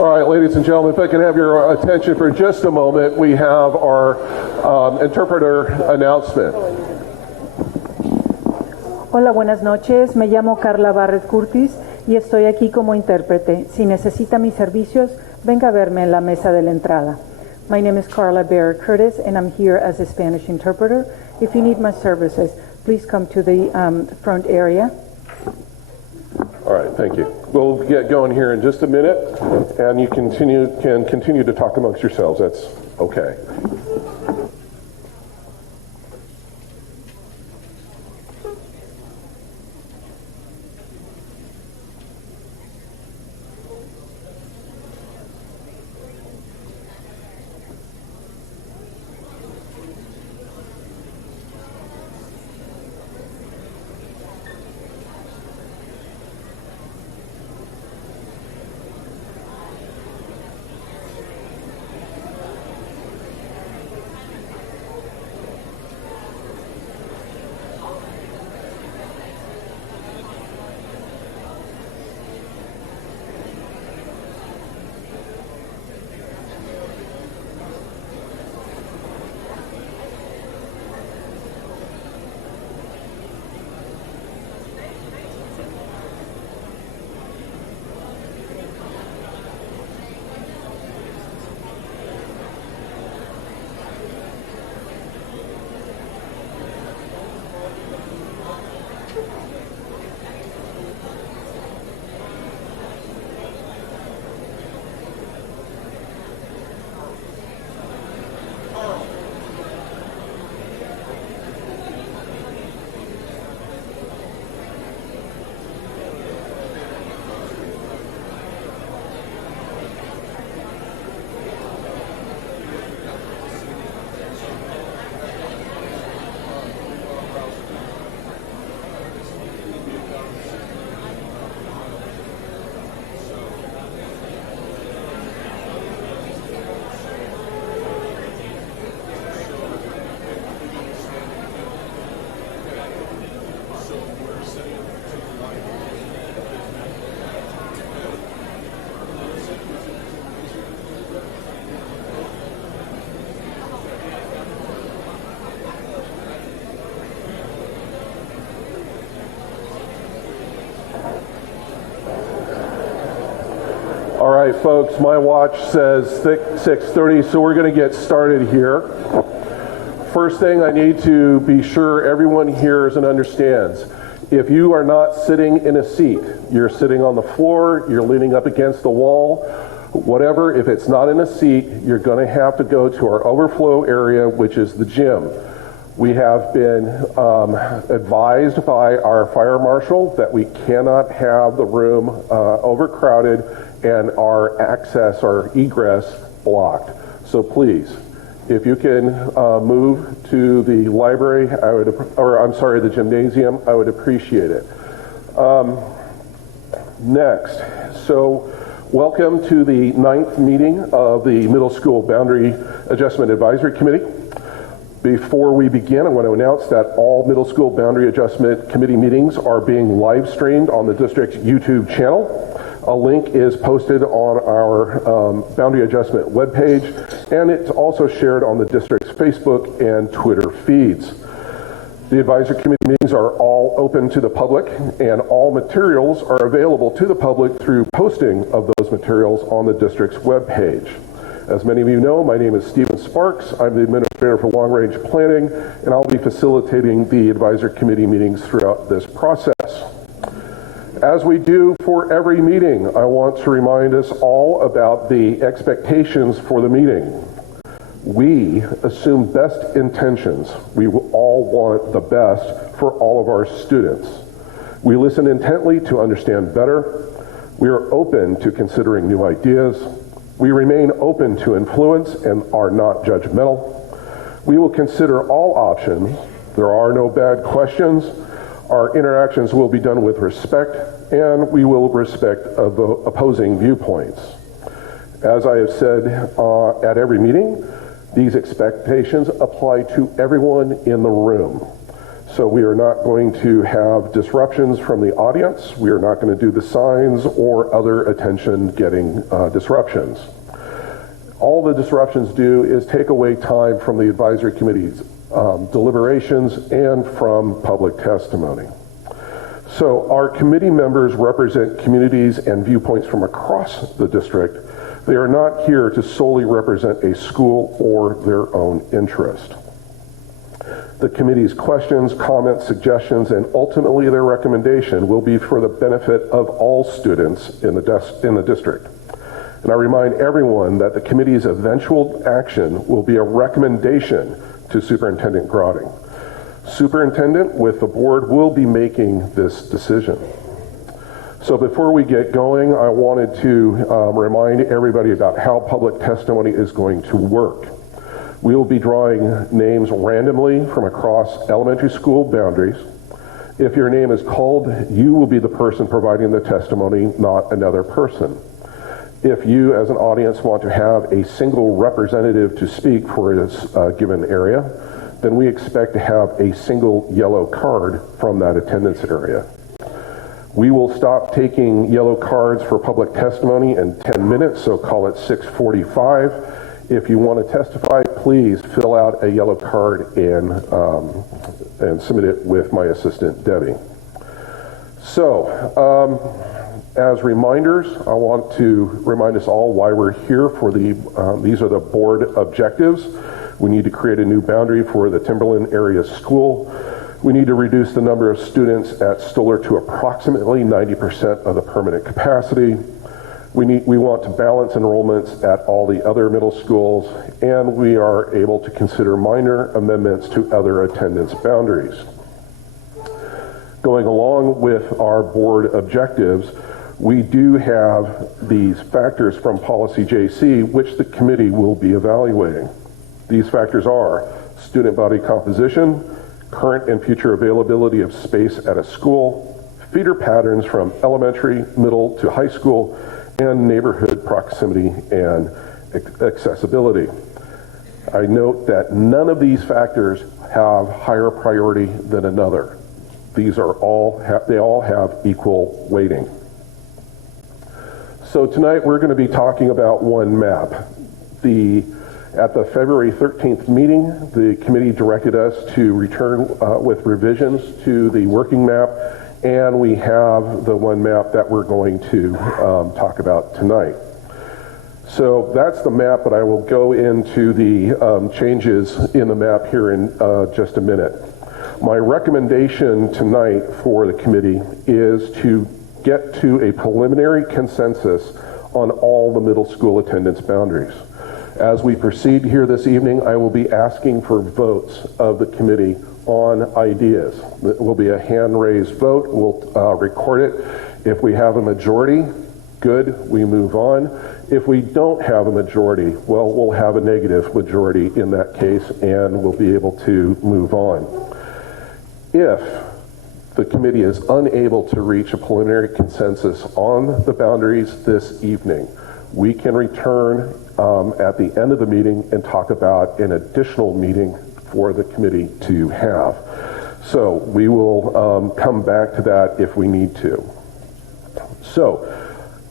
All right, ladies and gentlemen, if I could have your attention for just a moment, we have our interpreter announcement. Hola, buenas noches. Me llamo Carla Barrett Curtis y estoy aquí como intérprete. Si necesita mis servicios, venga a verme en la mesa de la entrada. My name is Carla Barrett Curtis and I'm here as a Spanish interpreter. If you need my services, please come to the front area. All right, thank you. We'll get going here in just a minute, and you can continue to talk amongst yourselves. That's okay. All right, folks, my watch says 6:30, so we're going to get started here. First thing, I need to be sure everyone hears and understands. If you are not sitting in a seat, you're sitting on the floor, you're leaning up against the wall, whatever, if it's not in a seat, you're going to have to go to our overflow area, which is the gym. We have been advised by our fire marshal that we cannot have the room overcrowded and our access, our egress blocked. So please, if you can move to the library, the gymnasium, I would appreciate it. Next, so welcome to the 9th meeting of the Middle School Boundary Adjustment Advisory Committee. Before we begin, I want to announce that all Middle School Boundary Adjustment Committee meetings are being live streamed on the district's YouTube channel. A link is posted on our Boundary Adjustment webpage, and it's also shared on the district's Facebook and Twitter feeds. The advisory committee meetings are all open to the public, and all materials are available to the public through posting of those materials on the district's webpage. As many of you know, my name is Stephen Sparks. I'm the Administrator for Long Range Planning, and I'll be facilitating the advisory committee meetings throughout this process. As we do for every meeting, I want to remind us all about the expectations for the meeting. We assume best intentions. We all want the best for all of our students. We listen intently to understand better. We are open to considering new ideas. We remain open to influence and are not judgmental. We will consider all options. There are no bad questions. Our interactions will be done with respect, and we will respect opposing viewpoints. As I have said at every meeting, these expectations apply to everyone in the room. So we are not going to have disruptions from the audience. We are not going to do the signs or other attention-getting disruptions. All the disruptions do is take away time from the advisory committee's deliberations and from public testimony. So our committee members represent communities and viewpoints from across the district. They are not here to solely represent a school or their own interest. The committee's questions, comments, suggestions, and ultimately their recommendation will be for the benefit of all students in the district. And I remind everyone that the committee's eventual action will be a recommendation to Superintendent Grotting. Superintendent with the board will be making this decision. So before we get going, I wanted to remind everybody about how public testimony is going to work. We will be drawing names randomly from across elementary school boundaries. If your name is called, you will be the person providing the testimony, not another person. If you, as an audience, want to have a single representative to speak for a given area, then we expect to have a single yellow card from that attendance area. We will stop taking yellow cards for public testimony in 10 minutes, so call it 6:45. If you want to testify, please fill out a yellow card and submit it with my assistant, Debbie. So, as reminders, I want to remind us all why we're here for these are the board objectives. We need to create a new boundary for the Timberland area school. We need to reduce the number of students at Stoller to approximately 90% of the permanent capacity. We want to balance enrollments at all the other middle schools, and we are able to consider minor amendments to other attendance boundaries. Going along with our board objectives, we do have these factors from Policy JC, which the committee will be evaluating. These factors are student body composition, current and future availability of space at a school, feeder patterns from elementary, middle to high school, and neighborhood proximity and accessibility. I note that none of these factors have higher priority than another. They all have equal weighting. So tonight we're going to be talking about one map. At the February 13th meeting, the committee directed us to return with revisions to the working map, and we have the one map that we're going to talk about tonight. So that's the map, but I will go into the changes in the map here in just a minute. My recommendation tonight for the committee is to get to a preliminary consensus on all the middle school attendance boundaries. As we proceed here this evening, I will be asking for votes of the committee on ideas. It will be a hand-raised vote. We'll record it. If we have a majority, good, we move on. If we don't have a majority, well, we'll have a negative majority in that case, and we'll be able to move on. If the committee is unable to reach a preliminary consensus on the boundaries this evening, we can return at the end of the meeting and talk about an additional meeting for the committee to have. So we will come back to that if we need to. So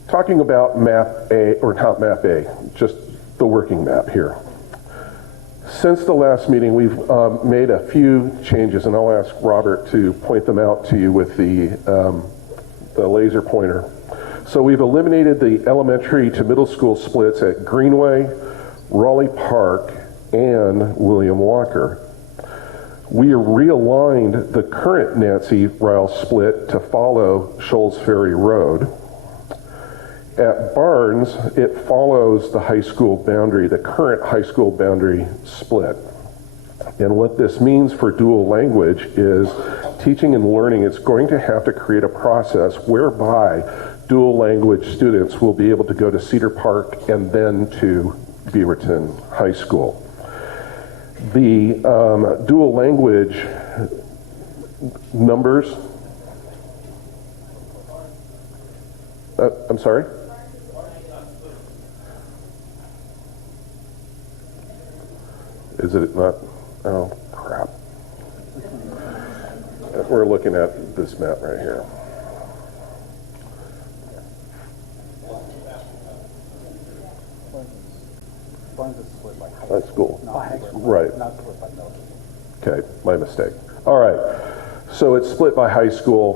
talking about map A, or not map A, just the working map here. Since the last meeting, we've made a few changes, and I'll ask Robert to point them out to you with the laser pointer. So we've eliminated the elementary to middle school splits at Greenway, Raleigh Park, and William Walker. We realigned the current Nancy Ryle split to follow Shoals Ferry Road. At Barnes, it follows the high school boundary, the current high school boundary split. And what this means for dual language is teaching and learning is going to have to create a process whereby dual language students will be able to go to Cedar Park and then to Beaverton High School. The dual language numbers, I'm sorry? Is it not? Oh, crap. we're looking at this map right here. High school. Right. Okay, my mistake. All right. So it's split by high school.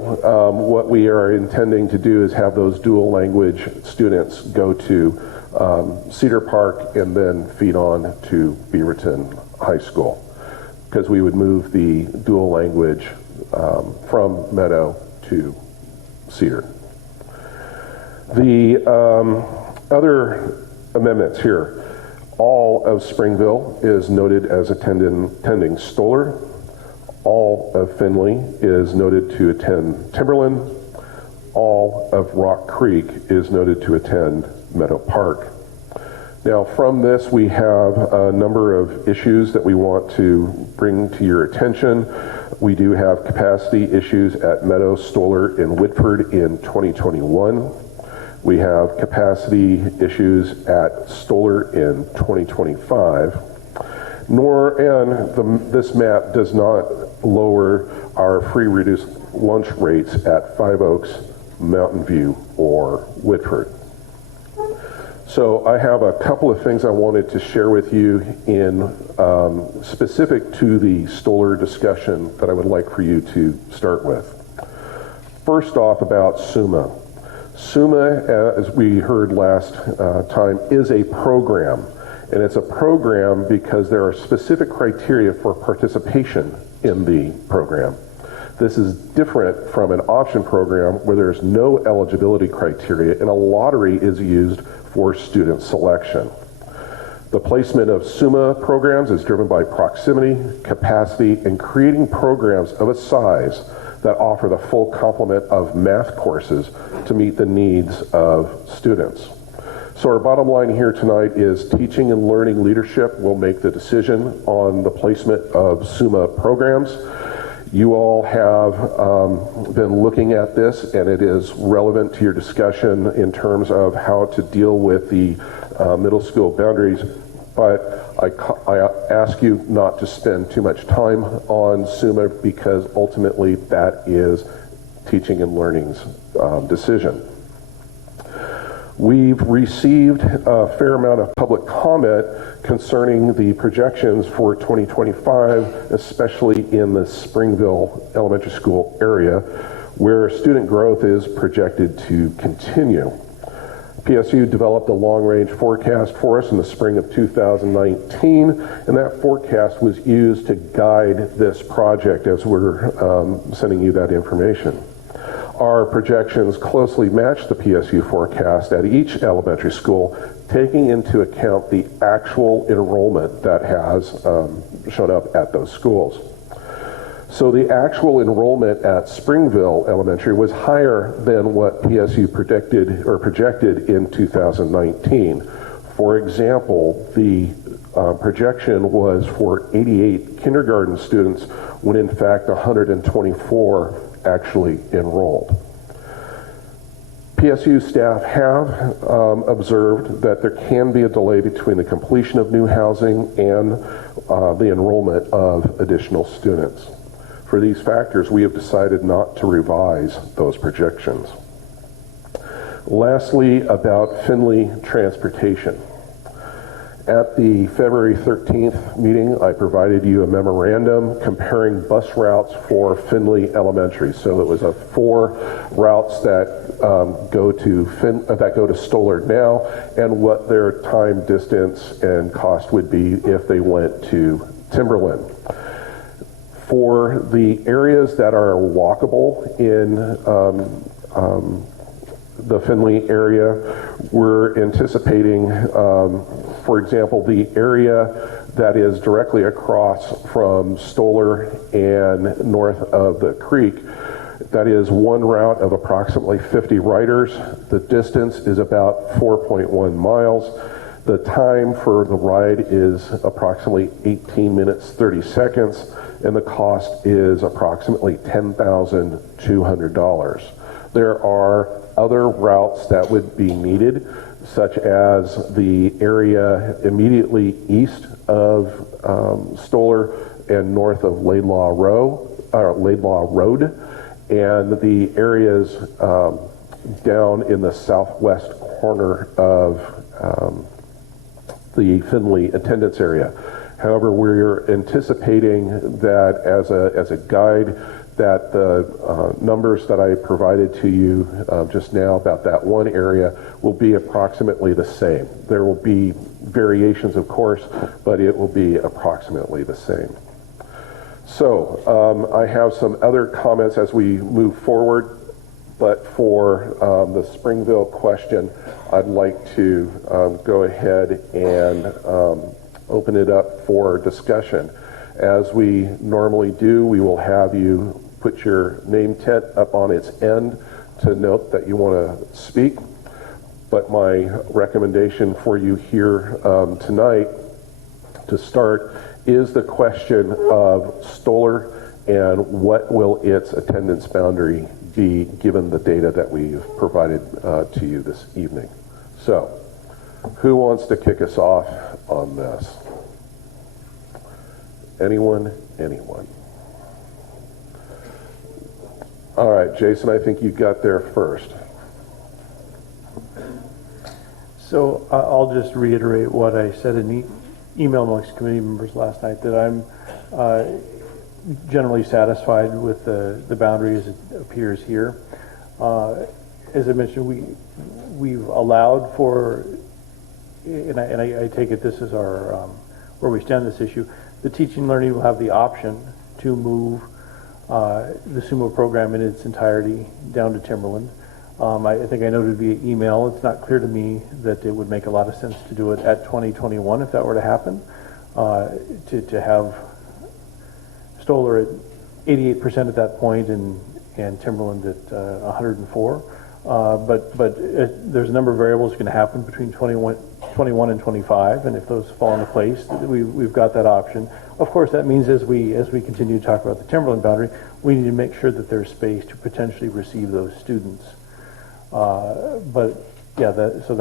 What we are intending to do is have those dual language students go to Cedar Park and then feed on to Beaverton High School, because we would move the dual language from Meadow to Cedar. The other amendments here. All of Springville is noted as attending Stoller. All of Finley is noted to attend Timberland. All of Rock Creek is noted to attend Meadow Park. Now, from this, we have a number of issues that we want to bring to your attention. We do have capacity issues at Meadow, Stoller, and Whitford in 2021. We have capacity issues at Stoller in 2025. This map does not lower our free reduced lunch rates at Five Oaks, Mountain View, or Whitford. So I have a couple of things I wanted to share with you in specific to the Stoller discussion that I would like for you to start with. First off, about SUMA. SUMA, as we heard last time, is a program. And it's a program because there are specific criteria for participation in the program. This is different from an option program where there's no eligibility criteria and a lottery is used for student selection. The placement of SUMA programs is driven by proximity, capacity, and creating programs of a size that offer the full complement of math courses to meet the needs of students. So our bottom line here tonight is teaching and learning leadership will make the decision on the placement of SUMA programs. You all have been looking at this, and it is relevant to your discussion in terms of how to deal with the middle school boundaries. But I ask you not to spend too much time on SUMA because ultimately that is teaching and learning's decision. We've received a fair amount of public comment concerning the projections for 2025, especially in the Springville Elementary School area, where student growth is projected to continue. PSU developed a long-range forecast for us in the spring of 2019, and that forecast was used to guide this project as we're sending you that information. Our projections closely match the PSU forecast at each elementary school, taking into account the actual enrollment that has shown up at those schools. So the actual enrollment at Springville Elementary was higher than what PSU predicted or projected in 2019. For example, the projection was for 88 kindergarten students when in fact 124 actually enrolled. PSU staff have observed that there can be a delay between the completion of new housing and the enrollment of additional students. For these factors, we have decided not to revise those projections. Lastly, about Finley Transportation. At the February 13th meeting, I provided you a memorandum comparing bus routes for Finley Elementary. So it was 4 routes that go to Stoller now, and what their time, distance, and cost would be if they went to Timberland. For the areas that are walkable in the Finley area, we're anticipating, for example, the area that is directly across from Stoller and north of the creek. That is one route of approximately 50 riders. The distance is about 4.1 miles. The time for the ride is approximately 18 minutes, 30 seconds, and the cost is approximately $10,200. There are other routes that would be needed, such as the area immediately east of Stoller and north of Laidlaw Row. Laidlaw Road, and the areas down in the southwest corner of the Finley attendance area. However, we're anticipating that as a guide, that the numbers that I provided to you just now about that one area will be approximately the same. There will be variations, of course, but it will be approximately the same. So I have some other comments as we move forward, but for the Springville question, I'd like to go ahead and open it up for discussion. As we normally do, we will have you put your name tent up on its end to note that you want to speak. But my recommendation for you here tonight to start is the question of Stoller and what will its attendance boundary be given the data that we've provided to you this evening. So, who wants to kick us off on this? Anyone? Anyone? All right, Jason, I think you got there first. So I'll just reiterate what I said in the email amongst committee members last night, that I'm generally satisfied with the boundary as it appears here. As I mentioned, we've allowed for, and I take it this is our where we stand on this issue. The teaching and learning will have the option to move the SUMO program in its entirety down to Timberland. I think I noted via email, it's not clear to me that it would make a lot of sense to do it at 2021 if that were to happen. To have Stoller at 88% at that point and Timberland at 104. But there's a number of variables going to happen between 21 and 25, and if those fall into place, we've got that option. Of course, that means as we continue to talk about the Timberland boundary, we need to make sure that there's space to potentially receive those students. But yeah, so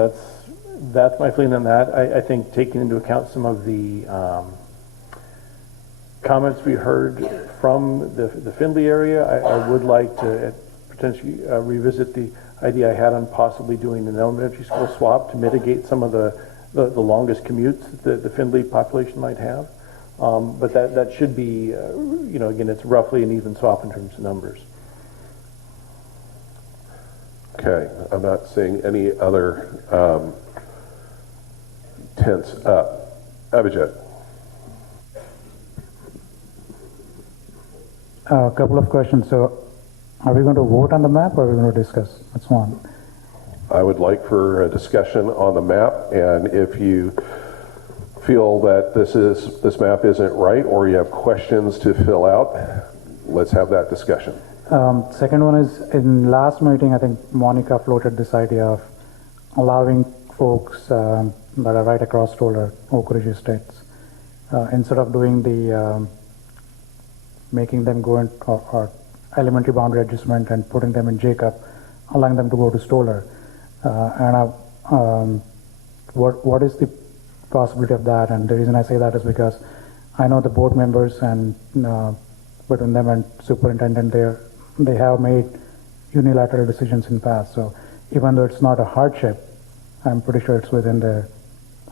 that's my feeling on that. I think taking into account some of the comments we heard from the Finley area, I would like to potentially revisit the idea I had on possibly doing an elementary school swap to mitigate some of the longest commutes that the Finley population might have. But that should be, again, it's roughly an even swap in terms of numbers. Okay, I'm not seeing any other tents up. Abhijit. A couple of questions. So, are we going to vote on the map or are we going to discuss? That's one. I would like for a discussion on the map, and if you feel that this map isn't right or you have questions to fill out, let's have that discussion. Second one is, in last meeting, I think Monica floated this idea of allowing folks that are right across Stoller, Oak Ridge Estates, instead of doing the making them go in or elementary boundary adjustment and putting them in Jacob, allowing them to go to Stoller. What is the possibility of that? And the reason I say that is because I know the board members and between them and superintendent they have made unilateral decisions in the past. So even though it's not a hardship, I'm pretty sure it's within their,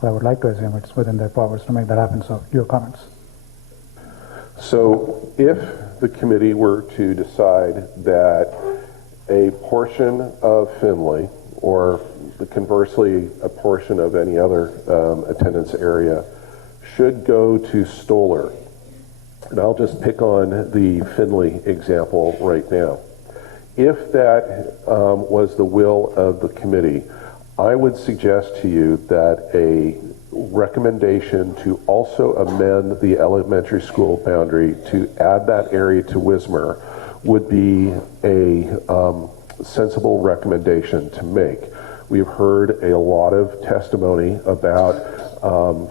I would like to assume it's within their powers to make that happen. So your comments. So if the committee were to decide that a portion of Finley, or conversely a portion of any other attendance area, should go to Stoller, and I'll just pick on the Finley example right now. If that was the will of the committee, I would suggest to you that a recommendation to also amend the elementary school boundary to add that area to Wismer would be a sensible recommendation to make. We've heard a lot of testimony about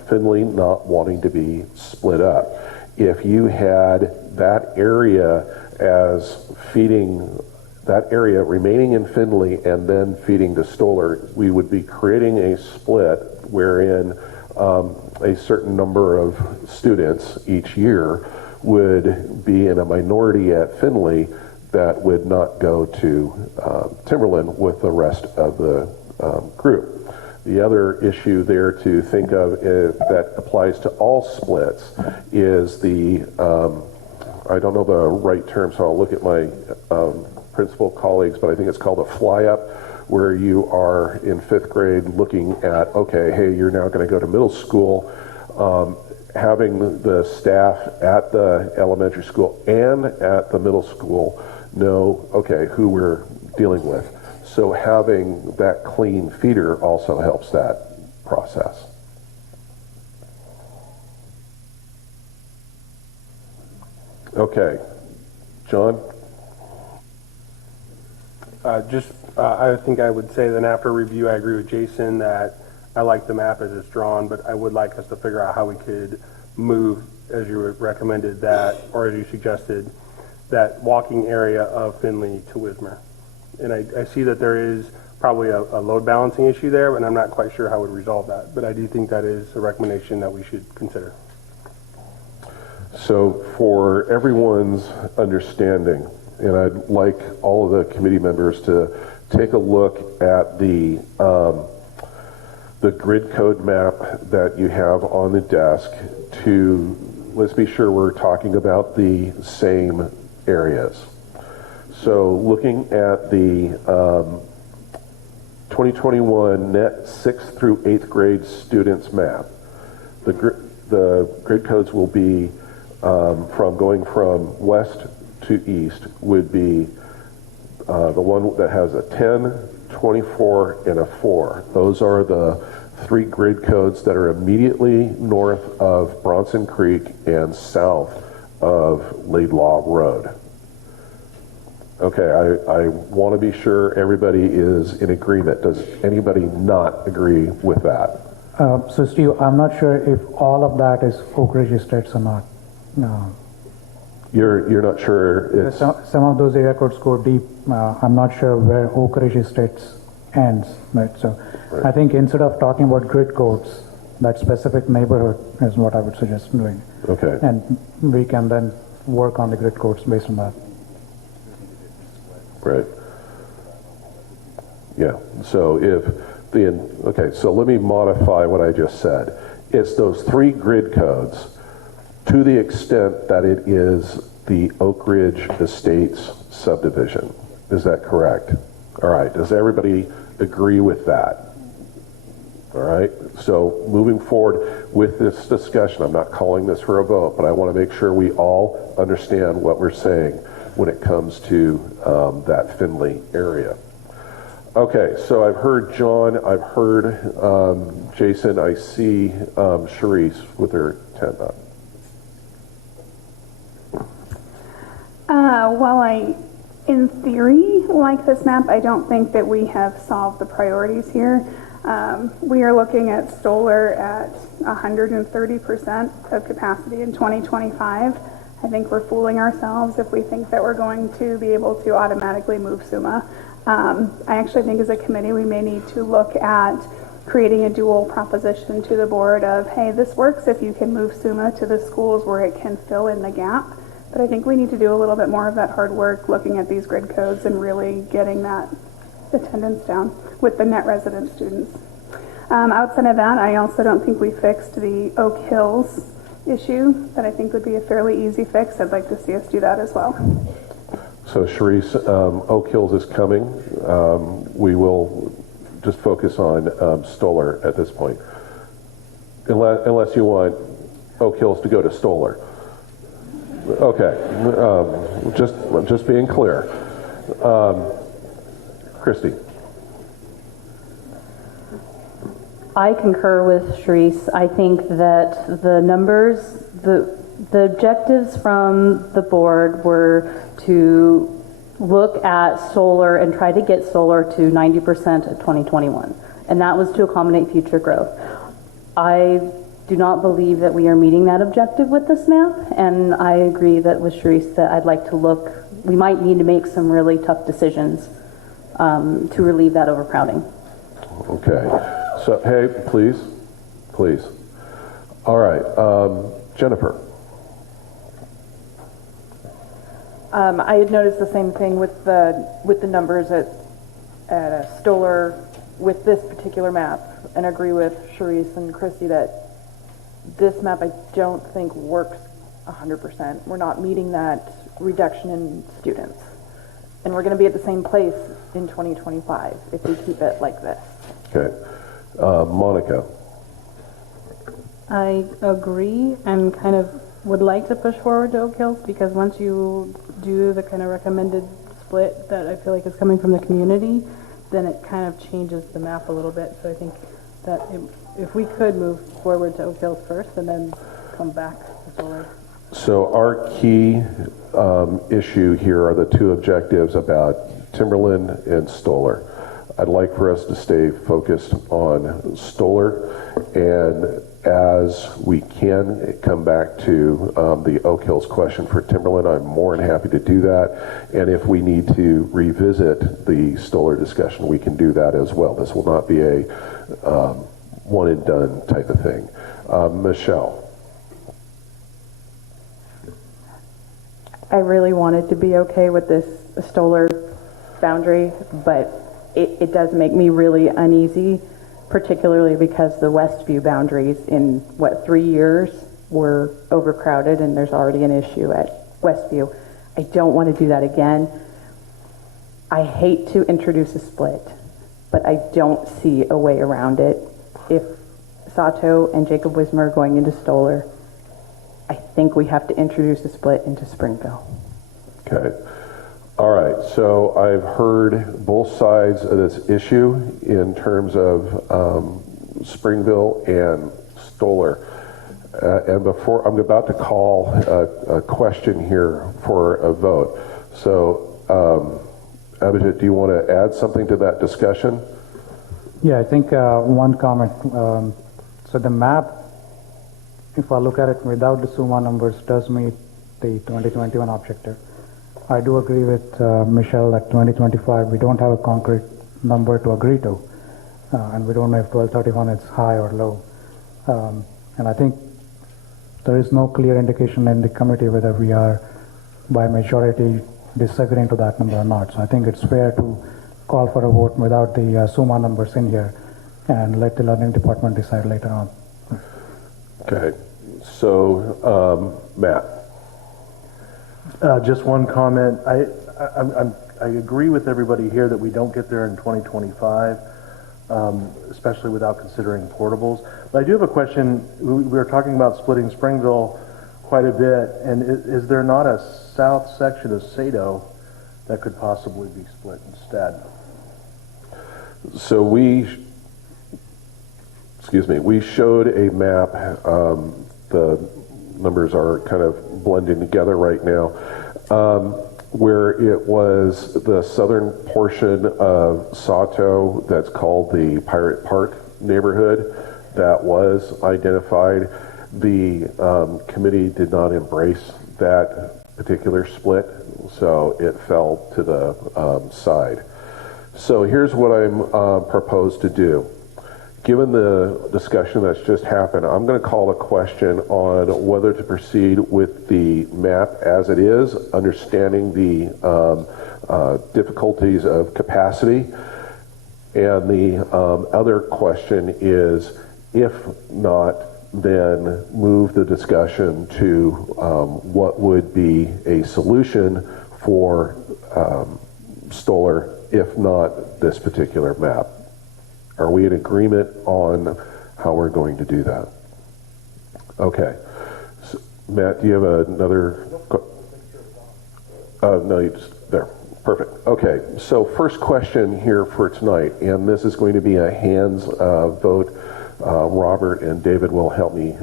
Finley not wanting to be split up. If you had that area as feeding, that area remaining in Finley and then feeding to Stoller, we would be creating a split wherein a certain number of students each year would be in a minority at Finley that would not go to Timberland with the rest of the group. The other issue there to think of that applies to all splits is the, I don't know the right term, so I'll look at my principal colleagues, but I think it's called a fly-up, where you are in 5th grade looking at, okay, hey, you're now going to go to middle school. Having the staff at the elementary school and at the middle school know, okay, who we're dealing with. So having that clean feeder also helps that process. Okay, John? I think I would say that after review, I agree with Jason that I like the map as it's drawn, but I would like us to figure out how we could move, as you recommended that, or as you suggested, that walking area of Finley to Wismer. And I see that there is probably a load balancing issue there, and I'm not quite sure how we'd resolve that. But I do think that is a recommendation that we should consider. So for everyone's understanding, and I'd like all of the committee members to take a look at the grid code map that you have on the desk to, let's be sure we're talking about the same areas. So looking at the 2021 net 6th through 8th grade students map, the grid codes will be from going from west to east would be the one that has a 10, 24, and a 4. Those are the 3 grid codes that are immediately north of Bronson Creek and south of Laidlaw Road. Okay, I want to be sure everybody is in agreement. Does anybody not agree with that? So Steve, I'm not sure if all of that is Oak Ridge Estates or not. No. You're not sure it's... Some of those area codes go deep. I'm not sure where Oak Ridge Estates ends. Right? So right. I think instead of talking about grid codes, that specific neighborhood is what I would suggest doing. Okay. And we can then work on the grid codes based on that. Right. Yeah. So if the... Okay, so let me modify what I just said. It's those 3 grid codes to the extent that it is the Oak Ridge Estates subdivision. Is that correct? All right. Does everybody agree with that? All right. So moving forward with this discussion, I'm not calling this for a vote, but I want to make sure we all understand what we're saying when it comes to that Finley area. Okay. So I've heard John. I've heard Jason. I see Sharice with her hand up. While I, in theory, like this map, I don't think that we have solved the priorities here. We are looking at Stoller at 130% of capacity in 2025. I think we're fooling ourselves if we think that we're going to be able to automatically move SUMA. I actually think as a committee we may need to look at creating a dual proposition to the board of, hey, this works if you can move SUMA to the schools where it can fill in the gap. But I think we need to do a little bit more of that hard work looking at these grid codes and really getting that attendance down with the net resident students. Outside of that, I also don't think we fixed the Oak Hills issue that I think would be a fairly easy fix. I'd like to see us do that as well. So Sharice, Oak Hills is coming. We will just focus on Stoller at this point. Unless you want Oak Hills to go to Stoller. Okay, just being clear. Christy. I concur with Sharice. I think that the numbers, the objectives from the board were to look at solar and try to get solar to 90% at 2021. And that was to accommodate future growth. I do not believe that we are meeting that objective with this map, and I agree that with Sharice that I'd like to look, we might need to make some really tough decisions to relieve that overcrowding. Okay, so hey, please. All right, Jennifer. I had noticed the same thing with the numbers at Stoller with this particular map, and agree with Sharice and Christy that this map I don't think works 100%. We're not meeting that reduction in students, and we're going to be at the same place in 2025 if we keep it like this. Okay. Monica? I agree and kind of would like to push forward to Oak Hills, because once you do the kind of recommended split that I feel like is coming from the community, then it kind of changes the map a little bit. So I think that if we could move forward to Oak Hills first and then come back to Stoller. So our key issue here are the two objectives about Timberland and Stoller. I'd like for us to stay focused on Stoller, and as we can come back to the Oak Hills question for Timberland, I'm more than happy to do that. And if we need to revisit the Stoller discussion, we can do that as well. This will not be a one and done type of thing. Michelle? I really wanted to be okay with this Stoller boundary, but it does make me really uneasy, particularly because the Westview boundaries in, 3 years were overcrowded, and there's already an issue at Westview. I don't want to do that again. I hate to introduce a split, but I don't see a way around it. If Sato and Jacob Wismer are going into Stoller, I think we have to introduce a split into Springville. Okay. All right, so I've heard both sides of this issue in terms of Springville and Stoller. And before, I'm about to call a question here for a vote. So, Abhijit, do you want to add something to that discussion? Yeah, I think one comment. So the map, if I look at it without the SUMA numbers, does meet the 2021 objective. I do agree with Michelle that 2025 we don't have a concrete number to agree to, and we don't know if 1231 is high or low. And I think there is no clear indication in the committee whether we are by majority disagreeing to that number or not. So I think it's fair to call for a vote without the SUMA numbers in here and let the learning department decide later on. Okay, so Matt. Just one comment. I agree with everybody here that we don't get there in 2025, especially without considering portables. But I do have a question. We were talking about splitting Springville quite a bit, and is there not a south section of Sato that could possibly be split instead? So we showed a map. The numbers are kind of blending together right now, where it was the southern portion of Sato that's called the Pirate Park neighborhood that was identified. The committee did not embrace that particular split, so it fell to the side. So here's what I'm proposed to do. Given the discussion that's just happened, I'm going to call a question on whether to proceed with the map as it is, understanding the difficulties of capacity. And the other question is, if not, then move the discussion to what would be a solution for Stoller, if not this particular map. Are we in agreement on how we're going to do that? Okay. So, Matt, do you have another? No, you just, there. Perfect. Okay. So first question here for tonight, and this is going to be a hands vote. Robert and David will help me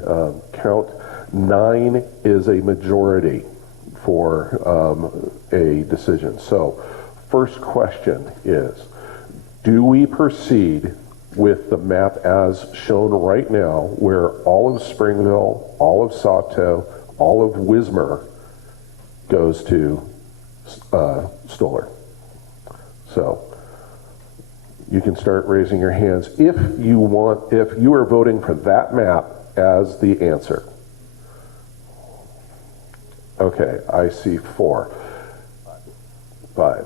count. 9 is a majority for a decision. So first question is, do we proceed with the map as shown right now, where all of Springville, all of Sato, all of Wismer goes to Stoller? So you can start raising your hands if you are voting for that map as the answer. Okay, I see 4. 5.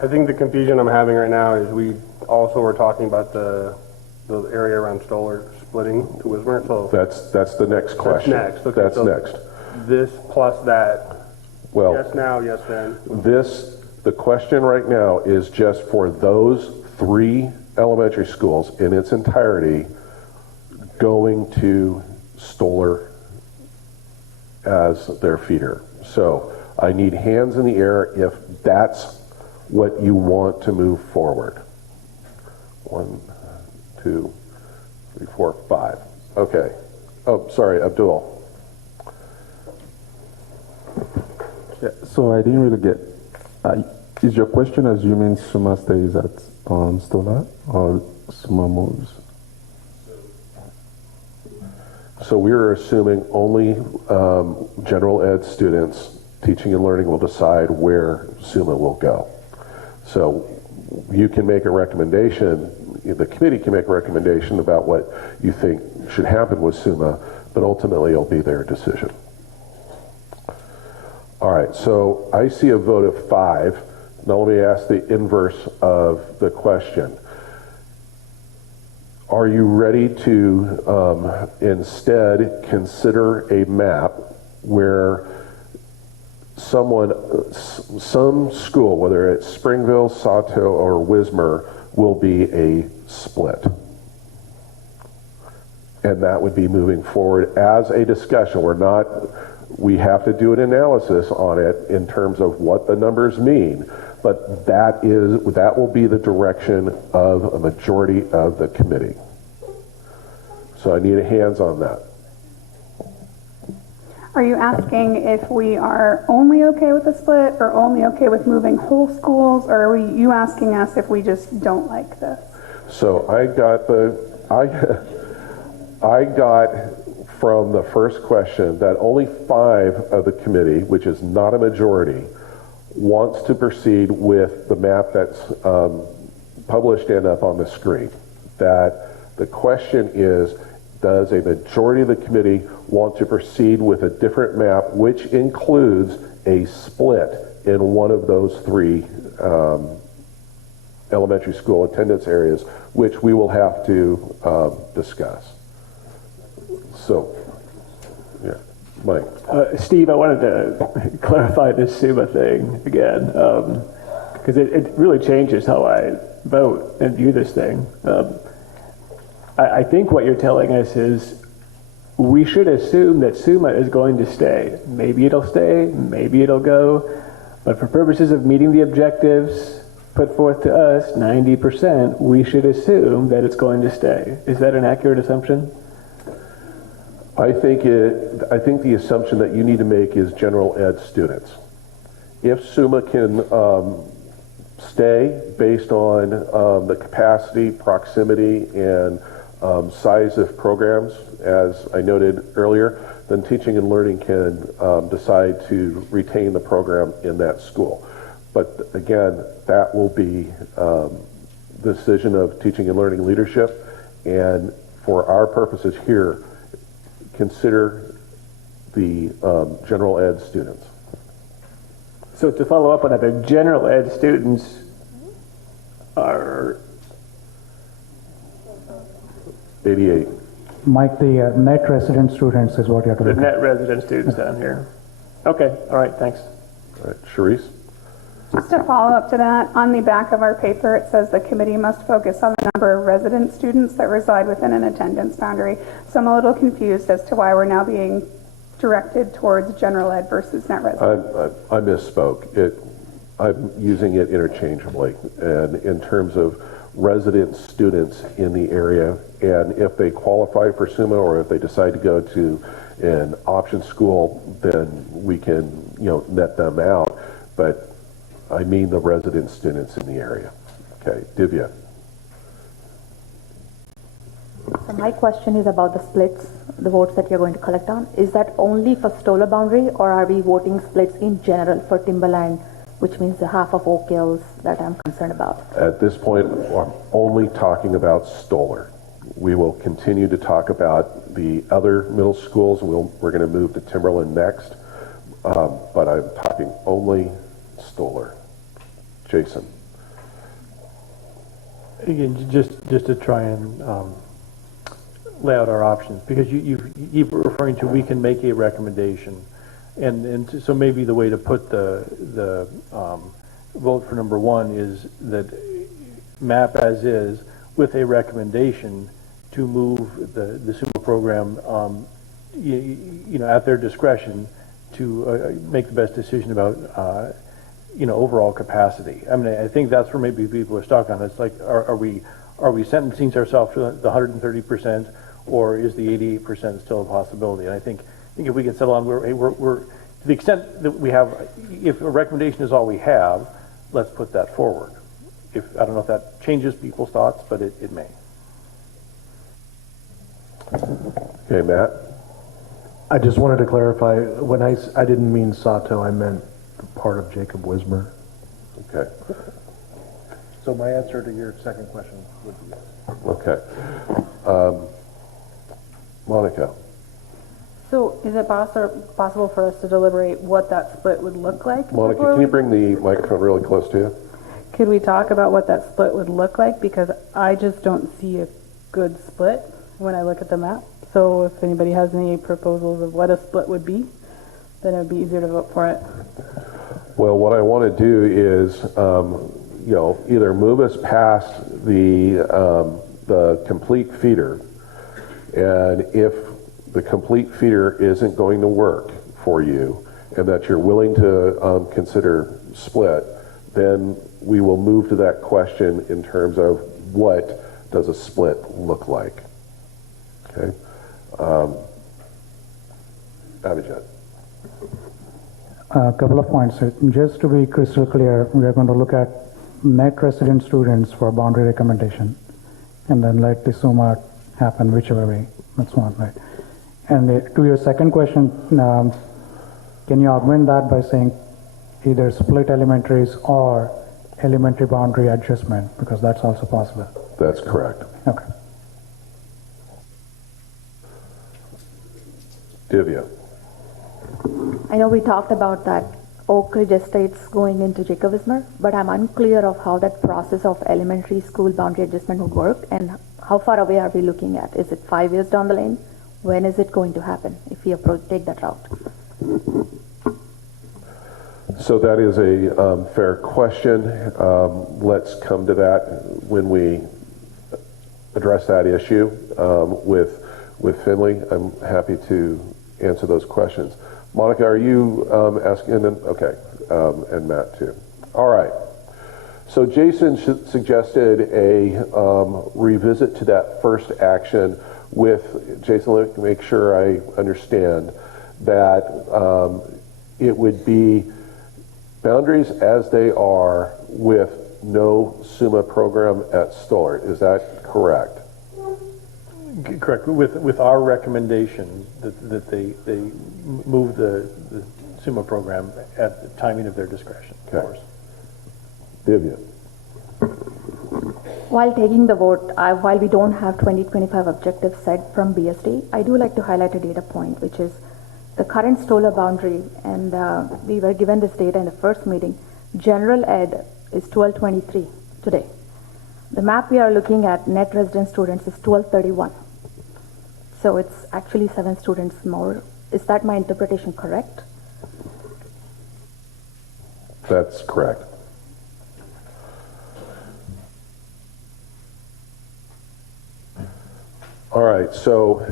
I think the confusion I'm having right now is we also were talking about the area around Stoller splitting to Wismer. So That's the next question. next. Okay, That's so next. this plus that. Well, Yes now, yes then. the question right now is just for those 3 elementary schools in its entirety going to Stoller as their feeder. So I need hands in the air if that's what you want to move forward. 1, 2, 3, 4, 5. Okay. Oh, sorry, Abdul. Yeah, so I didn't really get, is your question assuming Suma stays at Stoller or Suma moves? So we're assuming only general ed students teaching and learning will decide where SUMA will go. So you can make a recommendation, the committee can make a recommendation about what you think should happen with SUMA, but ultimately it'll be their decision. All right, so I see a vote of 5. Now let me ask the inverse of the question. Are you ready to instead consider a map where some school, whether it's Springville, Sato, or Wismer, will be a split? And that would be moving forward as a discussion. We have to do an analysis on it in terms of what the numbers mean, but that will be the direction of a majority of the committee. So I need a hands on that. Are you asking if we are only okay with the split or only okay with moving whole schools, or are you asking us if we just don't like this? So I got from the first question that only 5 of the committee, which is not a majority, wants to proceed with the map that's published and up on the screen. That the question is, does a majority of the committee want to proceed with a different map, which includes a split in one of those 3 elementary school attendance areas, which we will have to discuss. So, yeah, Mike. Steve, I wanted to clarify this SUMA thing again, because it really changes how I vote and view this thing. I think what you're telling us is we should assume that SUMA is going to stay. Maybe it'll stay, maybe it'll go, but for purposes of meeting the objectives put forth to us, 90%, we should assume that it's going to stay. Is that an accurate assumption? I think the assumption that you need to make is general ed students. If SUMA can stay based on the capacity, proximity, and size of programs, as I noted earlier, then teaching and learning can decide to retain the program in that school. But again, that will be the decision of teaching and learning leadership, and for our purposes here, consider the general ed students. So to follow up on that, the general ed students are 88. Mike, the net resident students is what you have to the look at. net resident students down here. Okay, all right, thanks. All right, Charisse? Just to follow up to that, on the back of our paper, it says the committee must focus on the number of resident students that reside within an attendance boundary. So I'm a little confused as to why we're now being directed towards general ed versus net resident. I misspoke. I'm using it interchangeably, and in terms of resident students in the area, and if they qualify for SUMA or if they decide to go to an option school, then we can, net them out. But I mean the resident students in the area. Okay, Divya. So my question is about the splits, the votes that you're going to collect on. Is that only for Stoller Boundary, or are we voting splits in general for Timberland, which means the half of Oak Hills that I'm concerned about? At this point, I'm only talking about Stoller. We will continue to talk about the other middle schools. We're going to move to Timberland next, but I'm talking only Stoller. Jason. Again, just to try and lay out our options, because you keep referring to we can make a recommendation, and so maybe the way to put the vote for number one is that map as is with a recommendation to move the SUMA program, you know, at their discretion to make the best decision about you know, overall capacity. I mean, I think that's where maybe people are stuck on. It's like, are we sentencing ourselves to the 130%, or is the 88% still a possibility? And I think if we can settle on we're to the extent that we have, if a recommendation is all we have, let's put that forward. If I don't know if that changes people's thoughts, but it may. Okay, Matt. I just wanted to clarify, when I didn't mean Sato, I meant part of Jacob Wismer. Okay. So my answer to your second question would be yes. Okay. Monica. So is it possible for us to deliberate what that split would look like? Monica, can you bring the microphone really close to you? Could we talk about what that split would look like? Because I just don't see a good split when I look at the map. So if anybody has any proposals of what a split would be, then it would be easier to vote for it. Well, what I want to do is, you know, either move us past the complete feeder, and if the complete feeder isn't going to work for you, and that you're willing to consider split, then we will move to that question in terms of what does a split look like. Okay. Abhijit. A couple of points. Just to be crystal clear, we are going to look at net resident students for boundary recommendation, and then let the SUMA happen whichever way. That's one, right? And to your second question, can you augment that by saying either split elementaries or elementary boundary adjustment, because that's also possible? That's correct. Okay. Divya. I know we talked about that Oak Ridge Estates going into Jacob Wismer, but I'm unclear of how that process of elementary school boundary adjustment would work, and how far away are we looking at? Is it 5 years down the lane? When is it going to happen if we take that route? So that is a fair question. Let's come to that when we address that issue with Finley. I'm happy to answer those questions. Monica, are you asking? Okay, and Matt too. All right. So Jason suggested a revisit to that first action with, Jason, let me make sure I understand, that it would be boundaries as they are with no SUMA program at Stoller. Is that correct? Correct. With our recommendation that they move the SUMA program at the timing of their discretion, okay. Of course. Vivian. While taking the vote, while we don't have 2025 objectives set from BSD, I do like to highlight a data point, which is the current Stoller boundary, and we were given this data in the first meeting. General ed is 1223 today. The map we are looking at, net resident students, is 1231. So it's actually 7 students more. Is that my interpretation correct? That's correct. All right, so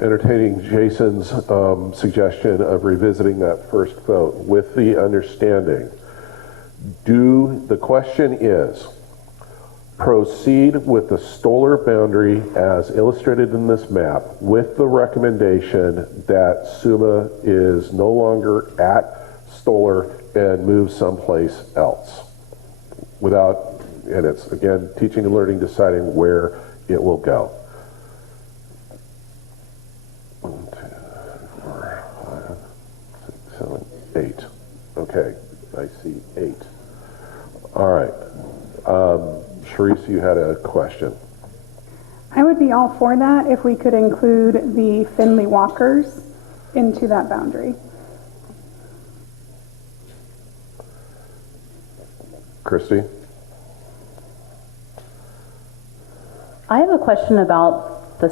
entertaining Jason's suggestion of revisiting that first vote with the understanding, the question is, proceed with the Stoller boundary as illustrated in this map with the recommendation that SUMA is no longer at Stoller and move someplace else without, and it's again, teaching and learning, deciding where it will go. 1, 2, 4, 5, 6, 7, 8. Okay, I see 8. All right. Sharice, you had a question. I would be all for that if we could include the Finley Walkers into that boundary. Christy? I have a question about the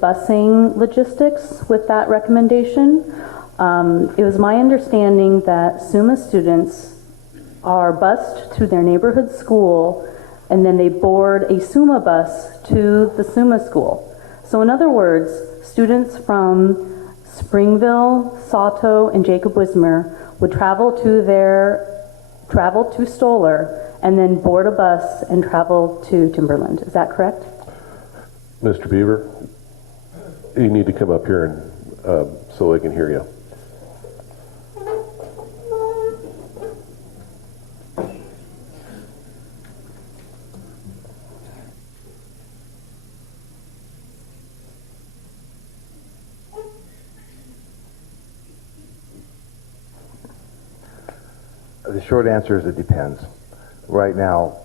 busing logistics with that recommendation. It was my understanding that SUMA students are bused to their neighborhood school and then they board a SUMA bus to the SUMA school. So in other words, students from Springville, Sato, and Jacob Wismer would travel to Stoller and then board a bus and travel to Timberland. Is that correct? Mr. Beaver, you need to come up here and so they can hear you. The short answer is it depends. Right now,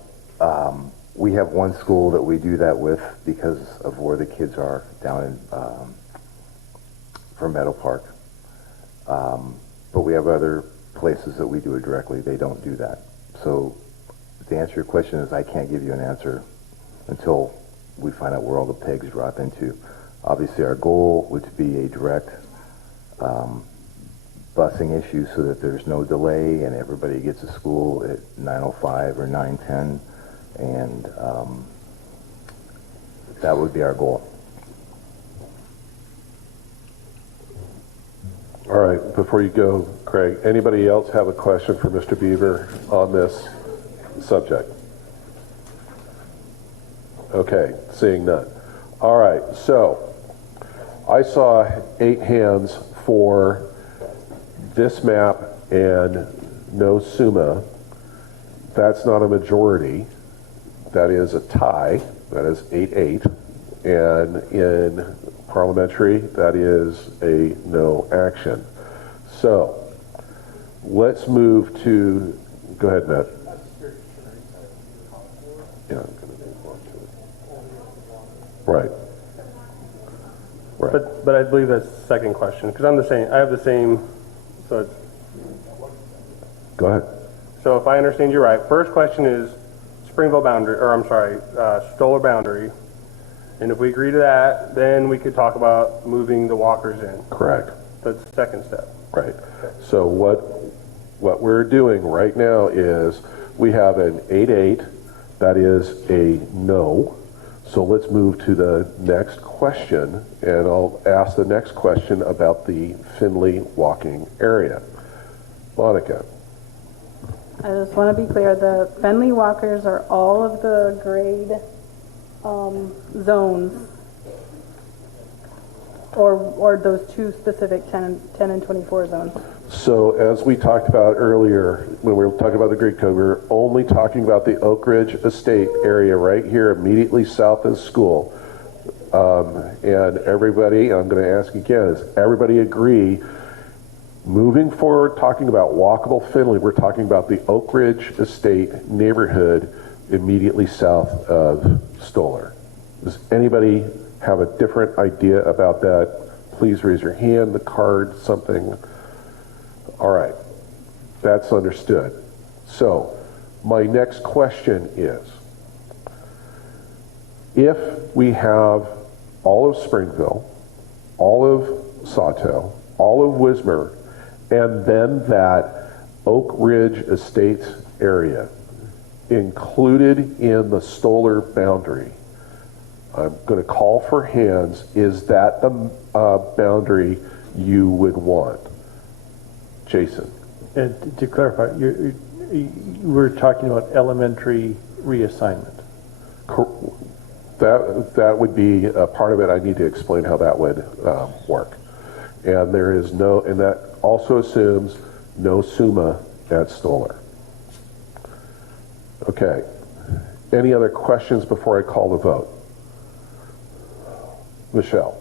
we have one school that we do that with because of where the kids are down in for Meadow Park. But we have other places that we do it directly. They don't do that. So to answer your question is I can't give you an answer until we find out where all the pegs drop into. Obviously, our goal would be a direct busing issue so that there's no delay and everybody gets to school at 9:05 or 9:10, and that would be our goal. All right, before you go, Craig, anybody else have a question for Mr. Beaver on this subject? Okay, seeing none. All right, so I saw 8 hands for this map and no SUMA. That's not a majority. That is a tie. That is 8-8. And in parliamentary, that is a no action. So let's move to, go ahead, Matt. Yeah, right. Right. But I believe that's the second question, because I have the same, so it's, Go ahead. so if I understand you right, first question is Springville boundary, or I'm sorry, Stoller Boundary. And if we agree to that, then we could talk about moving the walkers in. Correct. That's the second step. Right. So what we're doing right now is we have an 8-8. That is a no. So let's move to the next question, and I'll ask the next question about the Finley walking area. Monica. I just want to be clear, the Finley walkers are all of the grade zones, or those two specific 10 and 24 zones? So as we talked about earlier, when we were talking about the grid code, we were only talking about the Oak Ridge Estate area right here immediately south of the school. And everybody, I'm going to ask again, does everybody agree, moving forward talking about walkable Finley, we're talking about the Oak Ridge Estate neighborhood immediately south of Stoller? Does anybody have a different idea about that? Please raise your hand, the card, something. All right, that's understood. So my next question is, if we have all of Springville, all of Sato, all of Wismer, and then that Oak Ridge Estates area included in the Stoller boundary, I'm going to call for hands. Is that the boundary you would want? Jason. And to clarify, we're talking about elementary reassignment. That would be a part of it. I need to explain how that would work. And there is no, and that also assumes no SUMA at Stoller. Okay. Any other questions before I call the vote? Michelle.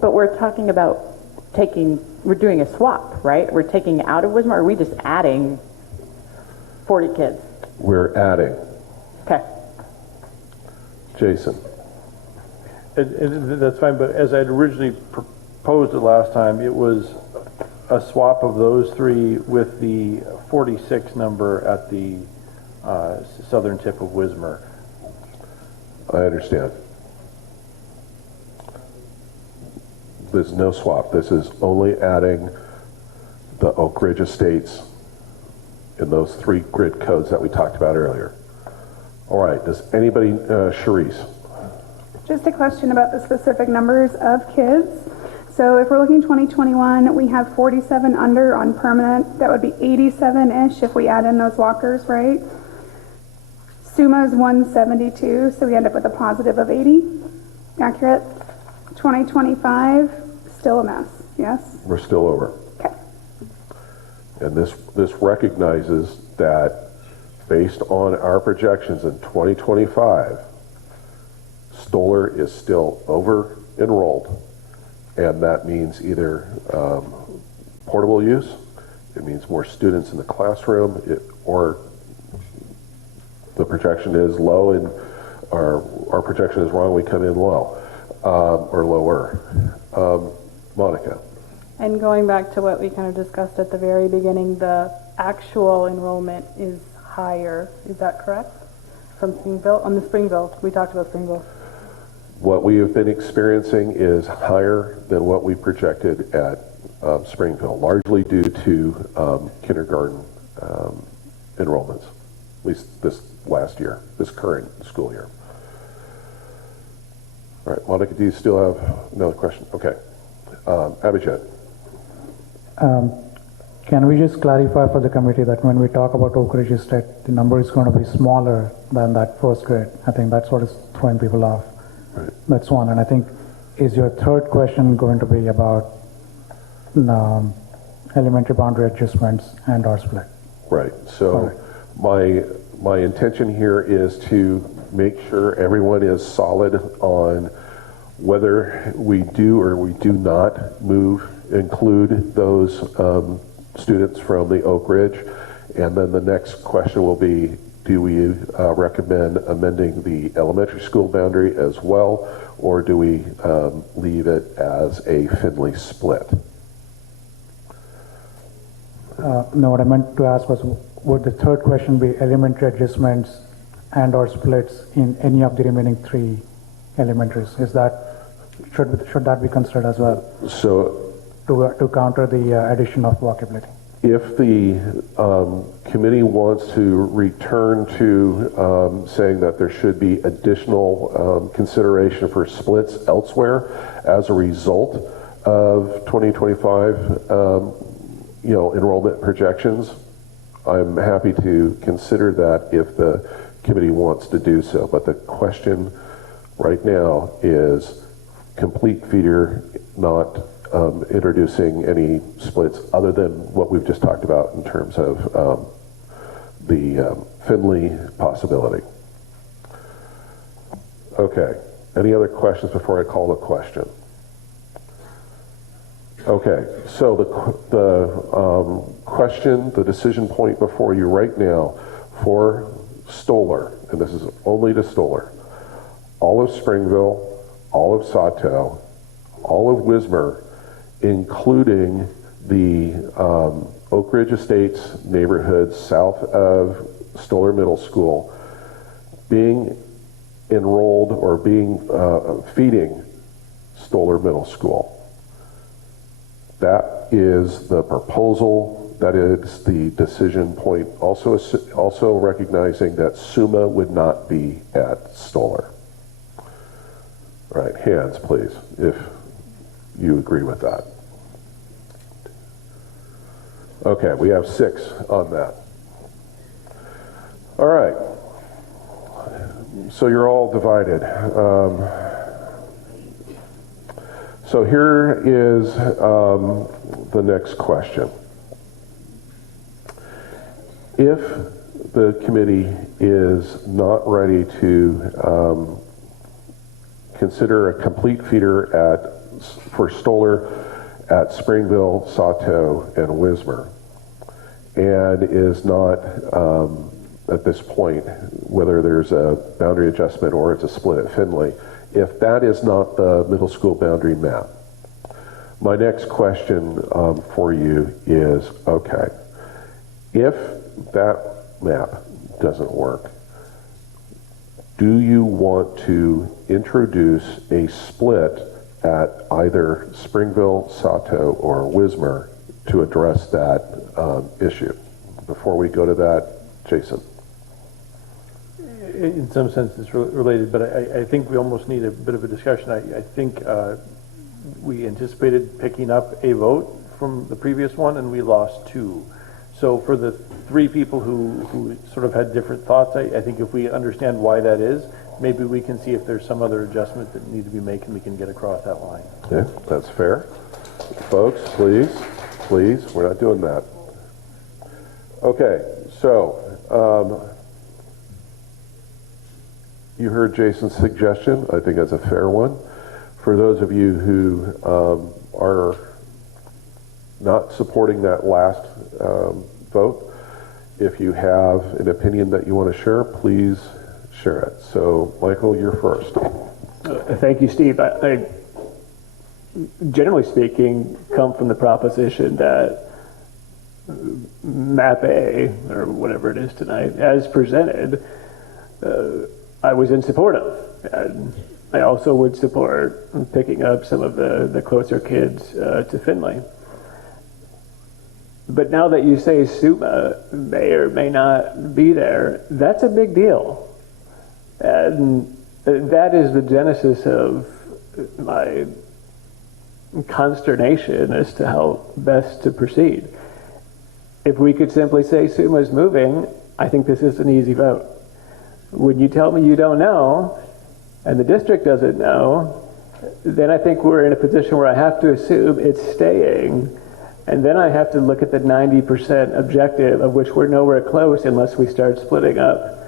But we're talking about we're doing a swap, right? We're taking out of Wismar, or are we just adding 40 kids? We're adding. Okay. Jason. And that's fine, but as I'd originally proposed it last time, it was a swap of those three with the 46 number at the southern tip of Wismer. I understand. There's no swap. This is only adding the Oak Ridge Estates in those three grid codes that we talked about earlier. All right, does anybody, Sharice? Just a question about the specific numbers of kids. So if we're looking 2021, we have 47 under on permanent. That would be 87-ish if we add in those walkers, right? SUMA is 172, so we end up with a positive of 80. Accurate? 2025, still a mess, yes? We're still over. Okay. And this recognizes that based on our projections in 2025, Stoller is still over enrolled, and that means either portable use, it means more students in the classroom, or the projection is low and our projection is wrong, we come in low or lower. Monica. And going back to what we kind of discussed at the very beginning, the actual enrollment is higher. Is that correct? From Springville? On the Springville. We talked about Springville. What we have been experiencing is higher than what we projected at Springville, largely due to kindergarten enrollments, at least this last year, this current school year. All right, Monica, do you still have another question? Okay. Abhijit. Can we just clarify for the committee that when we talk about Oak Ridge Estate, the number is going to be smaller than that first grade? I think that's what is throwing people off. Right. That's one. And I think, is your third question going to be about elementary boundary adjustments and or split? Right. So my intention here is to make sure everyone is solid on whether we do or we do not include those students from the Oak Ridge. And then the next question will be, do we recommend amending the elementary school boundary as well, or do we leave it as a Finley split? No, what I meant to ask was, would the third question be elementary adjustments and or splits in any of the remaining three elementaries? Is that, should that be considered as well? So to counter the addition of walkability? If the committee wants to return to saying that there should be additional consideration for splits elsewhere as a result of 2025 enrollment projections, I'm happy to consider that if the committee wants to do so. But the question right now is complete feeder, not introducing any splits other than what we've just talked about in terms of the Finley possibility. Okay. Any other questions before I call the question? Okay. So the question, the decision point before you right now for Stoller, and this is only to Stoller, all of Springville, all of Sato, all of Wismer, including the Oak Ridge Estates neighborhood south of Stoller Middle School, being enrolled or being feeding Stoller Middle School. That is the proposal. That is the decision point. Also recognizing that SUMA would not be at Stoller. All right, hands, please, if you agree with that. Okay, we have 6 on that. All right. So you're all divided. So here is the next question. If the committee is not ready to consider a complete feeder for Stoller at Springville, Sato, and Wismer, and is not at this point, whether there's a boundary adjustment or it's a split at Finley, if that is not the middle school boundary map, My next question for you is, okay, if that map doesn't work, do you want to introduce a split at either Springville, Sato, or Wismer to address that issue? Before we go to that, Jason. In some sense, it's related, but I think we almost need a bit of a discussion. I think we anticipated picking up a vote from the previous one, and we lost 2. So for the 3 people who sort of had different thoughts, I think if we understand why that is, maybe we can see if there's some other adjustment that need to be made and we can get across that line. Yeah, that's fair. Folks, please, we're not doing that. Okay, so you heard Jason's suggestion. I think that's a fair one. For those of you who are not supporting that last vote, if you have an opinion that you want to share, please share it. So, Michael, you're first. Thank you, Steve. I, generally speaking, come from the proposition that Map A, or whatever it is tonight, as presented, I was in support of. And I also would support picking up some of the closer kids to Finley. But now that you say SUMA may or may not be there, that's a big deal. And that is the genesis of my consternation as to how best to proceed. If we could simply say SUMA's moving, I think this is an easy vote. When you tell me you don't know, and the district doesn't know, then I think we're in a position where I have to assume it's staying, and then I have to look at the 90% objective, of which we're nowhere close unless we start splitting up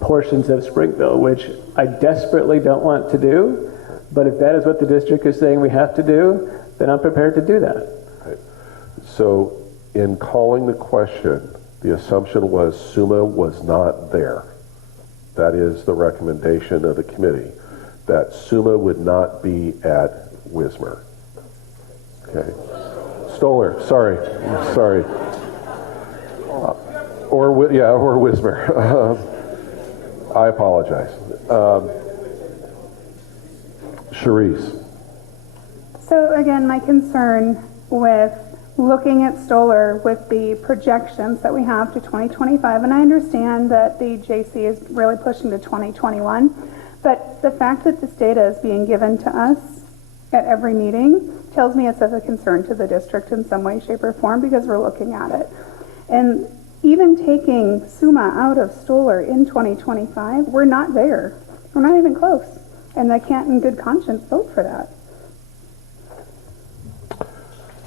portions of Springville, which I desperately don't want to do, but if that is what the district is saying we have to do, then I'm prepared to do that. Right. So, in calling the question, the assumption was SUMA was not there. That is the recommendation of the committee, that SUMA would not be at Wismer. Okay. Stoller, sorry. Or Wismer. I apologize. Charisse. So again, my concern with looking at Stoller with the projections that we have to 2025, and I understand that the JC is really pushing to 2021, but the fact that this data is being given to us at every meeting tells me it's of a concern to the district in some way, shape, or form, because we're looking at it. And even taking SUMA out of Stoller in 2025, we're not there. We're not even close. And I can't in good conscience vote for that.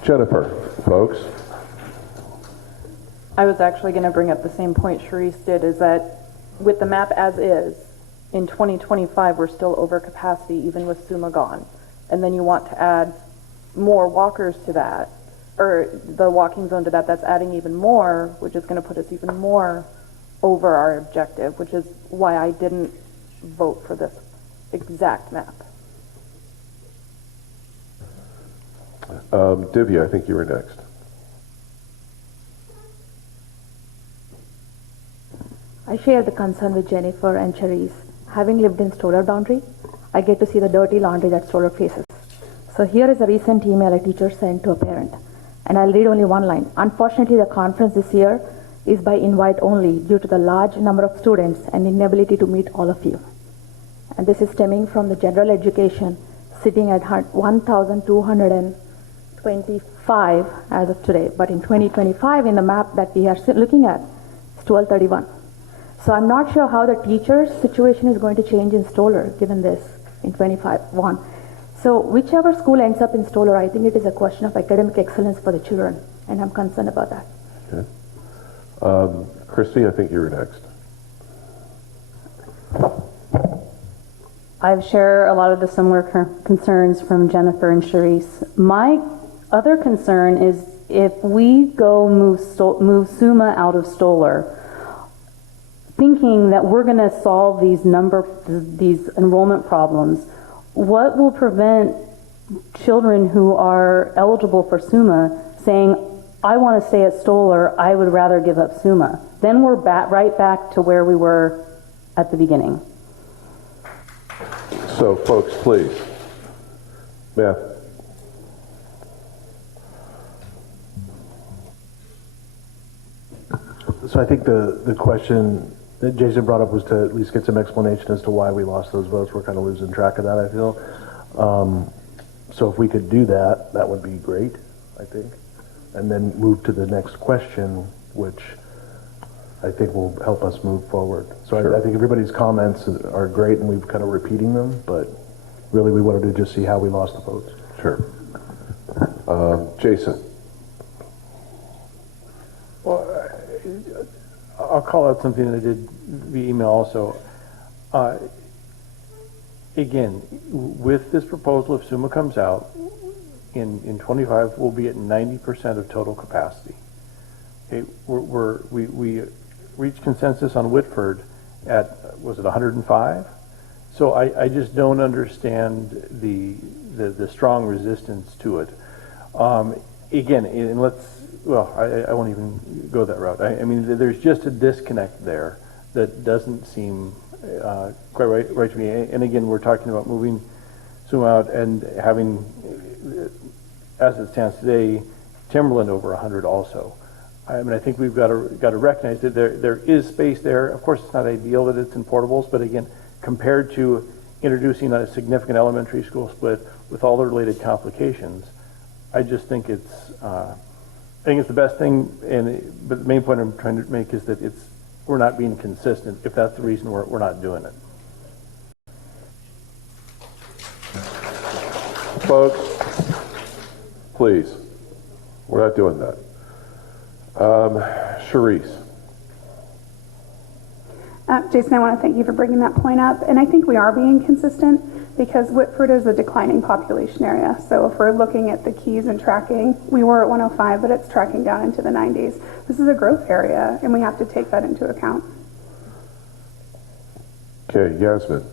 Jennifer, folks. I was actually going to bring up the same point Charisse did, is that with the map as is, in 2025 we're still over capacity even with SUMA gone. And then you want to add more walkers to that, or the walking zone to that, that's adding even more, which is going to put us even more over our objective, which is why I didn't vote for this exact map. Divya, I think you were next. I share the concern with Jennifer and Charisse. Having lived in Stoller Boundary, I get to see the dirty laundry that Stoller faces. So here is a recent email a teacher sent to a parent, and I'll read only one line. Unfortunately, the conference this year is by invite only due to the large number of students and inability to meet all of you. And this is stemming from the general education sitting at 1,225 as of today. But in 2025, in the map that we are looking at, it's 1231. So I'm not sure how the teacher's situation is going to change in Stoller given this in 25-1. So whichever school ends up in Stoller, I think it is a question of academic excellence for the children, and I'm concerned about that. Okay. Christy, I think you were next. I share a lot of the similar concerns from Jennifer and Charisse. My other concern is if we go move SUMA out of Stoller, thinking that we're going to solve these enrollment problems, what will prevent children who are eligible for SUMA saying, I want to stay at Stoller, I would rather give up SUMA. Then we're right back to where we were at the beginning. So, folks, please. Beth. So I think the question that Jason brought up was to at least get some explanation as to why we lost those votes. We're kind of losing track of that, I feel. So if we could do that, that would be great, I think. And then move to the next question, which I think will help us move forward. So Sure. I think everybody's comments are great, and we've kind of repeating them, but really we wanted to just see how we lost the votes. Sure. Jason. Well, I'll call out something that I did via email also. Again, with this proposal, if SUMA comes out, in 25, we'll be at 90% of total capacity. Okay, we reached consensus on Whitford at, was it 105? So I just don't understand the strong resistance to it. Again, and I won't even go that route. I mean, there's just a disconnect there that doesn't seem quite right to me. And again, we're talking about moving SUMA out and having, as it stands today, Timberland over 100 also. I mean, I think we've got to recognize that there is space there. Of course, it's not ideal that it's in portables, but again, compared to introducing a significant elementary school split with all the related complications, I just think it's the best thing. But the main point I'm trying to make is that we're not being consistent. If that's the reason we're not doing it. Folks, please, we're not doing that. Charisse. Jason, I want to thank you for bringing that point up. And I think we are being consistent because Whitford is a declining population area. So if we're looking at the keys and tracking, we were at 105, but it's tracking down into the 90s. This is a growth area, and we have to take that into account. Okay, Yasmin.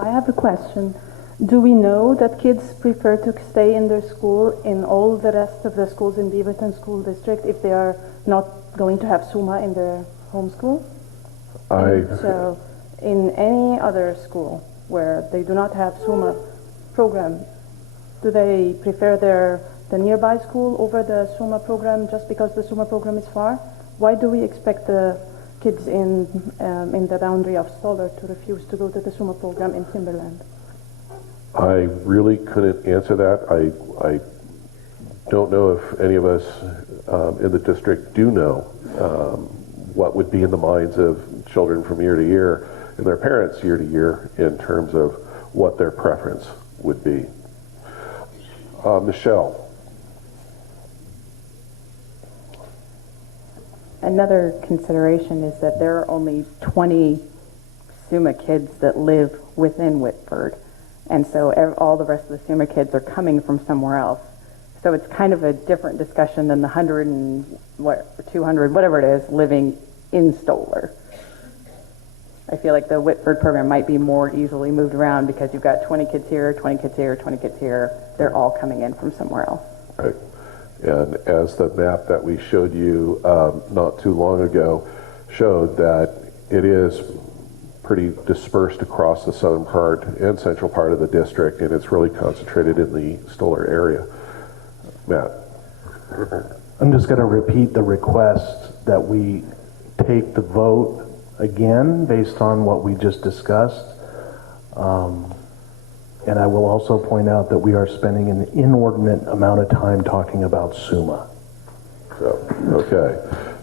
I have a question. Do we know that kids prefer to stay in their school in all the rest of the schools in Beaverton School District if they are not going to have SUMA in their home school? So in any other school where they do not have SUMA program, do they prefer the nearby school over the SUMA program just because the SUMA program is far? Why do we expect the kids in the boundary of Stoller to refuse to go to the SUMA program in Timberland? I really couldn't answer that. I don't know if any of us in the district do know what would be in the minds of children from year to year and their parents year to year in terms of what their preference would be. Michelle. Another consideration is that there are only 20 SUMA kids that live within Whitford. And so all the rest of the SUMA kids are coming from somewhere else. So it's kind of a different discussion than the 100 and 200, whatever it is, living in Stoller. I feel like the Whitford program might be more easily moved around because you've got 20 kids here, 20 kids here, 20 kids here. They're all coming in from somewhere else. Right. And as the map that we showed you not too long ago showed, that it is pretty dispersed across the southern part and central part of the district, and it's really concentrated in the Stoller area. Matt. I'm just going to repeat the request that we take the vote again based on what we just discussed. And I will also point out that we are spending an inordinate amount of time talking about SUMA.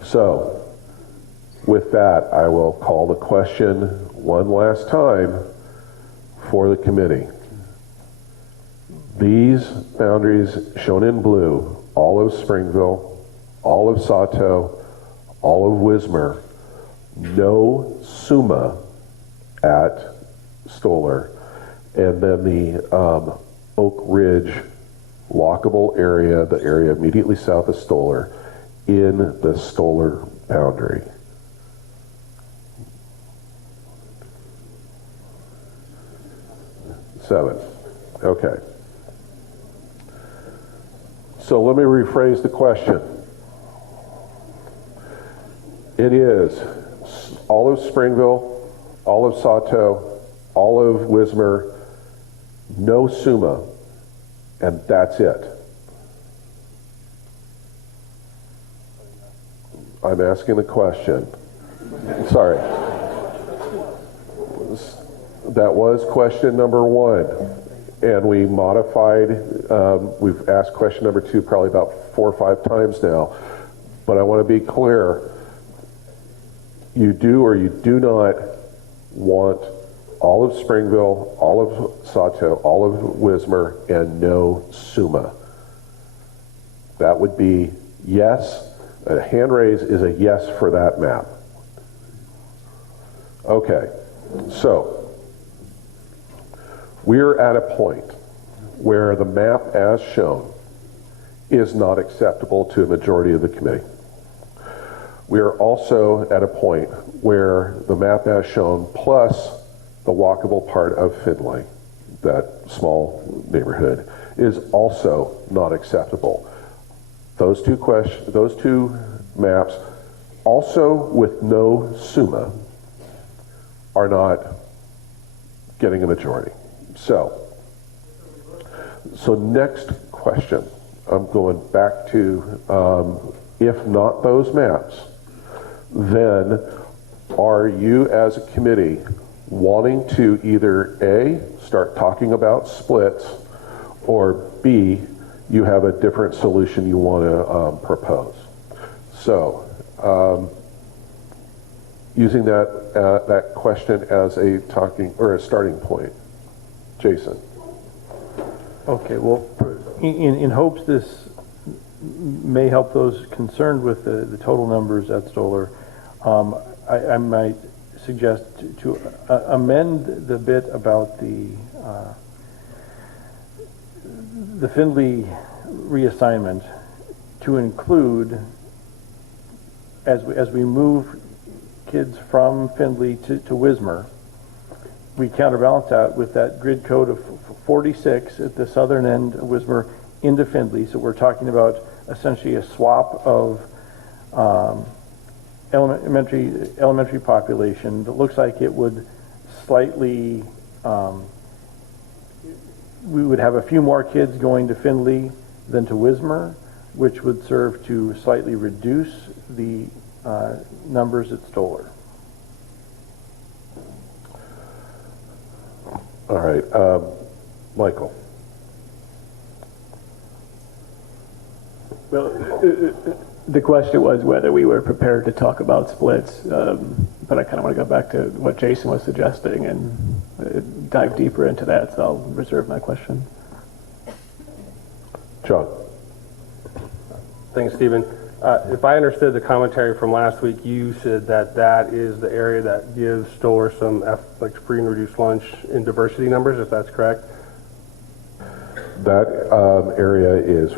So with that, I will call the question one last time for the committee. These boundaries shown in blue, all of Springville, all of Sato, all of Wismer, no SUMA at Stoller, and then the Oak Ridge walkable area, the area immediately south of Stoller, in the Stoller boundary. 7. Okay. So let me rephrase the question. It is all of Springville, all of Sato, all of Wismer, no SUMA, and that's it. I'm asking the question. Sorry. That was question number 1. And we modified, we've asked question number 2 probably about 4 or 5 times now. But I want to be clear. You do or you do not want all of Springville, all of Sato, all of Wismer, and no SUMA. That would be yes. A hand raise is a yes for that map. Okay, so we're at a point where the map as shown is not acceptable to a majority of the committee. We are also at a point where the map as shown plus the walkable part of Finley, that small neighborhood, is also not acceptable. Those two maps, also with no SUMA, are not getting a majority. So next question, I'm going back to, if not those maps, then are you as a committee wanting to either A, start talking about splits, or B, you have a different solution you want to propose? So using that question as a talking or a starting point. Jason. Okay, well, in hopes this may help those concerned with the total numbers at Stoller, I might suggest to amend the bit about the Finley reassignment to include, as we move kids from Finley to Wismer, we counterbalance that with that grid code of 46 at the southern end of Wismer into Finley. So we're talking about essentially a swap of elementary population that looks like it would slightly, we would have a few more kids going to Finley than to Wismer, which would serve to slightly reduce the numbers at Stoller. All right, Michael. Well, the question was whether we were prepared to talk about splits, but I kind of want to go back to what Jason was suggesting and dive deeper into that, so I'll reserve my question. John. Thanks, Stephen. If I understood the commentary from last week, you said that is the area that gives Stoller some like free and reduced lunch in diversity numbers, if that's correct? That area is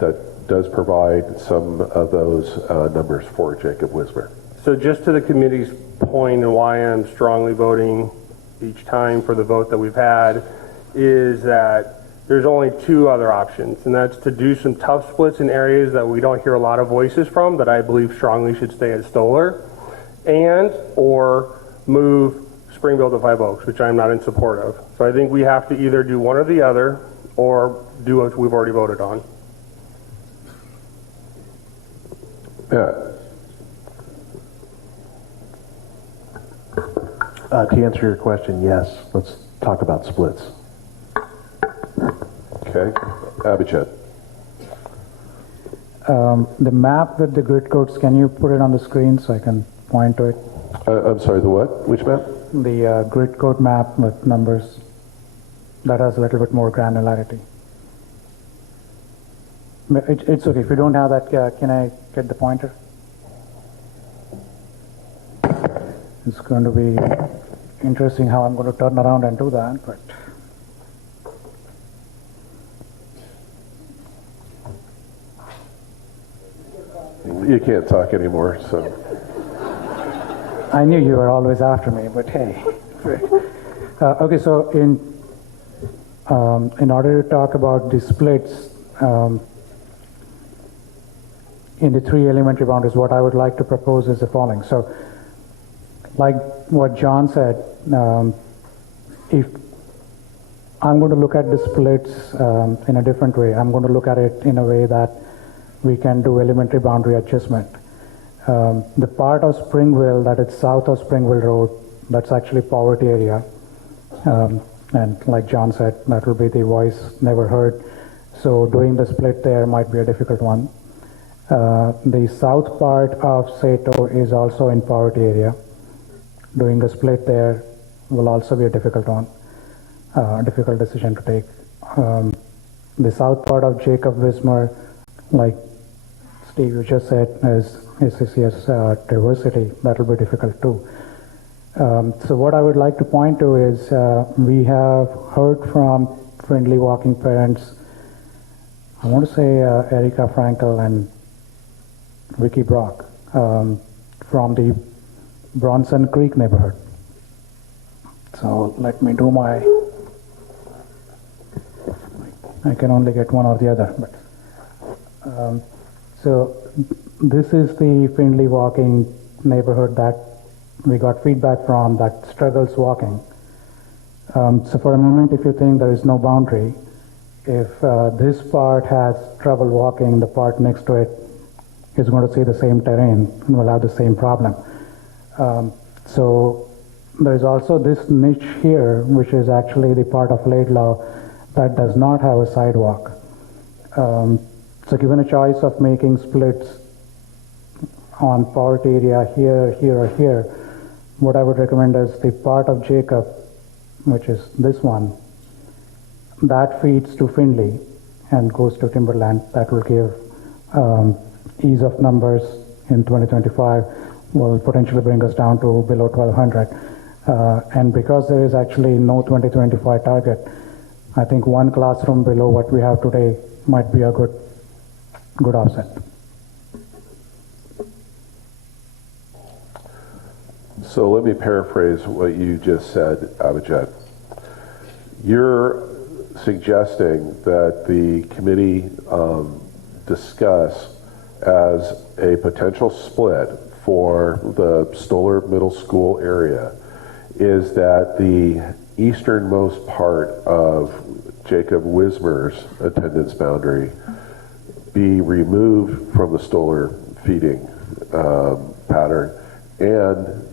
that does provide some of those numbers for Jacob Wismer. So just to the committee's point and why I'm strongly voting each time for the vote that we've had is that there's only 2 other options, and that's to do some tough splits in areas that we don't hear a lot of voices from that I believe strongly should stay at Stoller, and or move Springville to 5 Oaks, which I'm not in support of. So I think we have to either do one or the other or do what we've already voted on. Yeah. To answer your question, yes. Let's talk about splits. Okay. Abhijit. The map with the grid codes, can you put it on the screen so I can point to it? I'm sorry, the what? Which map? The grid code map with numbers that has a little bit more granularity. It's okay. If you don't have that, can I get the pointer? It's going to be interesting how I'm going to turn around and do that, but You can't talk anymore, so. I knew you were always after me, but hey. Okay, so In order to talk about the splits in the three elementary boundaries, what I would like to propose is the following. So, like what John said, if I'm going to look at the splits in a different way, I'm going to look at it in a way that we can do elementary boundary adjustment. The part of Springville that is south of Springville Road, that's actually poverty area. And like John said, that will be the voice never heard. So doing the split there might be a difficult one. The south part of Sato is also in poverty area. Doing a split there will also be a difficult one, difficult decision to take. The south part of Jacob Wismer, like Steve, you just said, is ACCS diversity. That will be difficult too. So what I would like to point to is we have heard from Friendly Walking parents, I want to say Erica Frankel and Vicky Brock from the Bronson Creek neighborhood. So let me do my, I can only get one or the other. But so this is the Finley Walking neighborhood that we got feedback from that struggles walking. So for a moment, if you think there is no boundary, if this part has trouble walking, the part next to it is going to see the same terrain and will have the same problem. So there is also this niche here, which is actually the part of Laidlaw that does not have a sidewalk. So given a choice of making splits on poverty area here, here, or here, what I would recommend is the part of Jacob, which is this one, that feeds to Finley and goes to Timberland. That will give ease of numbers in 2025, will potentially bring us down to below 1,200. And because there is actually no 2025 target, I think one classroom below what we have today might be a good offset. So let me paraphrase what you just said, Abhijit. You're suggesting that the committee discuss as a potential split for the Stoller Middle School area is that the easternmost part of Jacob Wismer's attendance boundary be removed from the Stoller feeding pattern and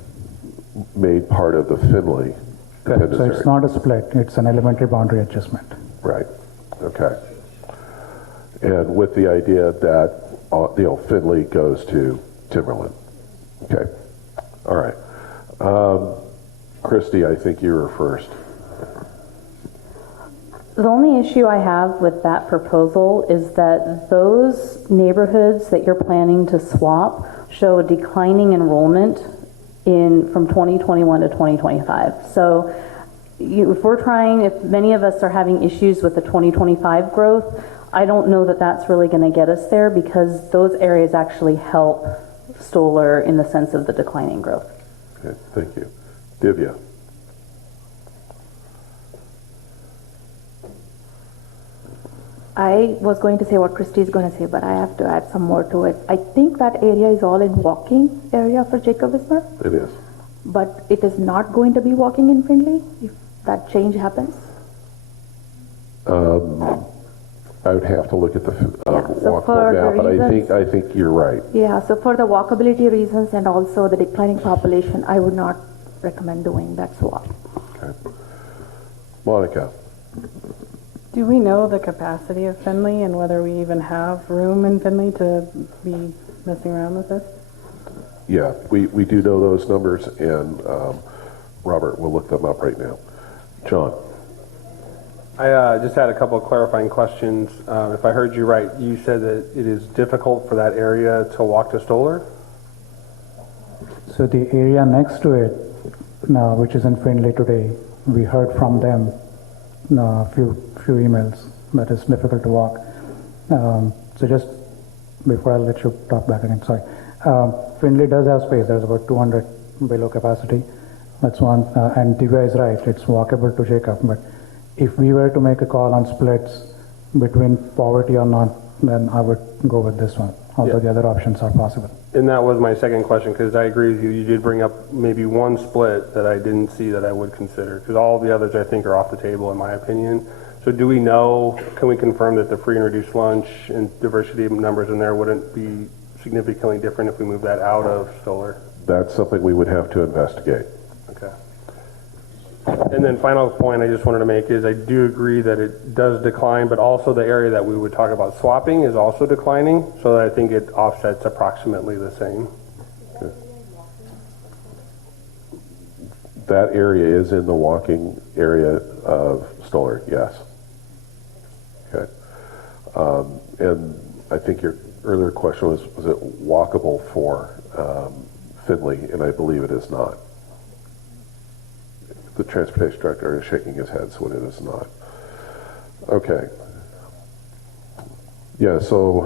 made part of the Finley attendance So area. it's not a split, it's an elementary boundary adjustment. Right. Okay. And with the idea that Finley goes to Timberland. Okay. All right. Christy, I think you were first. The only issue I have with that proposal is that those neighborhoods that you're planning to swap show a declining enrollment from 2021 to 2025. So if many of us are having issues with the 2025 growth, I don't know that that's really going to get us there because those areas actually help Stoller in the sense of the declining growth. Okay, thank you. Divya. I was going to say what Christy is going to say, but I have to add some more to it. I think that area is all in walking area for Jacob Wismer. It is. But it is not going to be walking in Finley if that change happens? I would have to look at the so walkable map, but I think you're right. Yeah, so for the walkability reasons and also the declining population, I would not recommend doing that swap. Okay. Monica. Do we know the capacity of Finley and whether we even have room in Finley to be messing around with this? Yeah, we do know those numbers, and Robert will look them up right now. John. I just had a couple of clarifying questions. If I heard you right, you said that it is difficult for that area to walk to Stoller? So the area next to it, which is in Finley today, we heard from them a few emails that it's difficult to walk. So just before I let you talk back again, sorry. Finley does have space. There's about 200 below capacity. That's one. And Divya is right. It's walkable to Jacob, but if we were to make a call on splits between poverty or not, then I would go with this one, although the other options are possible. And that was my second question, because I agree with you. You did bring up maybe one split that I didn't see that I would consider, because all the others I think are off the table in my opinion. So do we know, can we confirm that the free and reduced lunch and diversity of numbers in there wouldn't be significantly different if we move that out of Stoller? That's something we would have to investigate. Okay. And then final point I just wanted to make is I do agree that it does decline, but also the area that we would talk about swapping is also declining, so that I think it offsets approximately the same. Okay. That area is in the walking area of Stoller, yes. Okay. And I think your earlier question was it walkable for Finley, and I believe it is not. The transportation director is shaking his head, so it is not. Okay. Yeah, so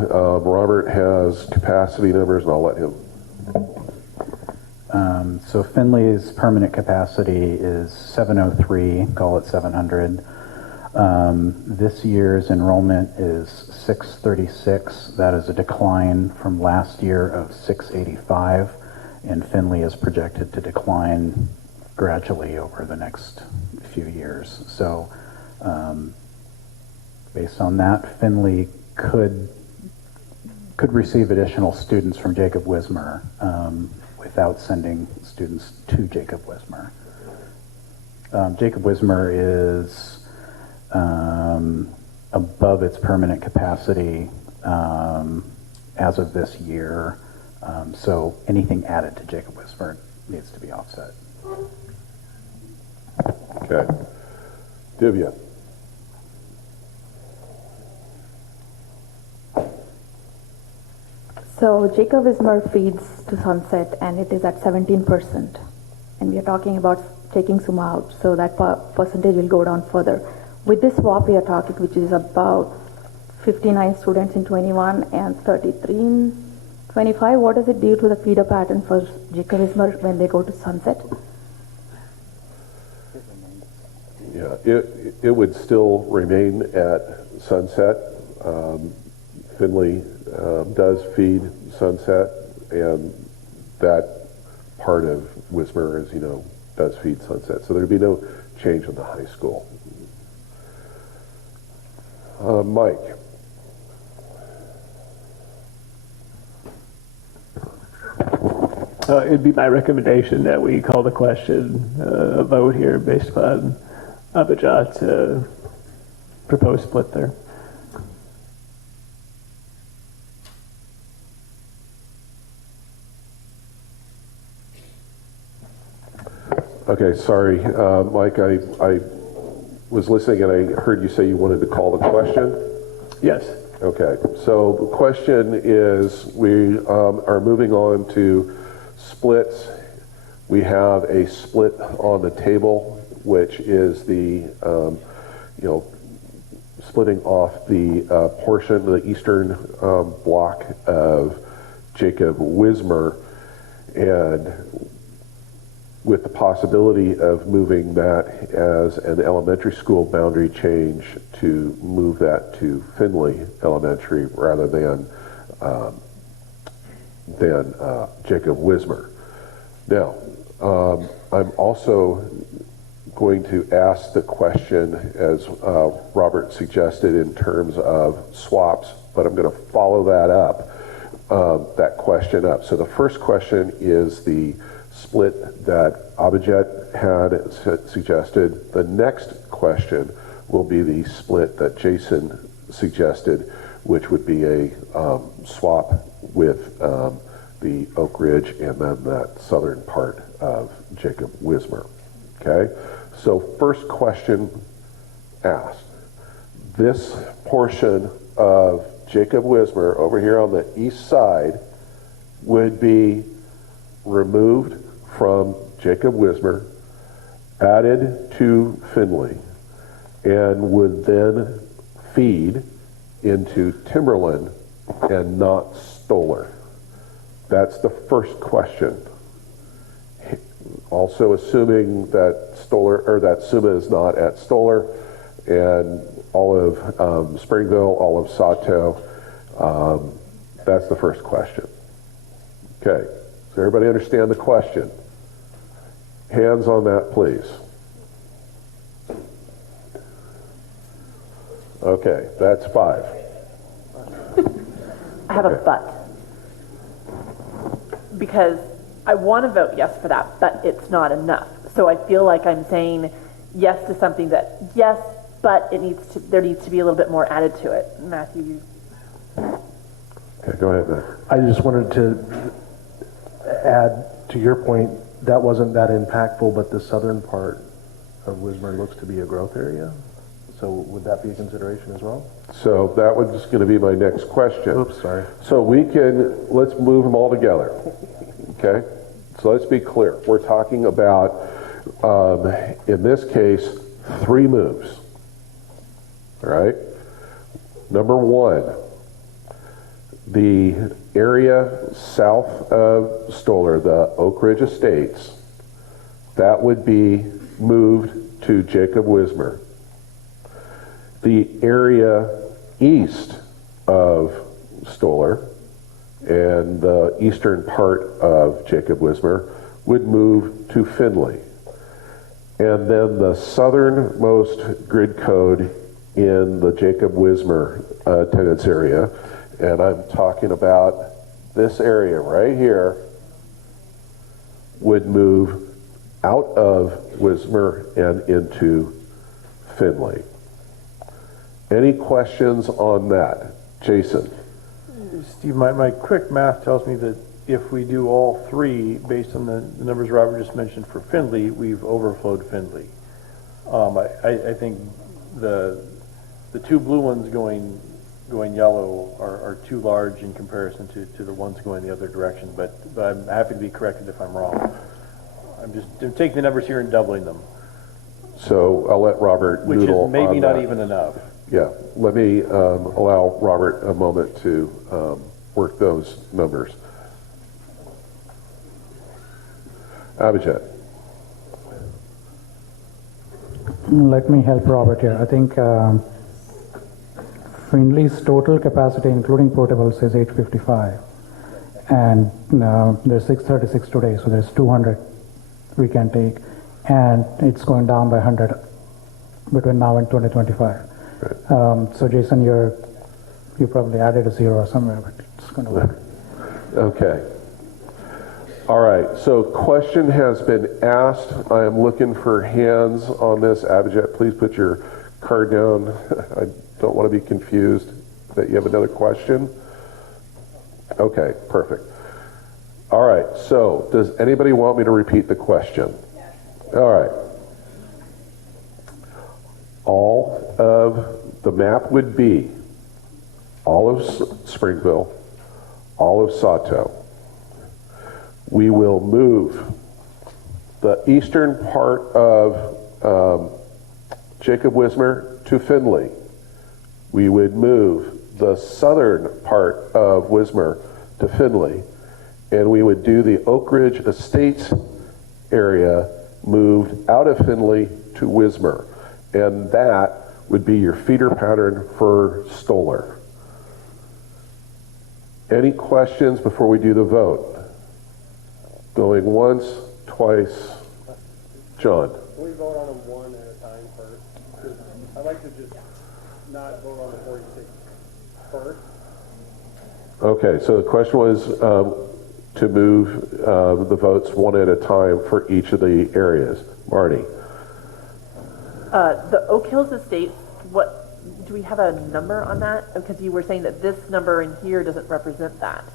Robert has capacity numbers, and I'll let him. So Finley's permanent capacity is 703, call it 700. This year's enrollment is 636. That is a decline from last year of 685, and Finley is projected to decline gradually over the next few years. So based on that, Finley could receive additional students from Jacob Wismer without sending students to Jacob Wismer. Jacob Wismer is above its permanent capacity as of this year, so anything added to Jacob Wismer needs to be offset. Okay. Divya. So Jacob Wismer feeds to Sunset and it is at 17%. And we are talking about taking Suma out, so that percentage will go down further. With this swap we are talking, which is about 59 students in 21 and 33 in 25, what does it do to the feeder pattern for Jacob Wismer when they go to Sunset? Yeah, it would still remain at Sunset. Finley does feed Sunset, and that part of Wismer, as you know, does feed Sunset. So there'd be no change in the high school. Mike. It'd be my recommendation that we call the question a vote here based upon Abhijat's proposed split there. Okay, sorry, Mike, I was listening and I heard you say you wanted to call the question? Yes. Okay, so the question is, we are moving on to splits. We have a split on the table, which is the, splitting off the portion, the eastern block of Jacob Wismer, and with the possibility of moving that as an elementary school boundary change to move that to Finley Elementary rather than Jacob Wismer. Now, I'm also going to ask the question, as Robert suggested, in terms of swaps, but I'm going to follow that up, that question up. So the first question is the split that Abhijat had suggested. The next question will be the split that Jason suggested, which would be a swap with the Oak Ridge and then that southern part of Jacob Wismer. Okay, so first question asked. This portion of Jacob Wismer over here on the east side would be removed from Jacob Wismer, added to Finley, and would then feed into Timberland and not Stoller. That's the first question. Also assuming that Stoller, or that Suma is not at Stoller, and all of Springville, all of Sato. That's the first question. Okay, does everybody understand the question? Hands on that, please. Okay, that's 5. I have a but. Because I want to vote yes for that, but it's not enough. So I feel like I'm saying yes to something that, yes, but there needs to be a little bit more added to it. Matthew? Okay, go ahead, Matt. I just wanted to add to your point, that wasn't that impactful, but the southern part of Wismer looks to be a growth area. So would that be a consideration as well? So that was going to be my next question. Oops, sorry. So let's move them all together. Okay? So let's be clear. We're talking about, in this case, 3 moves. All right? Number 1, the area south of Stoller, the Oak Ridge Estates, that would be moved to Jacob Wismer. The area east of Stoller and the eastern part of Jacob Wismer would move to Finley. And then the southernmost grid code in the Jacob Wismer attendance area, and I'm talking about this area right here, would move out of Wismer and into Finley. Any questions on that? Jason? Steve, my quick math tells me that if we do all 3, based on the numbers Robert just mentioned for Finley, we've overflowed Finley. I think the 2 blue ones going yellow are too large in comparison to the ones going the other direction, but I'm happy to be corrected if I'm wrong. I'm taking the numbers here and doubling them. So I'll let Robert Which noodle is maybe on not that. even enough. Yeah, let me allow Robert a moment to work those numbers. Abhijit. Let me help Robert here. I think Finley's total capacity, including portables, is 855. And there's 636 today, so there's 200 we can take. And it's going down by 100 between now and 2025. So Jason, you probably added a 0 somewhere, but it's going to work. Okay. All right, so question has been asked. I am looking for hands on this. Abhijit, please put your card down. I don't want to be confused that you have another question. Okay, perfect. All right, so does anybody want me to repeat the question? Yes. All right. All of the map would be all of Springville, all of Sato. We will move the eastern part of Jacob Wismer to Finley. We would move the southern part of Wismer to Finley, and we would do the Oak Ridge Estates area moved out of Finley to Wismer, and that would be your feeder pattern for Stoller. Any questions before we do the vote? Going once, twice. John? Can we vote on them one at a time first? I'd like to just not vote on the 46 first. Okay, so the question was to move the votes one at a time for each of the areas. Marty? The Oak Hills Estates, what do we have a number on that? Because you were saying that this number in here doesn't represent that.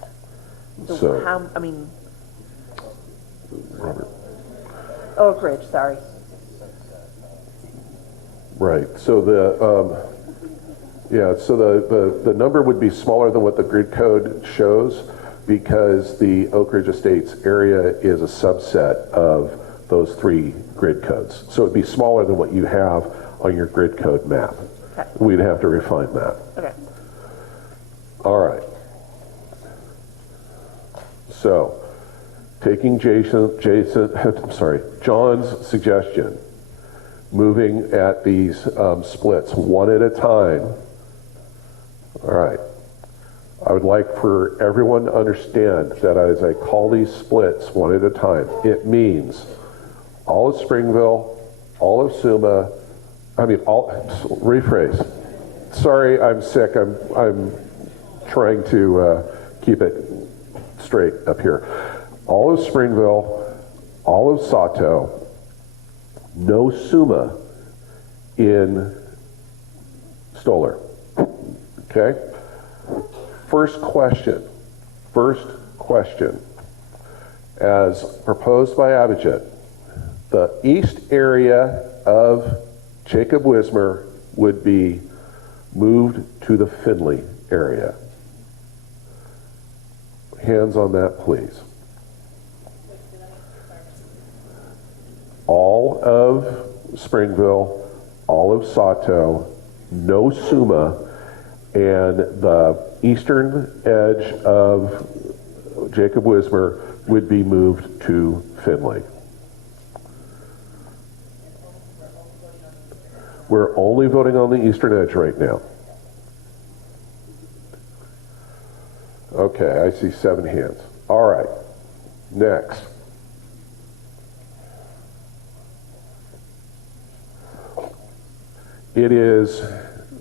So how, I mean... Robert. Oak Ridge, sorry. Right. So the number would be smaller than what the grid code shows because the Oak Ridge Estates area is a subset of those 3 grid codes. So it'd be smaller than what you have on your grid code map. Okay. We'd have to refine that. Okay. All right. So, taking John's suggestion, moving at these splits one at a time. All right. I would like for everyone to understand that as I call these splits one at a time, it means all of Springville, all of Suma, rephrase. Sorry, I'm sick. I'm trying to keep it straight up here. All of Springville, all of Sato, no Suma in Stoller. Okay? First question, as proposed by Abijit, the east area of Jacob Wismer would be moved to the Finley area. Hands on that, please. All of Springville, all of Sato, no Suma, and the eastern edge of Jacob Wismer would be moved to Finley. We're only voting on the eastern edge right now. Okay, I see 7 hands. All right, next. It is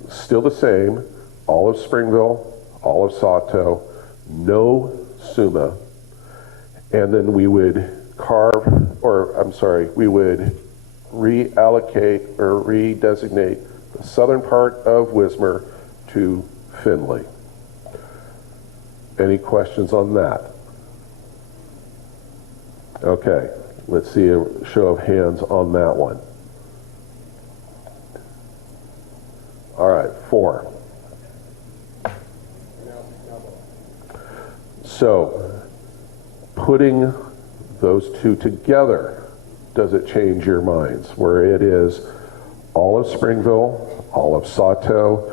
still the same. All of Springville, all of Sato, no Suma, and then we would we would reallocate or redesignate the southern part of Wismer to Finley. Any questions on that? Okay, let's see a show of hands on that one. All right, 4. So, putting those two together, does it change your minds? Where it is all of Springville, all of Sato,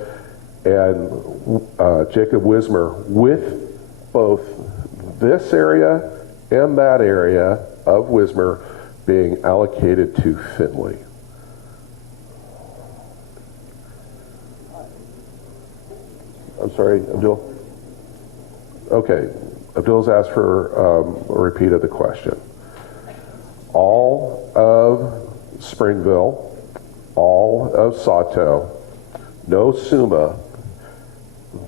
and Jacob Wismer with both this area and that area of Wismer being allocated to Finley. I'm sorry, Abdul? Okay, Abdul's asked for a repeat of the question. All of Springville, all of Sato, no Suma,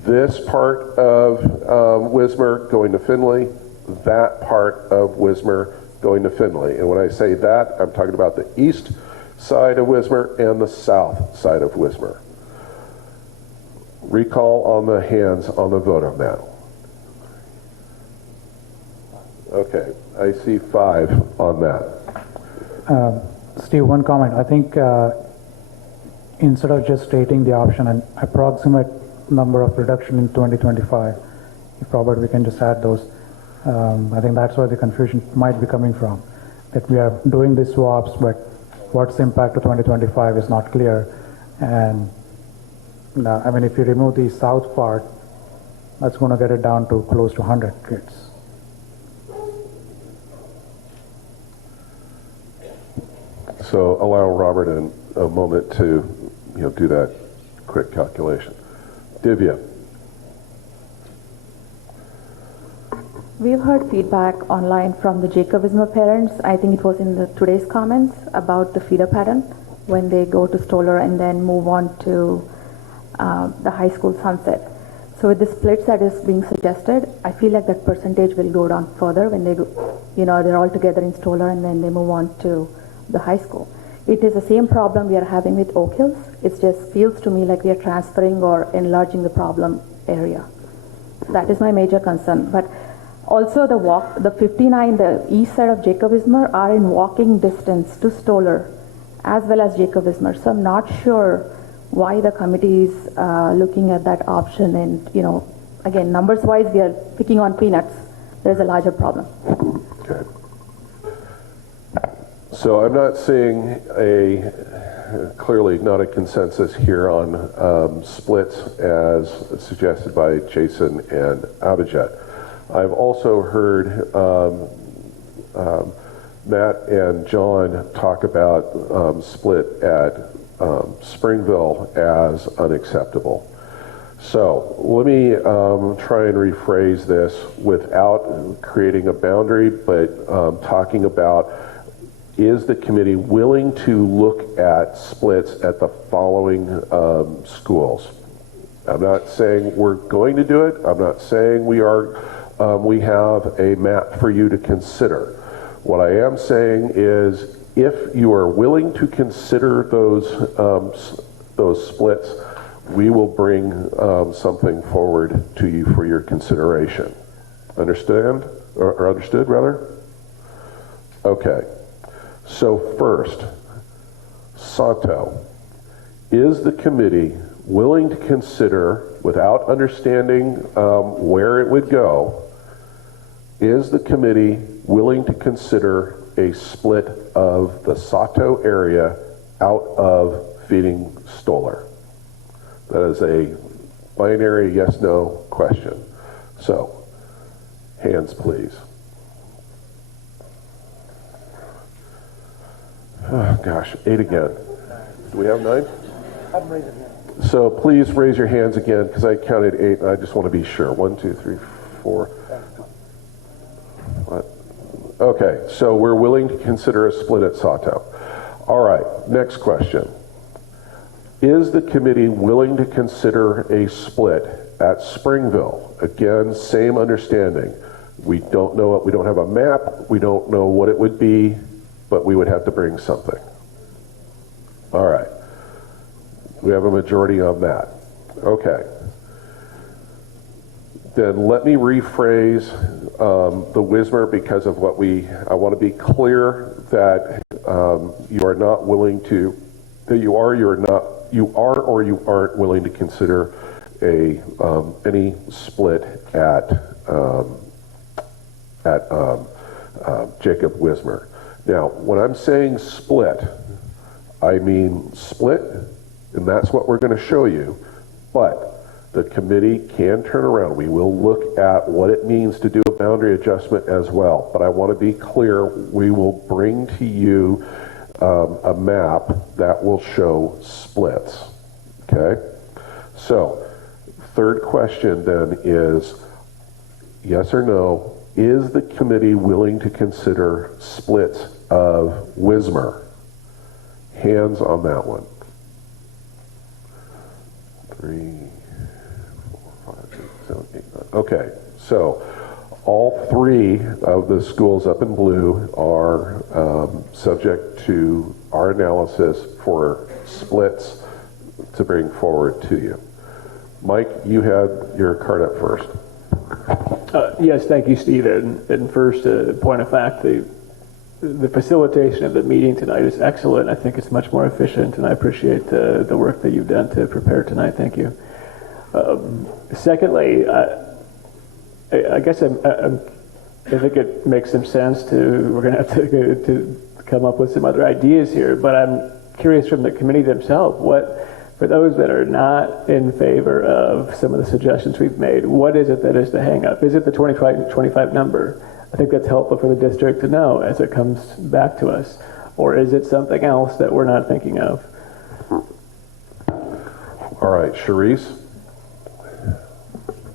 this part of Wismer going to Finley, that part of Wismer going to Finley. And when I say that, I'm talking about the east side of Wismer and the south side of Wismer. Recall on the hands on the vote on that. Okay, I see 5 on that. Steve, one comment. I think instead of just stating the option and approximate number of reduction in 2025, probably we can just add those. I think that's where the confusion might be coming from. That we are doing the swaps, but what's the impact to 2025 is not clear. And I mean, if you remove the south part, that's going to get it down to close to 100 kids. So allow Robert a moment to do that quick calculation. Divya. We've heard feedback online from the Jacob Wismer parents. I think it was in today's comments about the feeder pattern when they go to Stoller and then move on to the high school sunset. So with the splits that is being suggested, I feel like that percentage will go down further when they go, they're all together in Stoller and then they move on to the high school. It is the same problem we are having with Oak Hills. It just feels to me like we are transferring or enlarging the problem area. That is my major concern. But also the 59, the east side of Jacob Wismer are in walking distance to Stoller as well as Jacob Wismer. So I'm not sure why the committee is looking at that option. And, again, numbers wise, we are picking on peanuts. There's a larger problem. Okay. So I'm not seeing clearly not a consensus here on splits as suggested by Jason and Abijit. I've also heard Matt and John talk about split at Springville as unacceptable. So let me try and rephrase this without creating a boundary, but talking about, is the committee willing to look at splits at the following schools? I'm not saying we're going to do it. I'm not saying we are. We have a map for you to consider. What I am saying is, if you are willing to consider those splits, we will bring something forward to you for your consideration. Understand? Or understood, rather? Okay. So first, Santo, is the committee willing to consider, without understanding where it would go, is the committee willing to consider a split of the Sato area out of feeding Stoller? That is a binary yes-no question. So, hands please. Oh, gosh, 8 again. Do we have 9? So please raise your hands again, because I counted 8 and I just want to be sure. 1, 2, 3, 4. What? Okay, so we're willing to consider a split at Sato. All right, next question. Is the committee willing to consider a split at Springville? Again, same understanding. We don't know it. We don't have a map. We don't know what it would be, but we would have to bring something. All right. We have a majority on that. Okay. Then let me rephrase the Wismer, because of what I want to be clear that you are not willing to, that you are or you aren't willing to consider any split at Jacob Wismer. Now, when I'm saying split, I mean split, and that's what we're going to show you, but the committee can turn around. We will look at what it means to do a boundary adjustment as well, but I want to be clear, we will bring to you a map that will show splits, okay? So, third question then is, yes or no, is the committee willing to consider splits of Wismer? Hands on that one. 3, 4, 5, 6, 7, 8, 9. Okay, so all 3 of the schools up in blue are subject to our analysis for splits to bring forward to you. Mike, you had your card up first. Yes, thank you, Steve. And first, point of fact, the facilitation of the meeting tonight is excellent. I think it's much more efficient, and I appreciate the work that you've done to prepare tonight. Thank you. Secondly, I guess I think it makes some sense we're going to have to come up with some other ideas here, but I'm curious from the committee themselves, for those that are not in favor of some of the suggestions we've made, what is it that is the hang-up? Is it the 25 number? I think that's helpful for the district to know as it comes back to us. Or is it something else that we're not thinking of? All right, Charisse?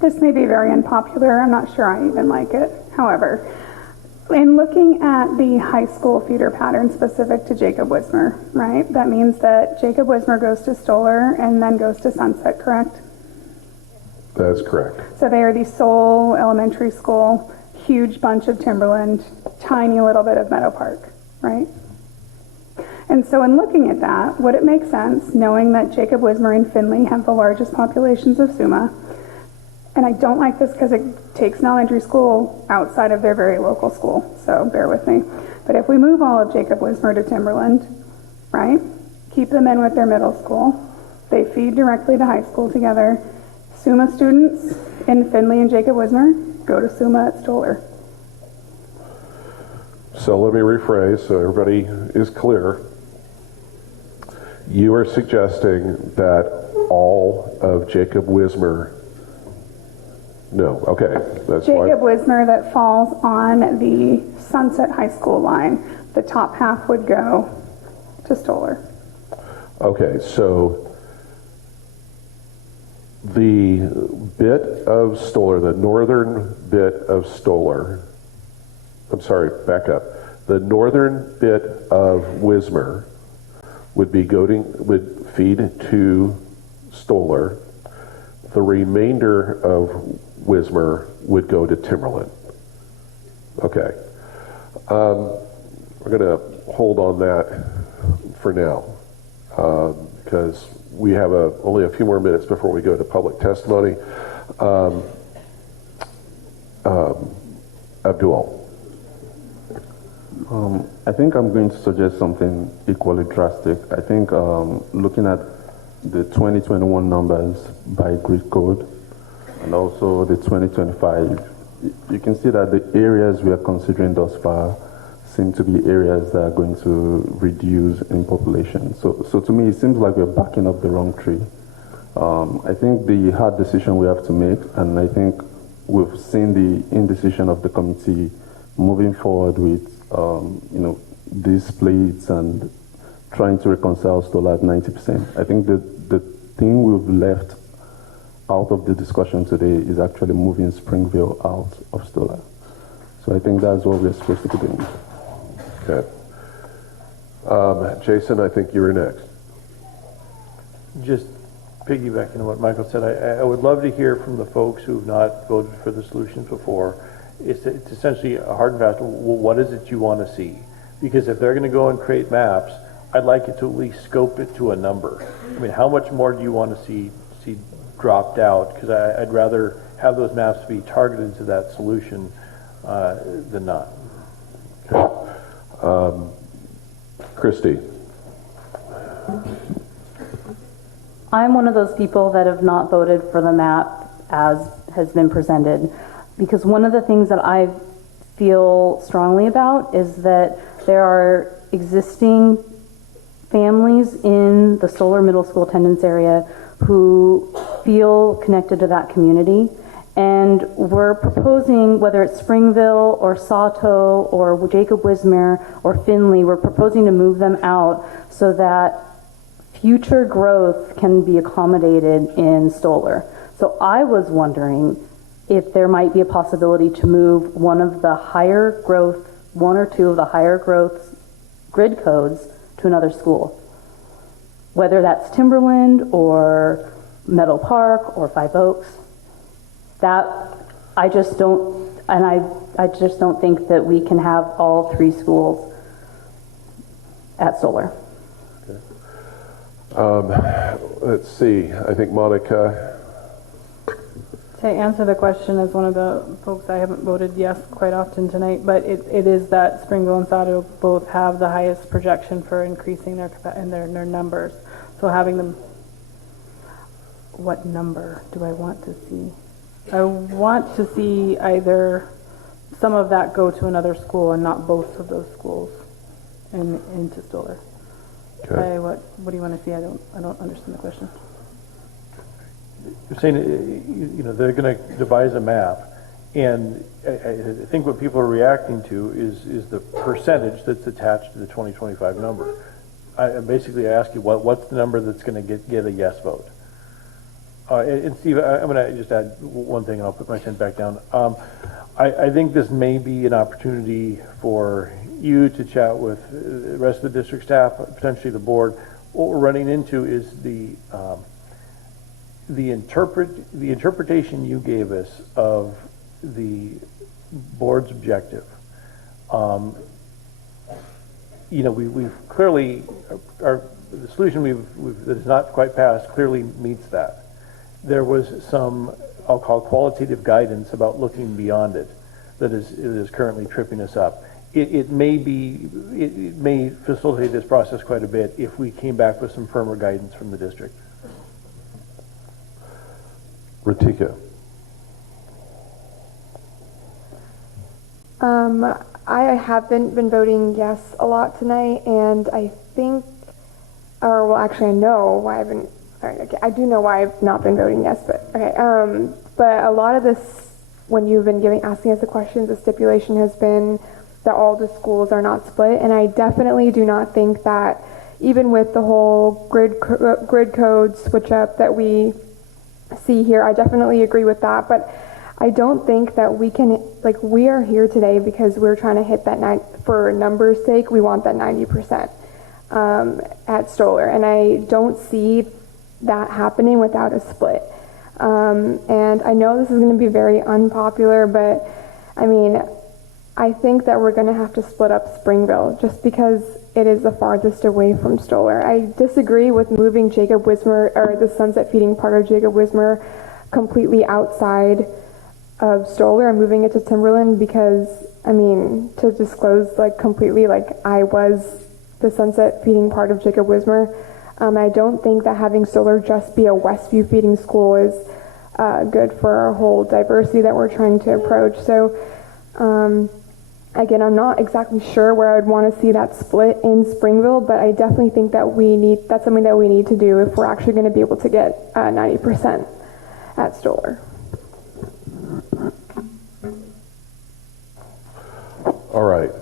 This may be very unpopular. I'm not sure I even like it. However, in looking at the high school feeder pattern specific to Jacob Wismer, right, that means that Jacob Wismer goes to Stoller and then goes to Sunset, correct? That's correct. So they are the sole elementary school, huge bunch of Timberland, tiny little bit of Meadow Park, right? And so in looking at that, would it make sense, knowing that Jacob Wismer and Finley have the largest populations of SUMA, and I don't like this because it takes an elementary school outside of their very local school, so bear with me. But if we move all of Jacob Wismer to Timberland, right, keep them in with their middle school, they feed directly to high school together, SUMA students in Finley and Jacob Wismer go to SUMA at Stoller. So let me rephrase so everybody is clear. You are suggesting that all of Jacob Wismer No, okay, that's fine. Jacob Wismer that falls on the Sunset High School line. The top half would go to Stoller. Okay, so the bit of Stoller, the northern bit of Stoller, I'm sorry, back up. The northern bit of Wismer would feed to Stoller. The remainder of Wismer would go to Timberland. Okay. We're going to hold on that for now because we have only a few more minutes before we go to public testimony. Abdul. I think I'm going to suggest something equally drastic. I think looking at the 2021 numbers by grid code and also the 2025, you can see that the areas we are considering thus far seem to be areas that are going to reduce in population. So to me, it seems like we're backing up the wrong tree. I think the hard decision we have to make, and I think we've seen the indecision of the committee moving forward with these splits and trying to reconcile Stoller at 90%. I think the thing we've left out of the discussion today is actually moving Springville out of Stoller. So I think that's what we're supposed to be doing. Okay. Jason, I think you were next. Just piggybacking on what Michael said, I would love to hear from the folks who have not voted for the solutions before. It's essentially a hard and fast, well, what is it you want to see? Because if they're going to go and create maps, I'd like it to at least scope it to a number. I mean, how much more do you want to see dropped out? Because I'd rather have those maps be targeted to that solution than not. Okay. Christy. I'm one of those people that have not voted for the map as has been presented, because one of the things that I feel strongly about is that there are existing families in the Stoller Middle School attendance area who feel connected to that community, and we're proposing, whether it's Springville or Sato or Jacob Wismer or Finley, we're proposing to move them out so that future growth can be accommodated in Stoller. So I was wondering if there might be a possibility to move one or two of the higher growth grid codes to another school, whether that's Timberland or Meadow Park or Five Oaks. That I just don't, and I just don't think that we can have all three schools at Stoller. Let's see. I think Monica. To answer the question, as one of the folks, I haven't voted yes quite often tonight, but it is that Springville and Sato both have the highest projection for increasing their numbers. So having them, what number do I want to see? I want to see either some of that go to another school and not both of those schools into Stoller. Okay. What do you want to see? I don't understand the question. You're saying, they're going to devise a map, and I think what people are reacting to is the percentage that's attached to the 2025 number. I ask you, what's the number that's going to get a yes vote? And Steve, I'm going to just add one thing, and I'll put my tent back down. I think this may be an opportunity for you to chat with the rest of the district staff, potentially the board. What we're running into is the interpretation you gave us of the board's objective. We've clearly, the solution that is not quite passed clearly meets that. There was some, I'll call qualitative guidance about looking beyond it that is currently tripping us up. It may facilitate this process quite a bit if we came back with some firmer guidance from the district. Ratika. I haven't been voting yes a lot tonight, and I think, I know why I've been, sorry, okay, I do know why I've not been voting yes, but okay. But a lot of this, when you've been asking us the questions, the stipulation has been that all the schools are not split, and I definitely do not think that, even with the whole grid code switch up that we see here, I definitely agree with that, but I don't think that we can, like, we are here today because we're trying to hit that, for numbers sake, we want that 90% at Stoller, and I don't see that happening without a split. And I know this is going to be very unpopular, but I mean, I think that we're going to have to split up Springville just because it is the farthest away from Stoller. I disagree with moving Jacob Wismer, or the sunset feeding part of Jacob Wismer, completely outside of Stoller and moving it to Timberland, because, I mean, to disclose, like, completely, like, I was the sunset feeding part of Jacob Wismer. I don't think that having Stoller just be a Westview feeding school is good for our whole diversity that we're trying to approach. So, again, I'm not exactly sure where I'd want to see that split in Springville, but I definitely think that that's something that we need to do if we're actually going to be able to get 90% at Stoller. All right.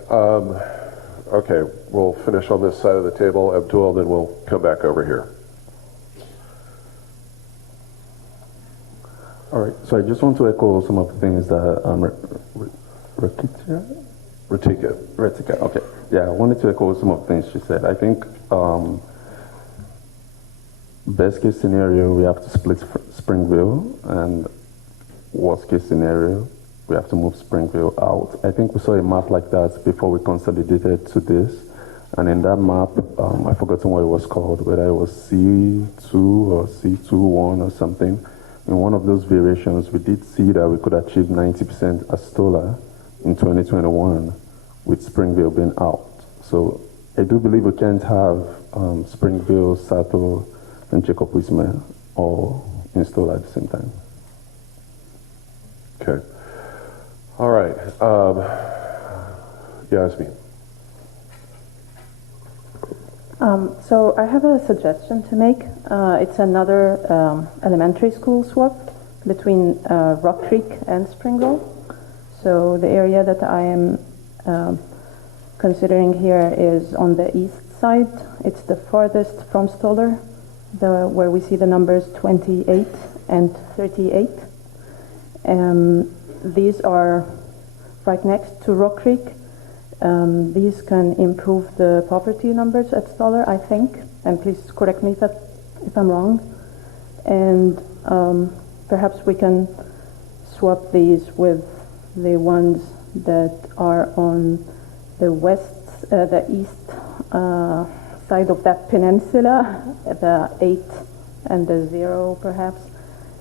Okay, we'll finish on this side of the table, Abdul, then we'll come back over here. All right, so I just want to echo some of the things that Retika, okay. Yeah, I wanted to echo some of the things she said. I think best case scenario, we have to split Springville, and worst case scenario, we have to move Springville out. I think we saw a map like that before we consolidated to this. And in that map, I've forgotten what it was called, whether it was C2 or C21 or something. In one of those variations, we did see that we could achieve 90% at Stoller in 2021 with Springville being out. So I do believe we can't have Springville, Sato, and Jacob Wismer all in Stoller at the same time. Okay. All right. Yasmin. So I have a suggestion to make. It's another elementary school swap between Rock Creek and Springville. So the area that I am considering here is on the east side. It's the farthest from Stoller, where we see the numbers 28 and 38. These are right next to Rock Creek. These can improve the poverty numbers at Stoller, I think, and please correct me if I'm wrong. And perhaps we can swap these with the ones that are on the the east side of that peninsula, the 8 and the 0 perhaps.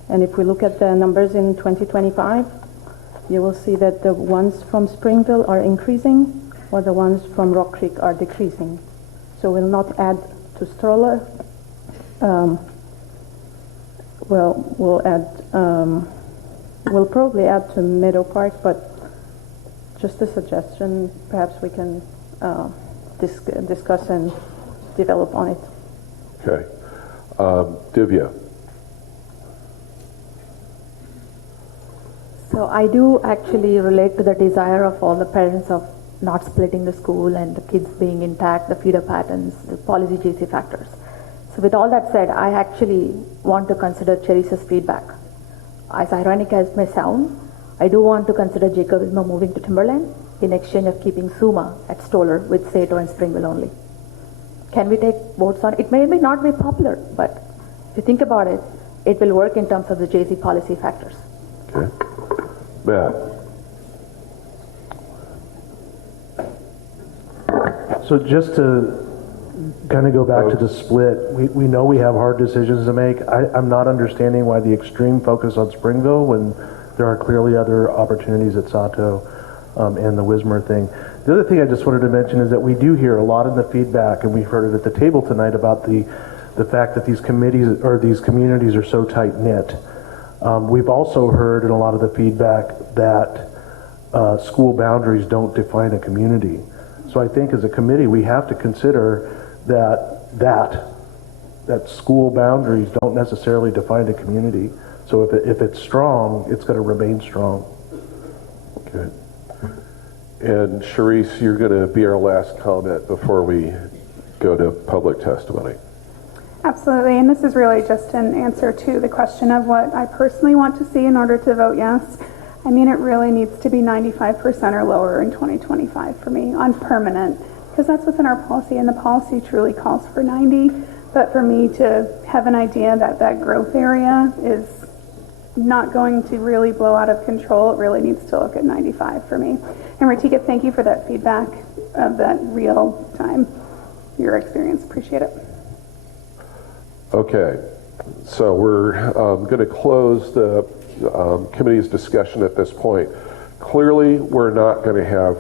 And if we look at the numbers in 2025, you will see that the ones from Springville are increasing, while the ones from Rock Creek are decreasing. So we'll not add to Stoller. We'll probably add to Meadow Park, but just a suggestion, perhaps we can discuss and develop on it. Okay. Divya. So I do actually relate to the desire of all the parents of not splitting the school and the kids being intact, the feeder patterns, the policy JC factors. So with all that said, I actually want to consider Cheris's feedback. As ironic as may sound, I do want to consider Jacob Wismer moving to Timberland in exchange of keeping Suma at Stoller with Sato and Springville only. Can we take votes on it? It may not be popular, but if you think about it, it will work in terms of the JC policy factors. Okay. Matt. So just to kind of go back to the split, we know we have hard decisions to make. I'm not understanding why the extreme focus on Springville when there are clearly other opportunities at Sato and the Wismer thing. The other thing I just wanted to mention is that we do hear a lot in the feedback, and we've heard it at the table tonight, about the fact that these committees or these communities are so tight-knit. We've also heard in a lot of the feedback that school boundaries don't define a community. So I think as a committee we have to consider that school boundaries don't necessarily define a community. So if it's strong, it's going to remain strong. Okay. And Sharice, you're going to be our last comment before we go to public testimony. Absolutely, and this is really just an answer to the question of what I personally want to see in order to vote yes. I mean, it really needs to be 95% or lower in 2025 for me on permanent, because that's what's in our policy, and the policy truly calls for 90. But for me to have an idea that that growth area is not going to really blow out of control, it really needs to look at 95 for me. And Ratika, thank you for that feedback of that real time, your experience. Appreciate it. Okay, so we're going to close the committee's discussion at this point. Clearly, we're not going to have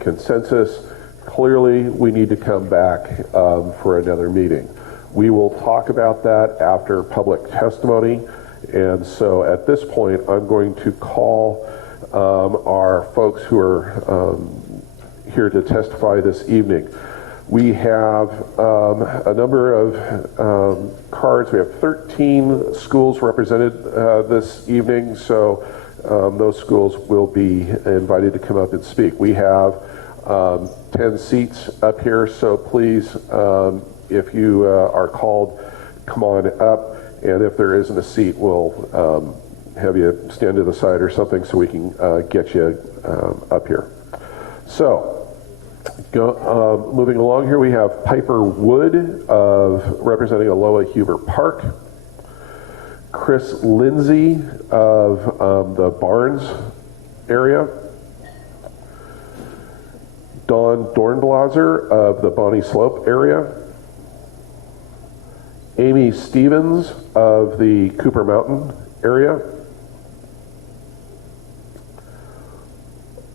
consensus. Clearly, we need to come back for another meeting. We will talk about that after public testimony. And so at this point, I'm going to call our folks who are here to testify this evening. We have a number of cards. We have 13 schools represented this evening, so those schools will be invited to come up and speak. We have 10 seats up here, so please, if you are called, come on up, and if there isn't a seat, we'll have you stand to the side or something so we can get you up here. So, moving along here, we have Piper Wood representing Aloha Huber Park, Chris Lindsay of the Barnes area, Dawn Dornblaser of the Bonnie Slope area, Amy Stevens of the Cooper Mountain area,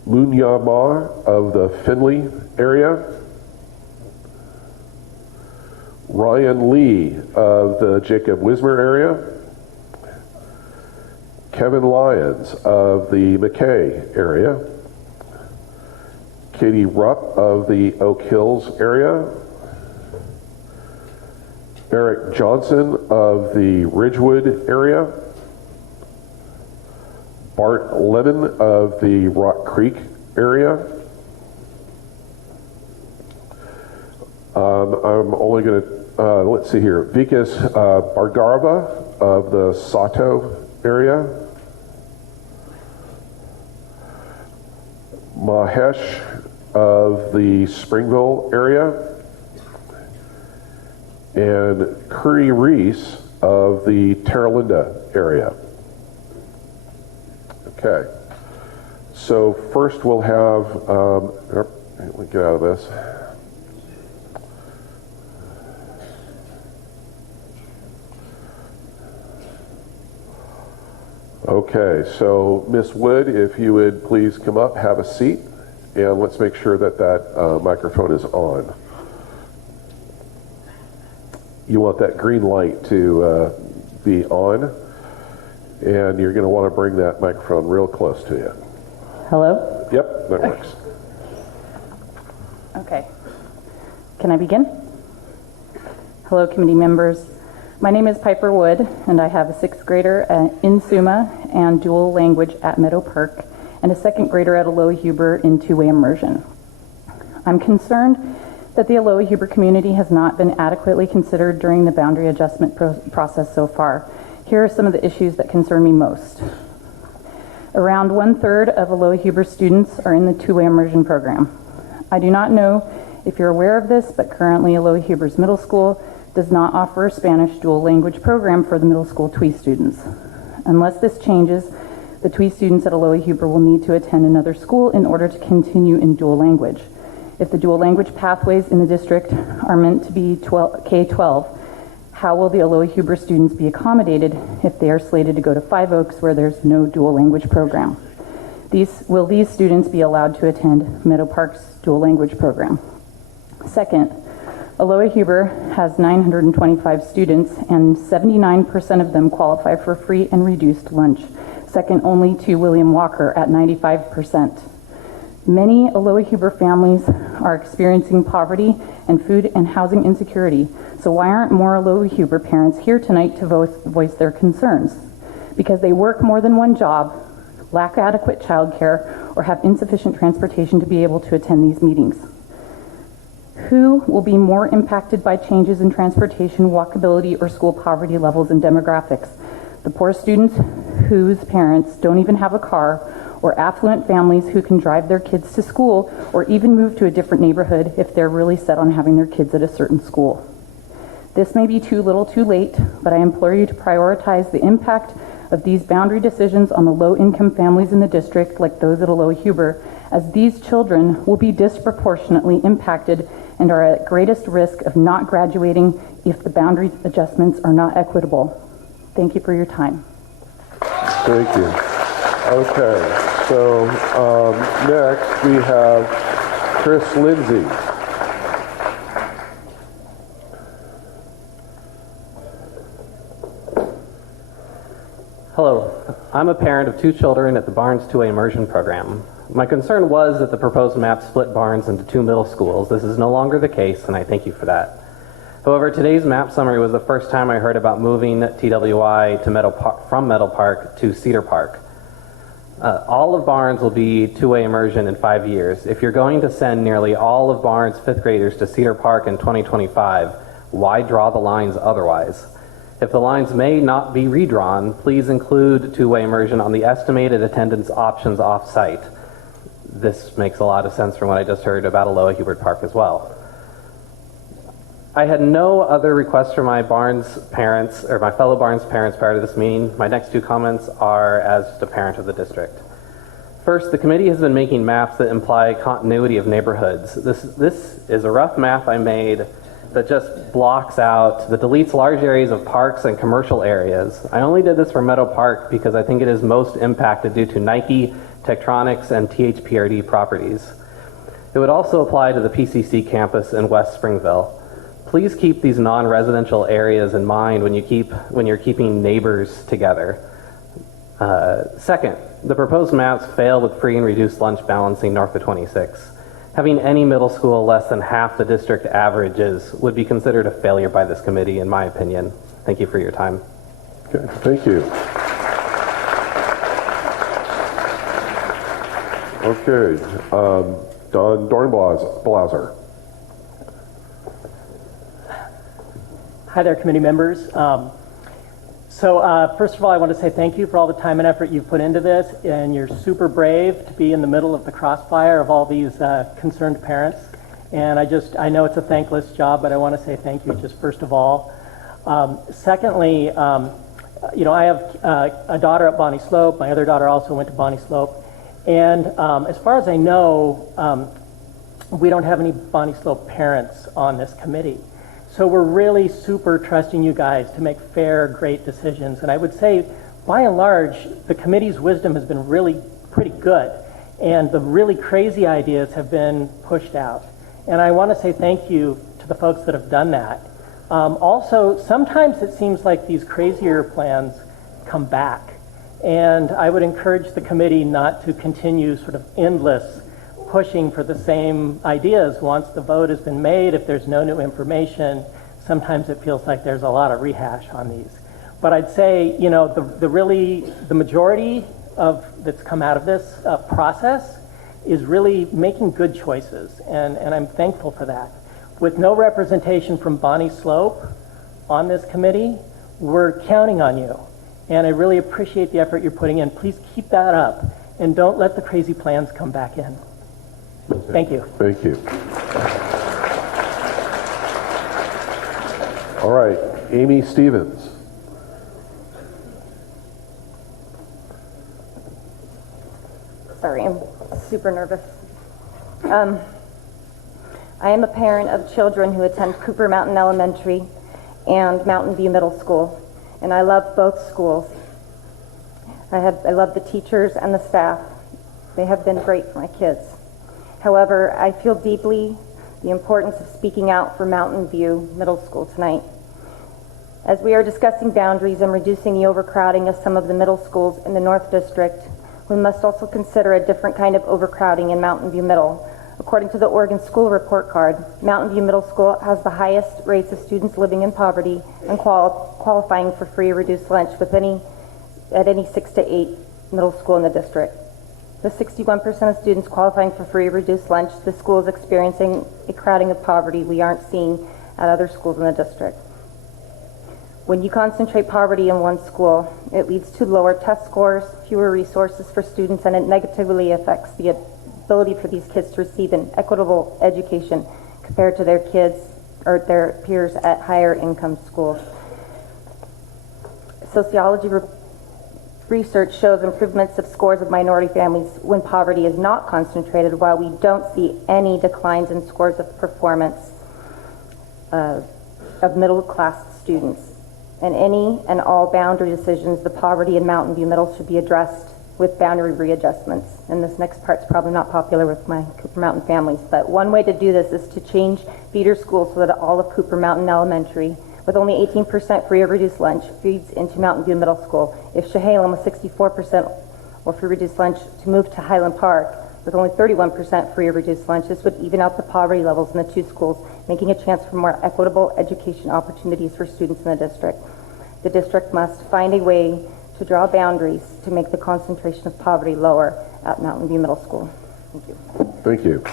Lunya Ma of the Finley area, Ryan Lee of the Jacob Wismer area, Kevin Lyons of the McKay area, Katie Rupp of the Oak Hills area, Eric Johnson of the Ridgewood area, Bart Lemon of the Rock Creek area. I'm only going to, let's see here, Vikas Bargarva of the Sato area, Mahesh of the Springville area, and Curry Reese of the Terralinda area. Okay, so first we'll have, let me get out of this. Okay, so Miss Wood, if you would please come up, have a seat, and let's make sure that that microphone is on. You want that green light to be on, and you're going to want to bring that microphone real close to you. Hello? Yep, that works. Okay. Can I begin? Hello, committee members. My name is Piper Wood, and I have a 6th grader in SUMA and dual language at Meadow Park, and a 2nd grader at Aloha Huber in two-way immersion. I'm concerned that the Aloha Huber community has not been adequately considered during the boundary adjustment process so far. Here are some of the issues that concern me most. Around 1/3 of Aloha Huber students are in the two-way immersion program. I do not know if you're aware of this, but currently Aloha Huber's middle school does not offer a Spanish dual language program for the middle school TWE students. Unless this changes, the TWE students at Aloha Huber will need to attend another school in order to continue in dual language. If the dual language pathways in the district are meant to be K-12, how will the Aloha Huber students be accommodated if they are slated to go to Five Oaks where there's no dual language program? Will these students be allowed to attend Meadow Park's dual language program? Second, Aloha Huber has 925 students, and 79% of them qualify for free and reduced lunch, second only to William Walker at 95%. Many Aloha Huber families are experiencing poverty and food and housing insecurity, so why aren't more Aloha Huber parents here tonight to voice their concerns? because they work more than one job, lack adequate childcare, or have insufficient transportation to be able to attend these meetings. Who will be more impacted by changes in transportation, walkability, or school poverty levels and demographics? The poor students whose parents don't even have a car, or affluent families who can drive their kids to school or even move to a different neighborhood if they're really set on having their kids at a certain school. This may be too little too late, but I implore you to prioritize the impact of these boundary decisions on the low-income families in the district, like those at Aloha Huber, as these children will be disproportionately impacted and are at greatest risk of not graduating if the boundary adjustments are not equitable. Thank you for your time. Thank you. Okay, so next we have Chris Lindsay. Hello, I'm a parent of 2 children at the Barnes 2A immersion program. My concern was that the proposed map split Barnes into 2 middle schools. This is no longer the case, and I thank you for that. However, today's map summary was the first time I heard about moving TWI to from Meadow Park to Cedar Park. All of Barnes will be 2A immersion in 5 years. If you're going to send nearly all of Barnes' 5th graders to Cedar Park in 2025, why draw the lines otherwise? If the lines may not be redrawn, please include 2-way immersion on the estimated attendance options off-site. This makes a lot of sense from what I just heard about Aloha Hubert Park as well. I had no other requests from my Barnes parents, or my fellow Barnes parents prior to this meeting. My next 2 comments are as just a parent of the district. First, the committee has been making maps that imply continuity of neighborhoods. This is a rough map I made that just blocks out, that deletes large areas of parks and commercial areas. I only did this for Meadow Park because I think it is most impacted due to Nike, Tektronix, and THPRD properties. It would also apply to the PCC campus in West Springville. Please keep these non-residential areas in mind when you're keeping neighbors together. Second, the proposed maps fail with free and reduced lunch balancing north of 26. Having any middle school less than half the district averages would be considered a failure by this committee, in my opinion. Thank you for your time. Okay, thank you. Okay, Don Dornblaser. Hi there, committee members. First of all, I want to say thank you for all the time and effort you've put into this, and you're super brave to be in the middle of the crossfire of all these concerned parents. And I know it's a thankless job, but I want to say thank you just first of all. Secondly, I have a daughter at Bonnie Slope. My other daughter also went to Bonnie Slope. And as far as I know, we don't have any Bonnie Slope parents on this committee. So we're really super trusting you guys to make fair, great decisions. And I would say, by and large, the committee's wisdom has been really pretty good. And the really crazy ideas have been pushed out. And I want to say thank you to the folks that have done that. Also, sometimes it seems like these crazier plans come back. And I would encourage the committee not to continue sort of endless pushing for the same ideas once the vote has been made. If there's no new information, sometimes it feels like there's a lot of rehash on these. But I'd say, the majority of that's come out of this process is really making good choices, and I'm thankful for that. With no representation from Bonnie Slope on this committee, we're counting on you, and I really appreciate the effort you're putting in. Please keep that up, and don't let the crazy plans come back in. Thank you. Thank you. All right, Amy Stevens. Sorry, I'm super nervous. I am a parent of children who attend Cooper Mountain Elementary and Mountain View Middle School, and I love both schools. I love the teachers and the staff. They have been great for my kids. However, I feel deeply the importance of speaking out for Mountain View Middle School tonight. As we are discussing boundaries and reducing the overcrowding of some of the middle schools in the North District, we must also consider a different kind of overcrowding in Mountain View Middle. According to the Oregon School Report Card, Mountain View Middle School has the highest rates of students living in poverty and qualifying for free or reduced lunch, with any at any 6 to 8 middle school in the district. With 61% of students qualifying for free or reduced lunch, the school is experiencing a crowding of poverty we aren't seeing at other schools in the district. When you concentrate poverty in one school, it leads to lower test scores, fewer resources for students, and it negatively affects the ability for these kids to receive an equitable education compared to their kids or their peers at higher income schools. Sociology research shows improvements of scores of minority families when poverty is not concentrated, while we don't see any declines in scores of performance of middle class students. And any and all boundary decisions, the poverty in Mountain View Middle should be addressed with boundary readjustments. And this next part's probably not popular with my Cooper Mountain families, but one way to do this is to change feeder schools so that all of Cooper Mountain Elementary, with only 18% free or reduced lunch, feeds into Mountain View Middle School. If Chehalem with 64% or free reduced lunch to move to Highland Park with only 31% free or reduced lunch, this would even out the poverty levels in the two schools, making a chance for more equitable education opportunities for students in the district. The district must find a way to draw boundaries to make the concentration of poverty lower at Mountain View Middle School. Thank you. Thank you.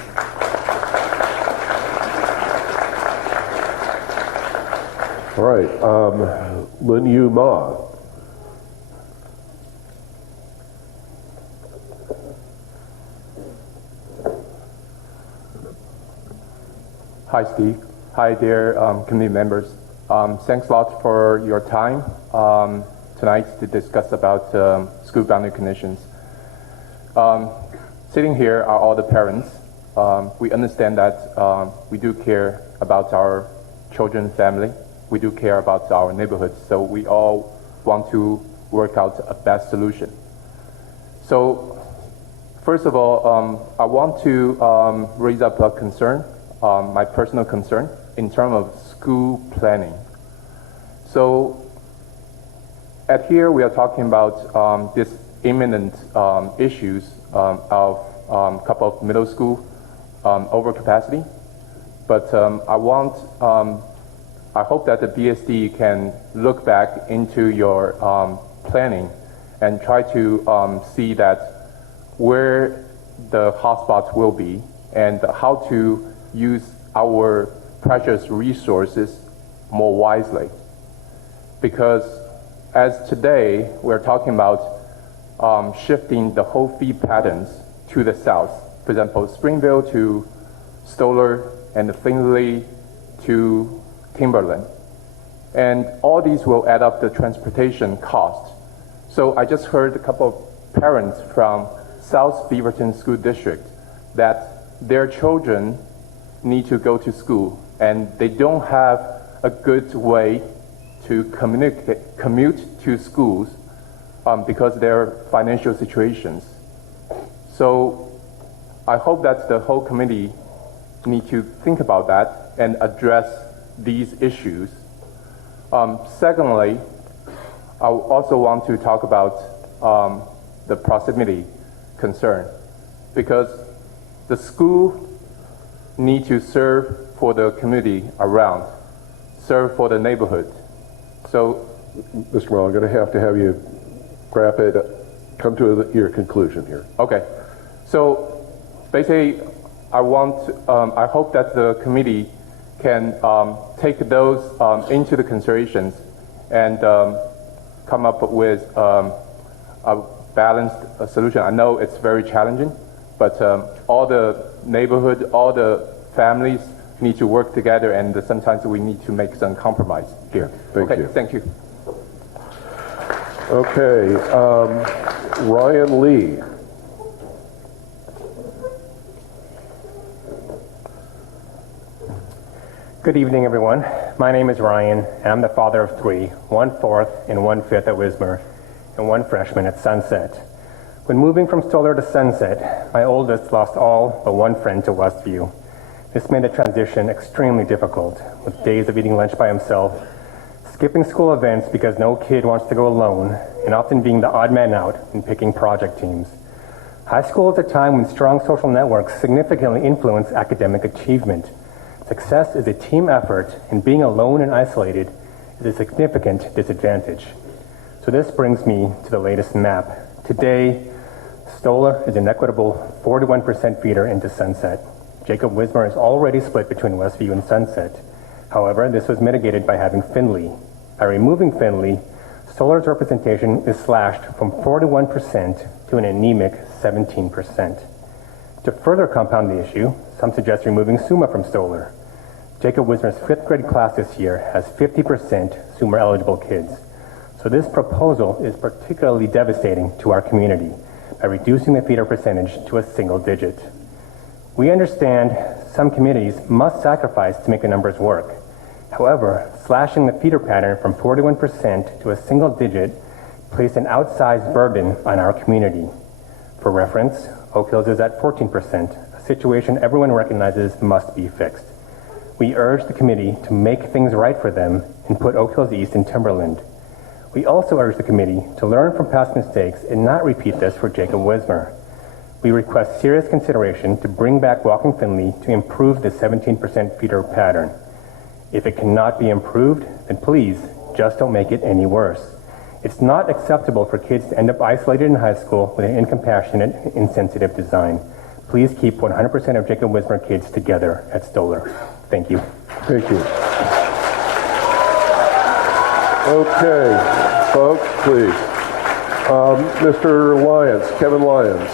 All right, Lin Yu Ma. Hi, Steve. Hi there, committee members. Thanks a lot for your time tonight to discuss about school boundary conditions. Sitting here are all the parents. We understand that we do care about our children's family. We do care about our neighborhoods. So we all want to work out a best solution. So first of all, I want to raise up a concern, my personal concern, in terms of school planning. So at here we are talking about this imminent issues of a couple of middle school overcapacity. But I hope that the BSD can look back into your planning and try to see that where the hotspots will be and how to use our precious resources more wisely. Because as today, we're talking about shifting the whole feed patterns to the south. For example, Springville to Stoller and Finley to Timberland. And all these will add up the transportation cost. So I just heard a couple of parents from South Beaverton School District that their children need to go to school and they don't have a good way to commute to schools because of their financial situations. So I hope that the whole committee need to think about that and address these issues. Secondly, I also want to talk about the proximity concern, because the school need to serve for the community around, serve for the neighborhood. So, Mr. Merrill, I'm going to have you wrap it, come to your conclusion here. Okay. So basically, I hope that the committee can take those into the considerations and come up with a balanced solution. I know it's very challenging, but all the neighborhood, all the families need to work together, and sometimes we need to make some compromise here. Thank you. Thank you. Okay, Ryan Lee. Good evening, everyone. My name is Ryan, and I'm the father of three, 1/4 and 1/5 at Wismer, and one freshman at Sunset. When moving from Stoller to Sunset, my oldest lost all but one friend to Westview. This made the transition extremely difficult, with days of eating lunch by himself, skipping school events because no kid wants to go alone, and often being the odd man out in picking project teams. High school is a time when strong social networks significantly influence academic achievement. Success is a team effort, and being alone and isolated is a significant disadvantage. So this brings me to the latest map. Today, Stoller is an equitable 41% feeder into Sunset. Jacob Wismer is already split between Westview and Sunset. However, this was mitigated by having Finley. By removing Finley, Stoller's representation is slashed from 41% to an anemic 17%. To further compound the issue, some suggest removing Summa from Stoller. Jacob Wismer's 5th grade class this year has 50% Summa eligible kids. So this proposal is particularly devastating to our community by reducing the feeder percentage to a single digit. We understand some communities must sacrifice to make the numbers work. However, slashing the feeder pattern from 41% to a single digit placed an outsized burden on our community. For reference, Oak Hills is at 14%, a situation everyone recognizes must be fixed. We urge the committee to make things right for them and put Oak Hills East in Timberland. We also urge the committee to learn from past mistakes and not repeat this for Jacob Wismer. We request serious consideration to bring back Walking Finley to improve the 17% feeder pattern. If it cannot be improved, then please just don't make it any worse. It's not acceptable for kids to end up isolated in high school with an incompassionate, insensitive design. Please keep 100% of Jacob Wismer kids together at Stoller. Thank you. Thank you. Okay, folks, please. Mr. Lyons, Kevin Lyons.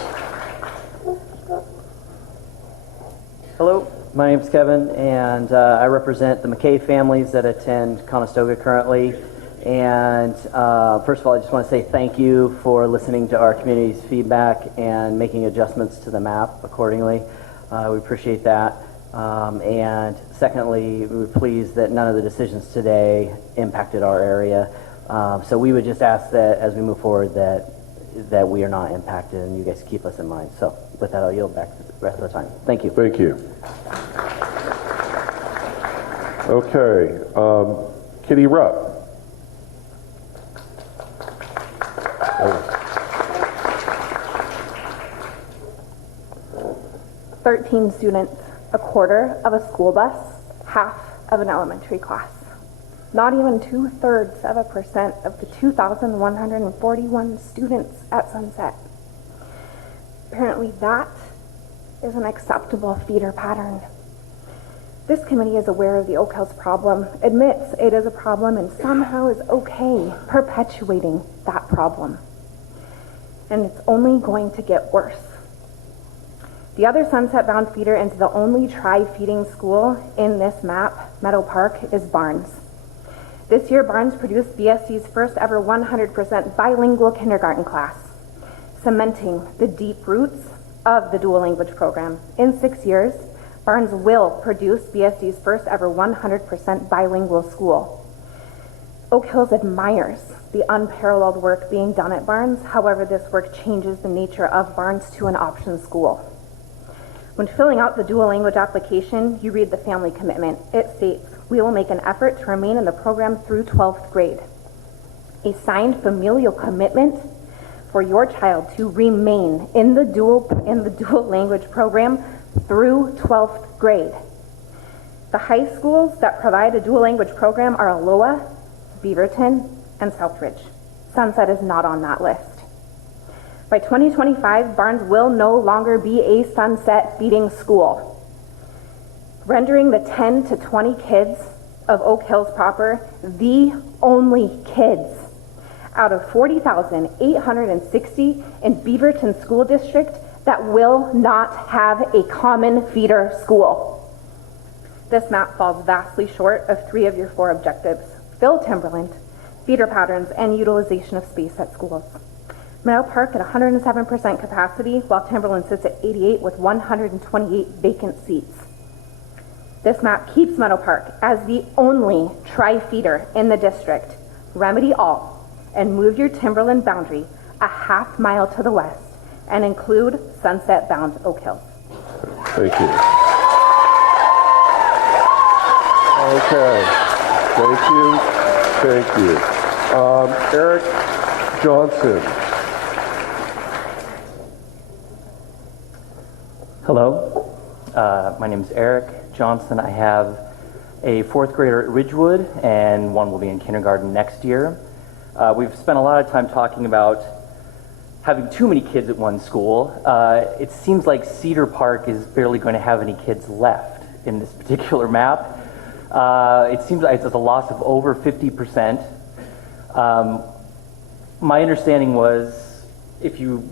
Hello, my name is Kevin, and I represent the McKay families that attend Conestoga currently. And first of all, I just want to say thank you for listening to our community's feedback and making adjustments to the map accordingly. We appreciate that. And secondly, we're pleased that none of the decisions today impacted our area. So we would just ask that as we move forward that we are not impacted and you guys keep us in mind. So with that, I'll yield back the rest of the time. Thank you. Thank you. Okay, Kitty Rupp. 13 students, a quarter of a school bus, half of an elementary class. Not even 2/3% of the 2,141 students at Sunset. Apparently that is an acceptable feeder pattern. This committee is aware of the Oak Hills problem, admits it is a problem, and somehow is okay perpetuating that problem. And it's only going to get worse. The other Sunset-bound feeder into the only tri-feeding school in this map, Meadow Park, is Barnes. This year, Barnes produced BSC's first ever 100% bilingual kindergarten class, cementing the deep roots of the dual language program. In 6 years, Barnes will produce BSC's first ever 100% bilingual school. Oak Hills admires the unparalleled work being done at Barnes. However, this work changes the nature of Barnes to an option school. When filling out the dual language application, you read the family commitment. It states, "We will make an effort to remain in the program through 12th grade." A signed familial commitment for your child to remain in the dual language program through 12th grade. The high schools that provide a dual language program are Aloha, Beaverton, and Southridge. Sunset is not on that list. By 2025, Barnes will no longer be a Sunset feeding school, rendering the 10 to 20 kids of Oak Hills proper the only kids out of 40,860 in Beaverton School District that will not have a common feeder school. This map falls vastly short of 3 of your 4 objectives: fill Timberland, feeder patterns, and utilization of space at schools. Meadow Park at 107% capacity, while Timberland sits at 88 with 128 vacant seats. This map keeps Meadow Park as the only tri-feeder in the district. Remedy all and move your Timberland boundary a half mile to the west and include Sunset-bound Oak Hills. Thank you. Okay. Thank you. Eric Johnson. Hello, my name is Eric Johnson. I have a 4th grader at Ridgewood, and one will be in kindergarten next year. We've spent a lot of time talking about having too many kids at one school. It seems like Cedar Park is barely going to have any kids left in this particular map. It seems like it's a loss of over 50%. My understanding was if you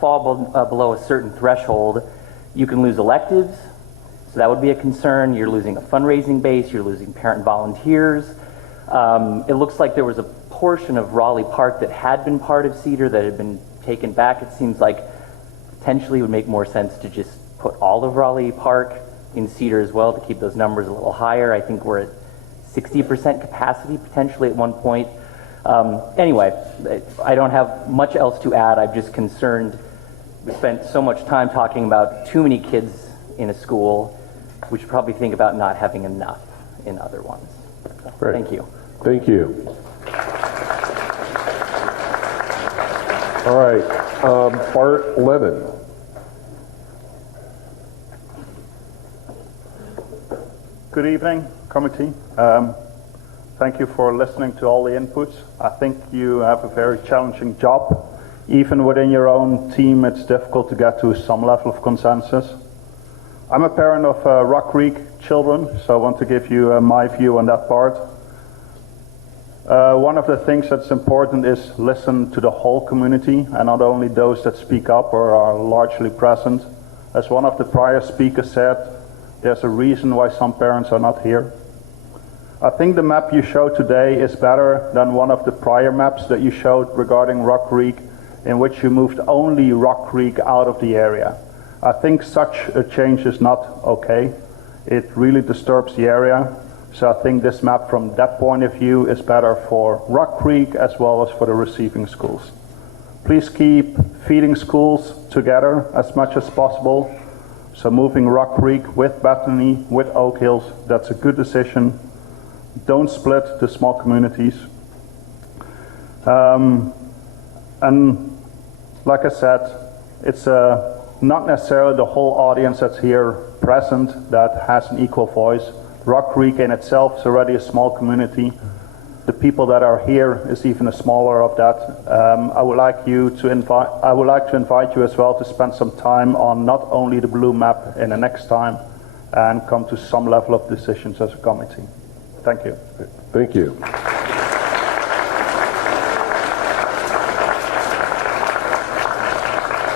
fall below a certain threshold, you can lose electives. So that would be a concern. You're losing a fundraising base. You're losing parent volunteers. It looks like there was a portion of Raleigh Park that had been part of Cedar that had been taken back. It seems like potentially it would make more sense to just put all of Raleigh Park in Cedar as well to keep those numbers a little higher. I think we're at 60% capacity potentially at one point. Anyway, I don't have much else to add. I'm just concerned. We spent so much time talking about too many kids in a school. We should probably think about not having enough in other ones. So, thank you. Thank you. All right, Bart Levin. Good evening, committee. Thank you for listening to all the inputs. I think you have a very challenging job. Even within your own team, it's difficult to get to some level of consensus. I'm a parent of Rock Creek children, so I want to give you my view on that part. One of the things that's important is listen to the whole community and not only those that speak up or are largely present. As one of the prior speakers said, there's a reason why some parents are not here. I think the map you showed today is better than one of the prior maps that you showed regarding Rock Creek, in which you moved only Rock Creek out of the area. I think such a change is not okay. It really disturbs the area. So I think this map from that point of view is better for Rock Creek as well as for the receiving schools. Please keep feeding schools together as much as possible. So moving Rock Creek with Bethany, with Oak Hills, that's a good decision. Don't split the small communities. And like I said, it's not necessarily the whole audience that's here present that has an equal voice. Rock Creek in itself is already a small community. The people that are here is even a smaller of that. I would like to invite you as well to spend some time on not only the blue map in the next time and come to some level of decisions as a committee. Thank you. Thank you.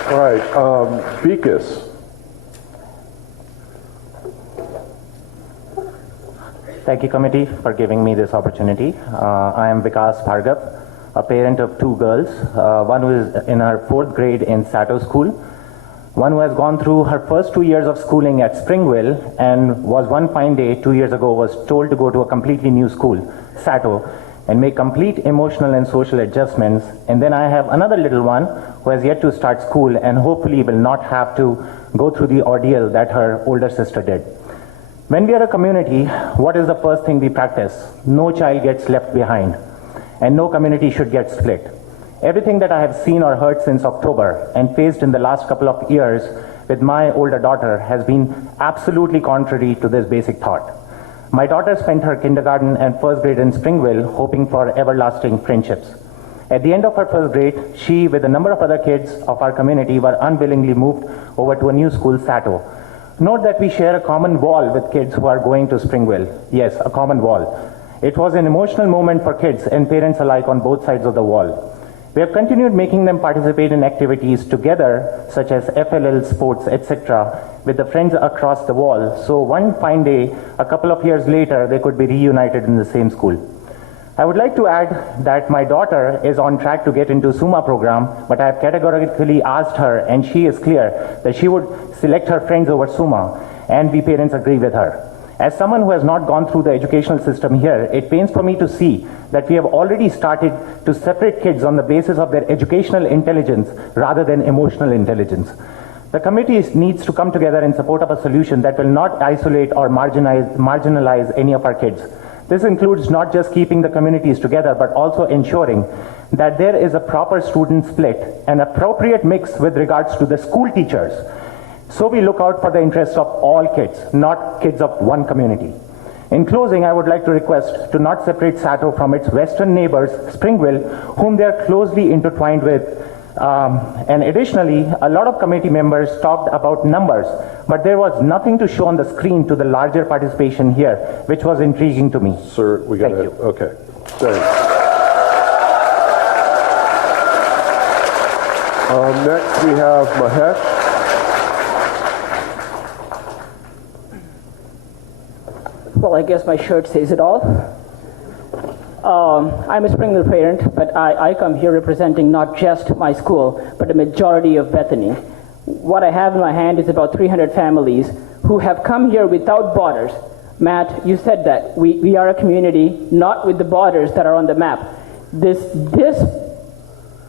All right, Beakus. Thank you, committee, for giving me this opportunity. I am Vikas Bhargav, a parent of two girls, one who is in her 4th grade in Sato School, one who has gone through her first 2 years of schooling at Springville and was one fine day 2 years ago was told to go to a completely new school, Sato, and make complete emotional and social adjustments. And then I have another little one who has yet to start school and hopefully will not have to go through the ordeal that her older sister did. When we are a community, what is the first thing we practice? No child gets left behind, and no community should get split. Everything that I have seen or heard since October and faced in the last couple of years with my older daughter has been absolutely contrary to this basic thought. My daughter spent her kindergarten and 1st grade in Springville hoping for everlasting friendships. At the end of her 1st grade, she, with a number of other kids of our community, were unwillingly moved over to a new school, Sato. Note that we share a common wall with kids who are going to Springville. Yes, a common wall. It was an emotional moment for kids and parents alike on both sides of the wall. We have continued making them participate in activities together, such as FLL, sports, etc., with the friends across the wall. So one fine day, a couple of years later, they could be reunited in the same school. I would like to add that my daughter is on track to get into SUMA program, but I have categorically asked her, and she is clear, that she would select her friends over SUMA, and we parents agree with her. As someone who has not gone through the educational system here, it pains for me to see that we have already started to separate kids on the basis of their educational intelligence rather than emotional intelligence. The committee needs to come together in support of a solution that will not isolate or marginalize any of our kids. This includes not just keeping the communities together, but also ensuring that there is a proper student split, an appropriate mix with regards to the school teachers. So we look out for the interests of all kids, not kids of one community. In closing, I would like to request to not separate Sato from its western neighbors, Springville, whom they are closely intertwined with. And additionally, a lot of committee members talked about numbers, but there was nothing to show on the screen to the larger participation here, which was intriguing to me. Sir, we got it. Okay. Thanks. Next, we have Mahesh. Well, I guess my shirt says it all. I'm a Springville parent, but I come here representing not just my school, but the majority of Bethany. What I have in my hand is about 300 families who have come here without borders. Matt, you said that. We are a community, not with the borders that are on the map. This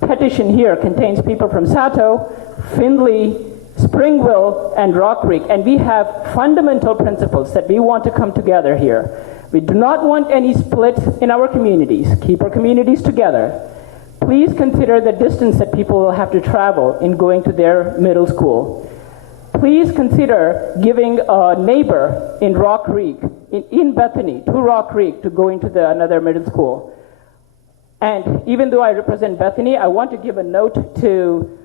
petition here contains people from Sato, Finley, Springville, and Rock Creek, and we have fundamental principles that we want to come together here. We do not want any split in our communities. Keep our communities together. Please consider the distance that people will have to travel in going to their middle school. Please consider giving a neighbor in Rock Creek, in Bethany, to Rock Creek to go into another middle school. And even though I represent Bethany, I want to give a note to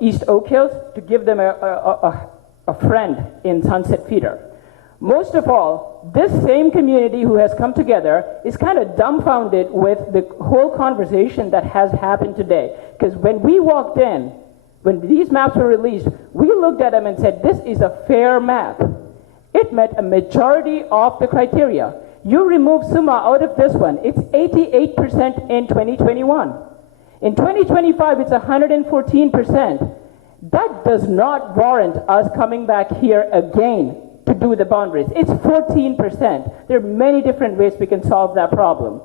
East Oak Hills to give them a friend in Sunset Feeder. Most of all, this same community who has come together is kind of dumbfounded with the whole conversation that has happened today. Because when we walked in, when these maps were released, we looked at them and said, this is a fair map. It met a majority of the criteria. You remove Summa out of this one, it's 88% in 2021. In 2025, it's 114%. That does not warrant us coming back here again to do the boundaries. It's 14%. There are many different ways we can solve that problem.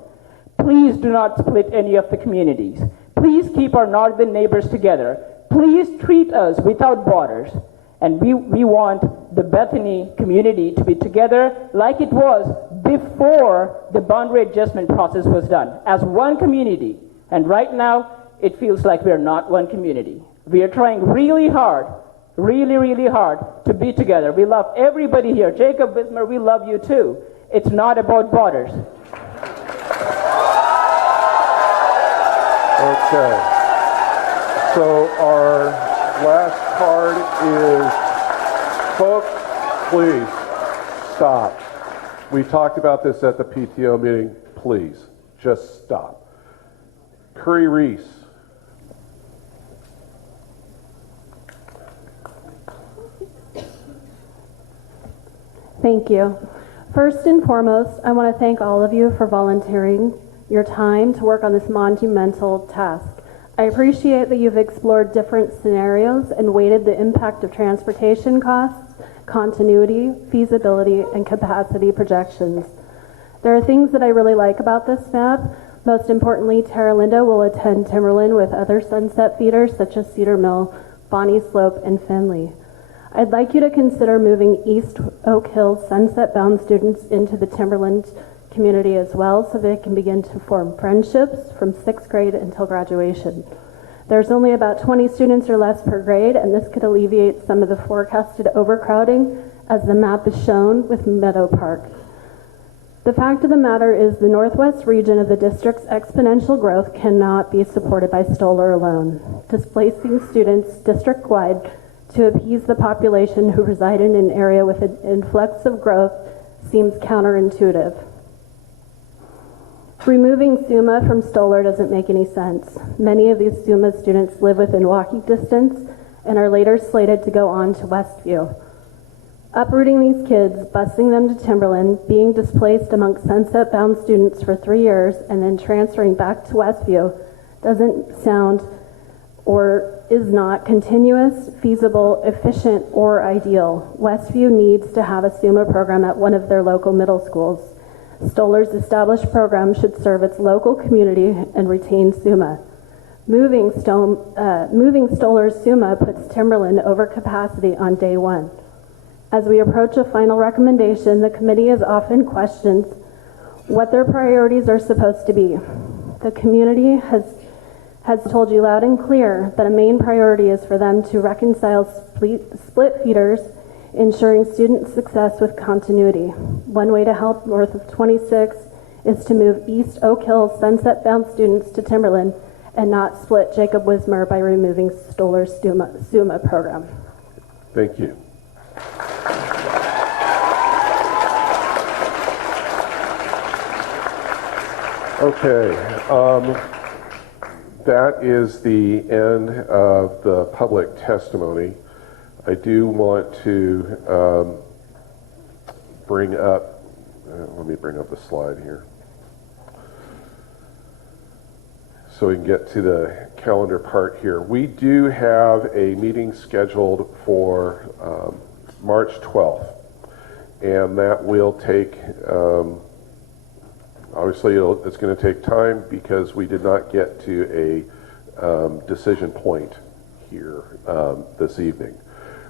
Please do not split any of the communities. Please keep our northern neighbors together. Please treat us without borders. And we want the Bethany community to be together like it was before the boundary adjustment process was done, as one community. And right now, it feels like we're not one community. We are trying really hard, really hard to be together. We love everybody here. Jacob Wismer, we love you too. It's not about borders. Okay. So our last card is, folks, please stop. We talked about this at the PTO meeting. Please, just stop. Curry Reese. Thank you. First and foremost, I want to thank all of you for volunteering your time to work on this monumental task. I appreciate that you've explored different scenarios and weighted the impact of transportation costs, continuity, feasibility, and capacity projections. There are things that I really like about this map. Most importantly, Tara Linda will attend Timberland with other sunset feeders such as Cedar Mill, Bonnie Slope, and Finley. I'd like you to consider moving East Oak Hills sunset-bound students into the Timberland community as well so they can begin to form friendships from 6th grade until graduation. There's only about 20 students or less per grade, and this could alleviate some of the forecasted overcrowding as the map is shown with Meadow Park. The fact of the matter is the northwest region of the district's exponential growth cannot be supported by Stoller alone. Displacing students district-wide to appease the population who reside in an area with an influx of growth seems counterintuitive. Removing SUMA from Stoller doesn't make any sense. Many of these SUMA students live within walking distance and are later slated to go on to Westview. Uprooting these kids, busing them to Timberland, being displaced amongst sunset-bound students for 3 years, and then transferring back to Westview doesn't sound or is not continuous, feasible, efficient, or ideal. Westview needs to have a SUMA program at one of their local middle schools. Stoller's established program should serve its local community and retain SUMA. Moving Stoller's SUMA puts Timberland over capacity on day one. As we approach a final recommendation, the committee is often questioned what their priorities are supposed to be. The community has told you loud and clear that a main priority is for them to reconcile split feeders ensuring student success with continuity. One way to help north of 26 is to move East Oak Hill Sunset-bound students to Timberland and not split Jacob Wismer by removing Stoller's SUMA program. Thank you. Okay, that is the end of the public testimony. I do want to bring up, let me bring up the slide here, so we can get to the calendar part here. We do have a meeting scheduled for March 12th, and that will take, obviously it's going to take time because we did not get to a decision point here this evening.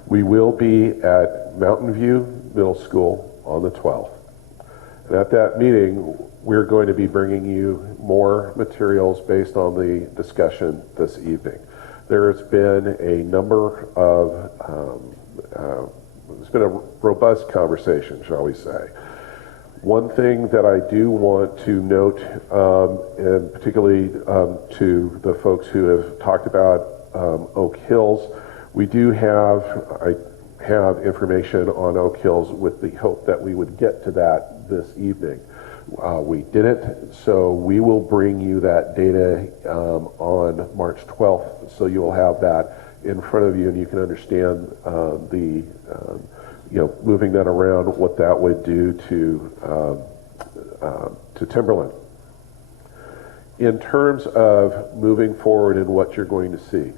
We will be at Mountain View Middle School on the 12th. And at that meeting, we're going to be bringing you more materials based on the discussion this evening. There has been a number of, it's been a robust conversation, shall we say. One thing that I do want to note, and particularly to the folks who have talked about Oak Hills, we do I have information on Oak Hills with the hope that we would get to that this evening. We didn't, so we will bring you that data on March 12th, so you'll have that in front of you and you can understand moving that around, what that would do to Timberland. In terms of moving forward and what you're going to see,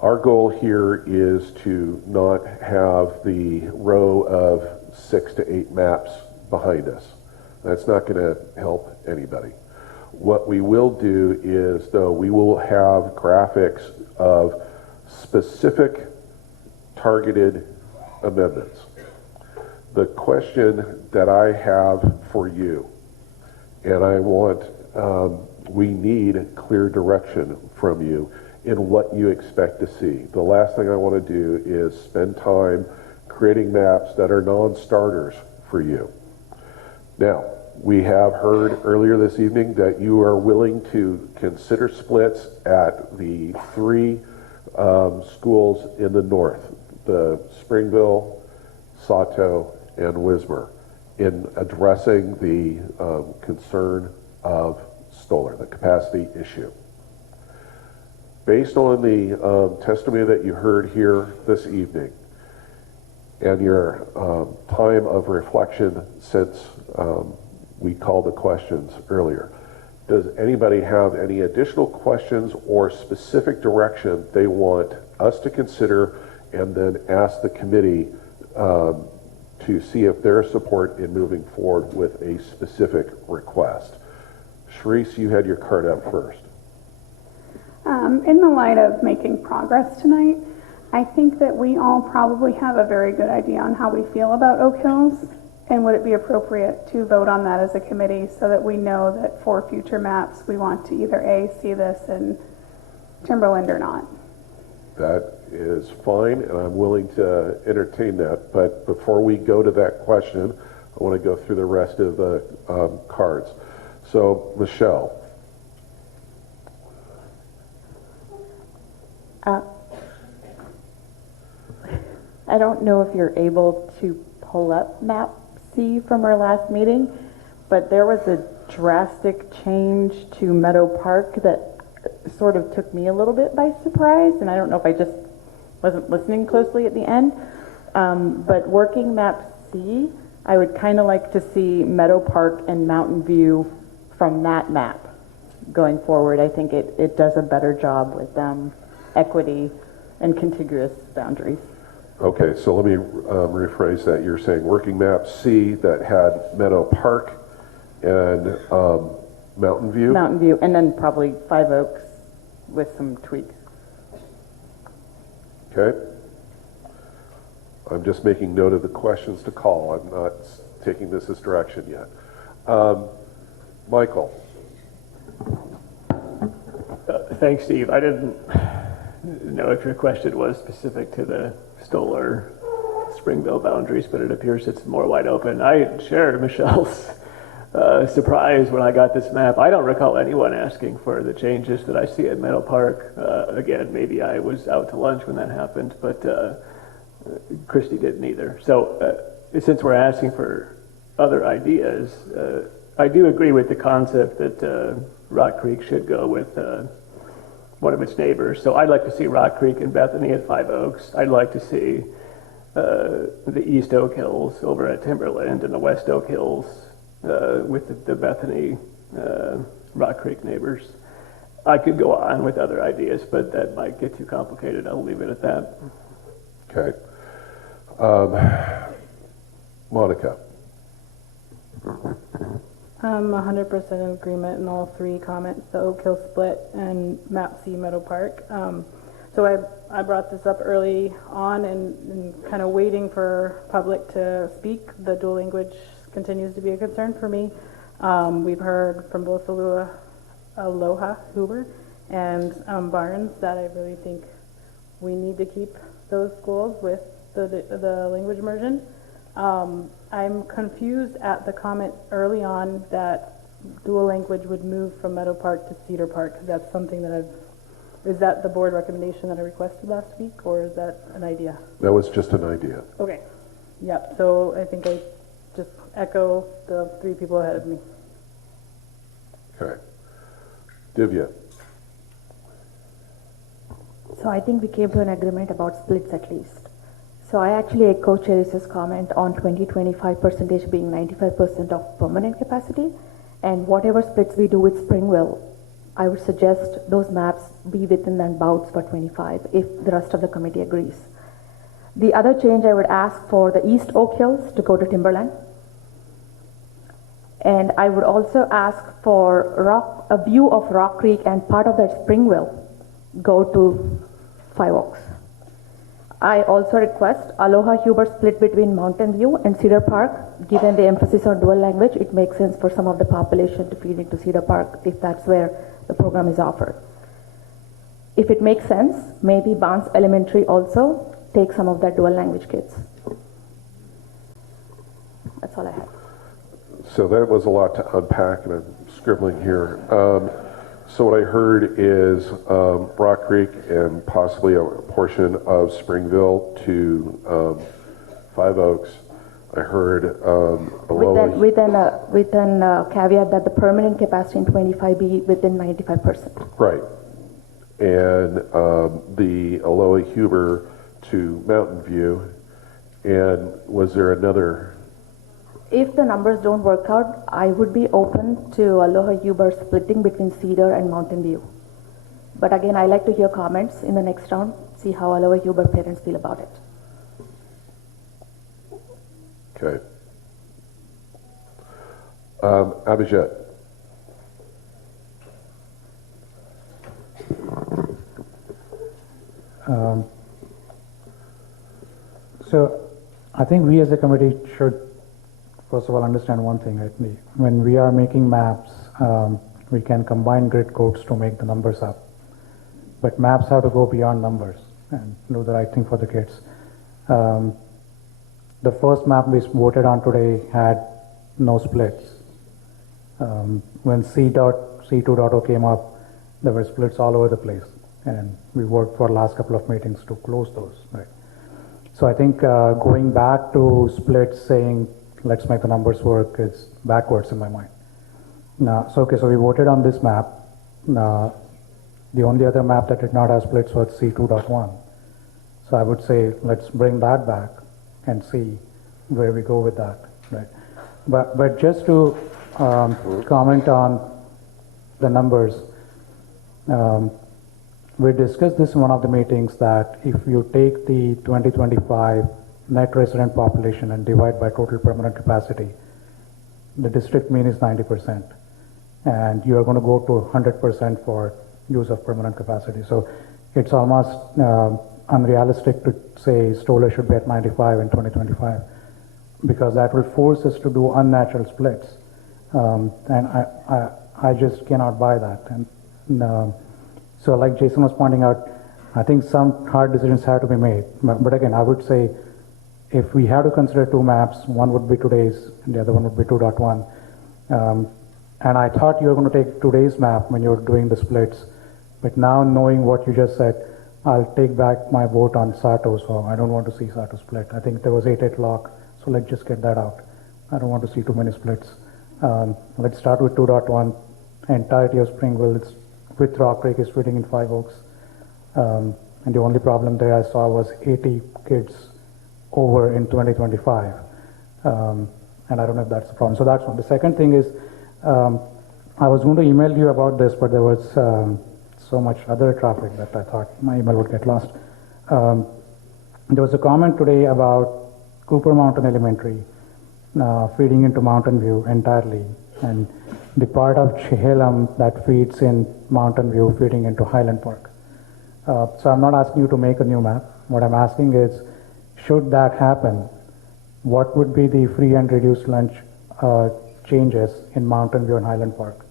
our goal here is to not have the row of 6 to 8 maps behind us. That's not going to help anybody. What we will do is, though, we will have graphics of specific targeted amendments. The question that I have for you, and I want, we need clear direction from you in what you expect to see. The last thing I want to do is spend time creating maps that are non-starters for you. Now, we have heard earlier this evening that you are willing to consider splits at the 3 schools in the north, the Springville, Sato, and Wismer, in addressing the concern of Stoller, the capacity issue. Based on the testimony that you heard here this evening and your time of reflection since we called the questions earlier, does anybody have any additional questions or specific direction they want us to consider and then ask the committee to see if their support in moving forward with a specific request? Sharice, you had your card up first. In the light of making progress tonight, I think that we all probably have a very good idea on how we feel about Oak Hills, and would it be appropriate to vote on that as a committee so that we know that for future maps we want to either A, see this in Timberland or not? That is fine, and I'm willing to entertain that. But before we go to that question, I want to go through the rest of the cards. So, Michelle. I don't know if you're able to pull up map C from our last meeting, but there was a drastic change to Meadow Park that sort of took me a little bit by surprise, and I don't know if I just wasn't listening closely at the end. But working map C, I would kind of like to see Meadow Park and Mountain View from that map going forward. I think it does a better job with equity and contiguous boundaries. Okay, so let me rephrase that. You're saying working map C that had Meadow Park and Mountain View? Mountain View, and then probably 5 Oaks with some tweaks. Okay. I'm just making note of the questions to call. I'm not taking this as direction yet. Michael. Thanks, Steve. I didn't know if your question was specific to the Stoller Springville boundaries, but it appears it's more wide open. I share Michelle's surprise when I got this map. I don't recall anyone asking for the changes that I see at Meadow Park. Again, maybe I was out to lunch when that happened, but Christy didn't either. So since we're asking for other ideas, I do agree with the concept that Rock Creek should go with one of its neighbors. So I'd like to see Rock Creek and Bethany at Five Oaks. I'd like to see the East Oak Hills over at Timberland and the West Oak Hills with the Bethany Rock Creek neighbors. I could go on with other ideas, but that might get too complicated. I'll leave it at that. Okay. Monica. I'm 100% in agreement in all three comments, the Oak Hill split and Map C Meadow Park. So I brought this up early on and kind of waiting for public to speak. The dual language continues to be a concern for me. We've heard from both Aloha Huber and Barnes that I really think we need to keep those schools with the language immersion. I'm confused at the comment early on that dual language would move from Meadow Park to Cedar Park, because that's something that is that the board recommendation that I requested last week, or is that an idea? That was just an idea. Okay. Yep. So I think I just echo the three people ahead of me. Okay. Divya. So I think we came to an agreement about splits at least. So I actually echo Cheris's comment on 20-25 percentage being 95% of permanent capacity, and whatever splits we do with Springville, I would suggest those maps be within that bounds for 25 if the rest of the committee agrees. The other change I would ask for the East Oak Hills to go to Timberland, and I would also ask for a view of Rock Creek and part of that Springville go to Five Oaks. I also request Aloha Huber split between Mountain View and Cedar Park. Given the emphasis on dual language, it makes sense for some of the population to feed into Cedar Park if that's where the program is offered. If it makes sense, maybe Barnes Elementary also take some of that dual language kids. That's all I have. So that was a lot to unpack, and I'm scribbling here. So what I heard is Rock Creek and possibly a portion of Springville to Five Oaks. I heard with a caveat that the permanent capacity in 25 be within 95%. Right. And the Aloha Huber to Mountain View. And was there another? If the numbers don't work out, I would be open to Aloha Huber splitting between Cedar and Mountain View. But again, I like to hear comments in the next round, see how Aloha Huber parents feel about it. Okay. Abhijit. So I think we as a committee should first of all understand one thing. When we are making maps, we can combine grid codes to make the numbers up. But maps have to go beyond numbers and do the right thing for the kids. The first map we voted on today had no splits. When C2.0 came up, there were splits all over the place. And we worked for the last couple of meetings to close those. Right? So I think going back to splits saying, let's make the numbers work, is backwards in my mind. So we voted on this map. The only other map that did not have splits was C2.1. So I would say, let's bring that back and see where we go with that. Right? But just to comment on the numbers, we discussed this in one of the meetings that if you take the 2025 net resident population and divide by total permanent capacity, the district mean is 90%. And you are going to go to 100% for use of permanent capacity. So it's almost unrealistic to say Stoller should be at 95 in 2025, because that will force us to do unnatural splits. And I just cannot buy that. And so like Jason was pointing out, I think some hard decisions have to be made. But again, I would say if we had to consider two maps, one would be today's and the other one would be 2.1. And I thought you were going to take today's map when you were doing the splits, but now knowing what you just said, I'll take back my vote on Sato, so I don't want to see Sato split. I think there was 8 lock, so let's just get that out. I don't want to see too many splits. Let's start with 2.1. Entirety of Springville with Rock Creek is fitting in 5 Oaks. And the only problem there I saw was 80 kids over in 2025. And I don't know if that's the problem. So that's one. The second thing is, I was going to email you about this, but there was so much other traffic that I thought my email would get lost. There was a comment today about Cooper Mountain Elementary feeding into Mountain View entirely, and the part of Chehalem that feeds in Mountain View feeding into Highland Park. So I'm not asking you to make a new map. What I'm asking is, should that happen, what would be the free and reduced lunch changes in Mountain View and Highland Park?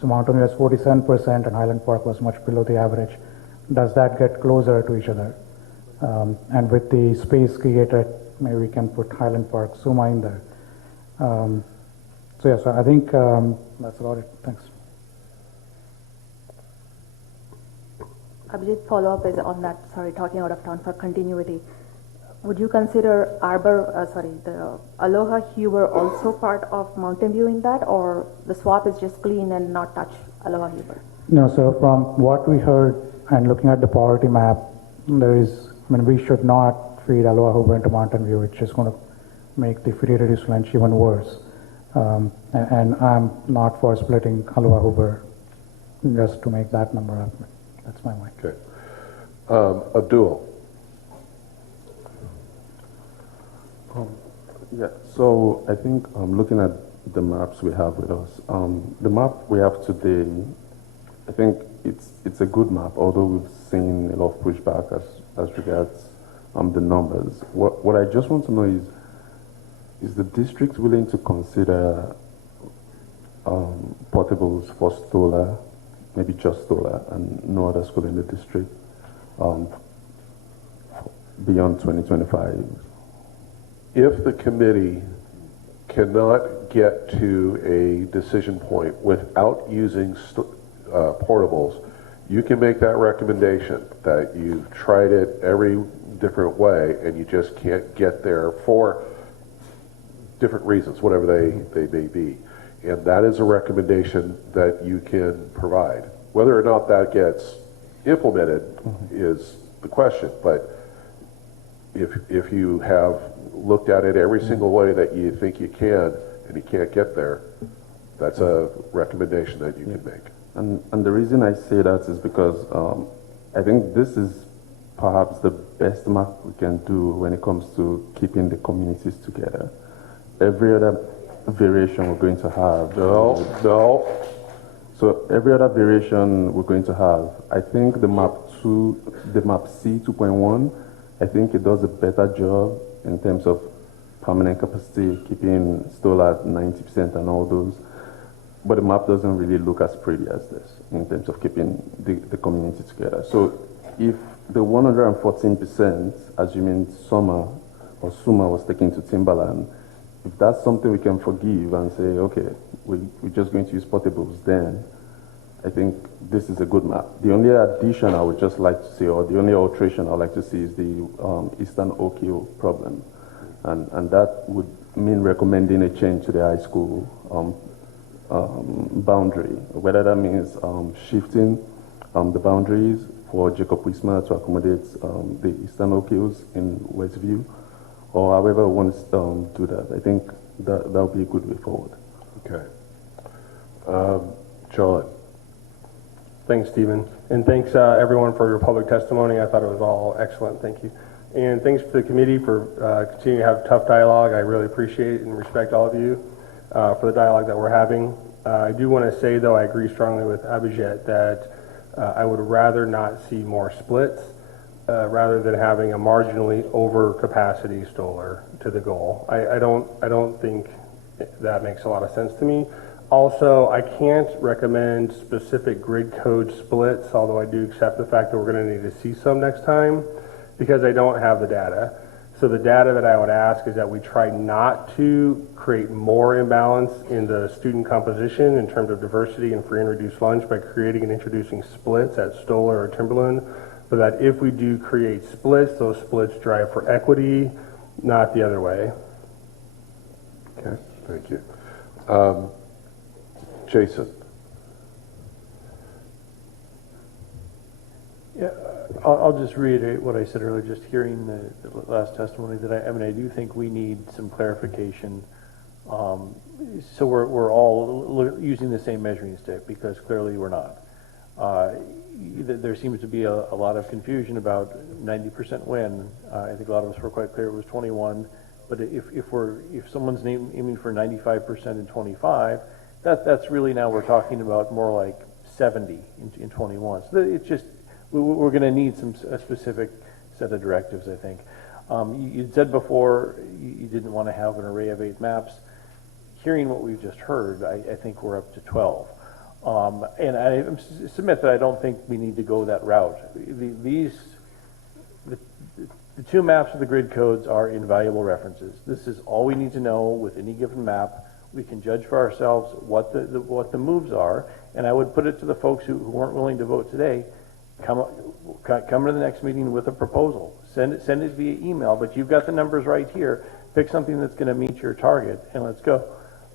So Mountain View has 47% and Highland Park was much below the average. Does that get closer to each other? And with the space created, maybe we can put Highland Park, Suma in there. So yeah, so I think that's about it. Thanks. Abhijit, follow-up is on that, sorry, talking out of town for continuity. Would you consider the Aloha Huber also part of Mountain View in that, or the swap is just clean and not touch Aloha Huber? No, so from what we heard and looking at the poverty map, we should not feed Aloha Huber into Mountain View. It's just going to make the free reduced lunch even worse. And I'm not for splitting Aloha Huber just to make that number up. That's my mind. Okay. Abdul. Yeah, so I think looking at the maps we have with us, the map we have today, I think it's a good map, although we've seen a lot of pushback as regards the numbers. What I just want to know is the district willing to consider portables for Stoller, maybe just Stoller, and no other school in the district beyond 2025? If the committee cannot get to a decision point without using portables, you can make that recommendation that you've tried it every different way and you just can't get there for different reasons, whatever they may be. And that is a recommendation that you can provide. Whether or not that gets implemented is the question, but if you have looked at it every single way that you think you can and you can't get there, that's a recommendation that you can make. And the reason I say that is because I think this is perhaps the best map we can do when it comes to keeping the communities together. Every other variation we're going to have. No. So every other variation we're going to have, I think the map C 2.1, I think it does a better job in terms of permanent capacity, keeping Stoller at 90% and all those. But the map doesn't really look as pretty as this in terms of keeping the community together. So if the 114%, assuming Suma was taken to Timberland, if that's something we can forgive and say, okay, we're just going to use portables, then I think this is a good map. The only addition I would just like to see, or the only alteration I would like to see, is the Eastern Okio problem. And that would mean recommending a change to the high school boundary, whether that means shifting the boundaries for Jacob Wisma to accommodate the Eastern Okios in Westview, or however one wants to do that. I think that would be a good way forward. Okay. John. Thanks, Stephen. And thanks, everyone, for your public testimony. I thought it was all excellent. Thank you. And thanks to the committee for continuing to have tough dialogue. I really appreciate and respect all of you for the dialogue that we're having. I do want to say, though, I agree strongly with Abhijit that I would rather not see more splits rather than having a marginally over capacity Stoller to the goal. I don't think that makes a lot of sense to me. Also, I can't recommend specific grid code splits, although I do accept the fact that we're going to need to see some next time, because I don't have the data. So the data that I would ask is that we try not to create more imbalance in the student composition in terms of diversity and free and reduced lunch by creating and introducing splits at Stoller or Timberland, but that if we do create splits, those splits drive for equity, not the other way. Okay, thank you. Jason. Yeah, I'll just reiterate what I said earlier, just hearing the last testimony, that I do think we need some clarification. So we're all using the same measuring stick, because clearly we're not. There seems to be a lot of confusion about 90% win. I think a lot of us were quite clear it was 21, but if someone's aiming for 95% in 25, that's really, now we're talking about more like 70 in 21. So it's just, we're going to need a specific set of directives, I think. You said before you didn't want to have an array of 8 maps. Hearing what we've just heard, I think we're up to 12. And I submit that I don't think we need to go that route. The 2 maps of the grid codes are invaluable references. This is all we need to know with any given map. We can judge for ourselves what the moves are, and I would put it to the folks who weren't willing to vote today. Come to the next meeting with a proposal. Send it via email, but you've got the numbers right here. Pick something that's going to meet your target, and let's go.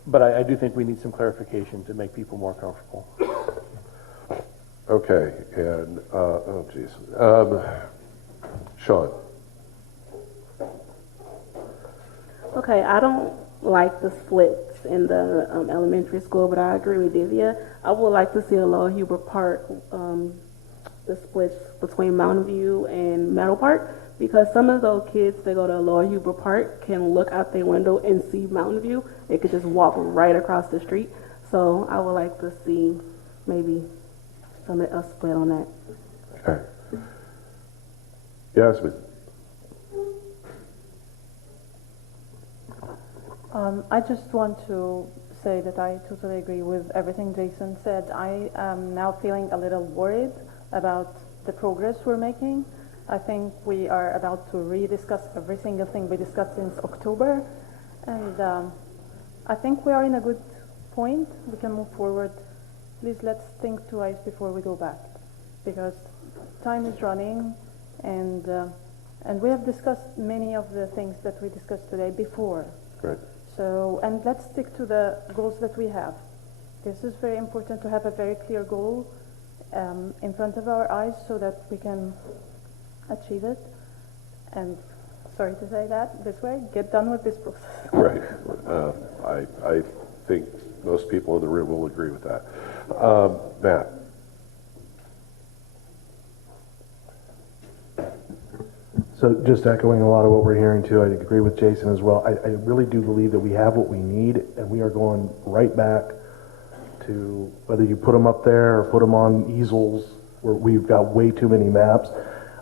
But I do think we need some clarification to make people more comfortable. Okay, and, oh geez. Sean. Okay, I don't like the splits in the elementary school, but I agree with Divya. I would like to see a Lower Huber Park, the splits between Mountain View and Meadow Park, because some of those kids that go to Lower Huber Park can look out their window and see Mountain View. They could just walk right across the street. So I would like to see maybe a split on that. Okay. Yasmin. I just want to say that I totally agree with everything Jason said. I am now feeling a little worried about the progress we're making. I think we are about to rediscuss every single thing we discussed since October, and I think we are in a good point. We can move forward. Please let's think twice before we go back, because time is running, and we have discussed many of the things that we discussed today before. Right. So, and let's stick to the goals that we have. This is very important to have a very clear goal in front of our eyes so that we can achieve it. And sorry to say that this way, get done with this process. Right. I think most people in the room will agree with that. Matt. So just echoing a lot of what we're hearing too, I agree with Jason as well. I really do believe that we have what we need, and we are going right back to whether you put them up there or put them on easels, where we've got way too many maps.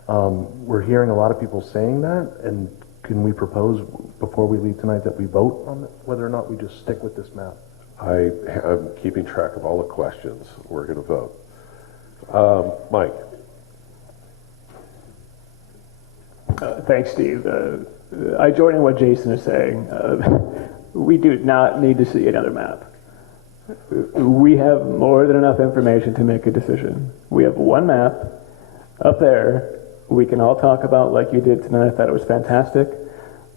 We're hearing a lot of people saying that, and can we propose before we leave tonight that we vote on whether or not we just stick with this map? I'm keeping track of all the questions. We're going to vote. Mike. Thanks, Steve. I join in what Jason is saying. We do not need to see another map. We have more than enough information to make a decision. We have one map up there. We can all talk about, like you did tonight. I thought it was fantastic,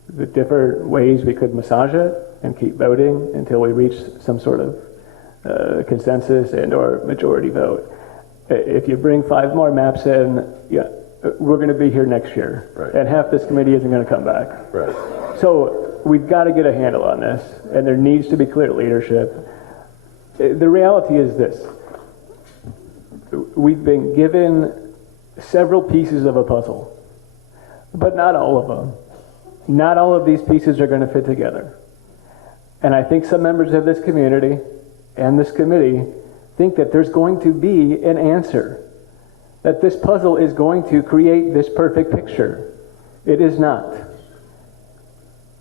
the different ways we could massage it and keep voting until we reach some sort of consensus and or majority vote. If you bring 5 more maps in, yeah, we're going to be here next year, right, and half this committee isn't going to come back. Right. So we've got to get a handle on this, and there needs to be clear leadership. The reality is this. We've been given several pieces of a puzzle, but not all of them. Not all of these pieces are going to fit together. And I think some members of this community and this committee think that there's going to be an answer, that this puzzle is going to create this perfect picture. It is not.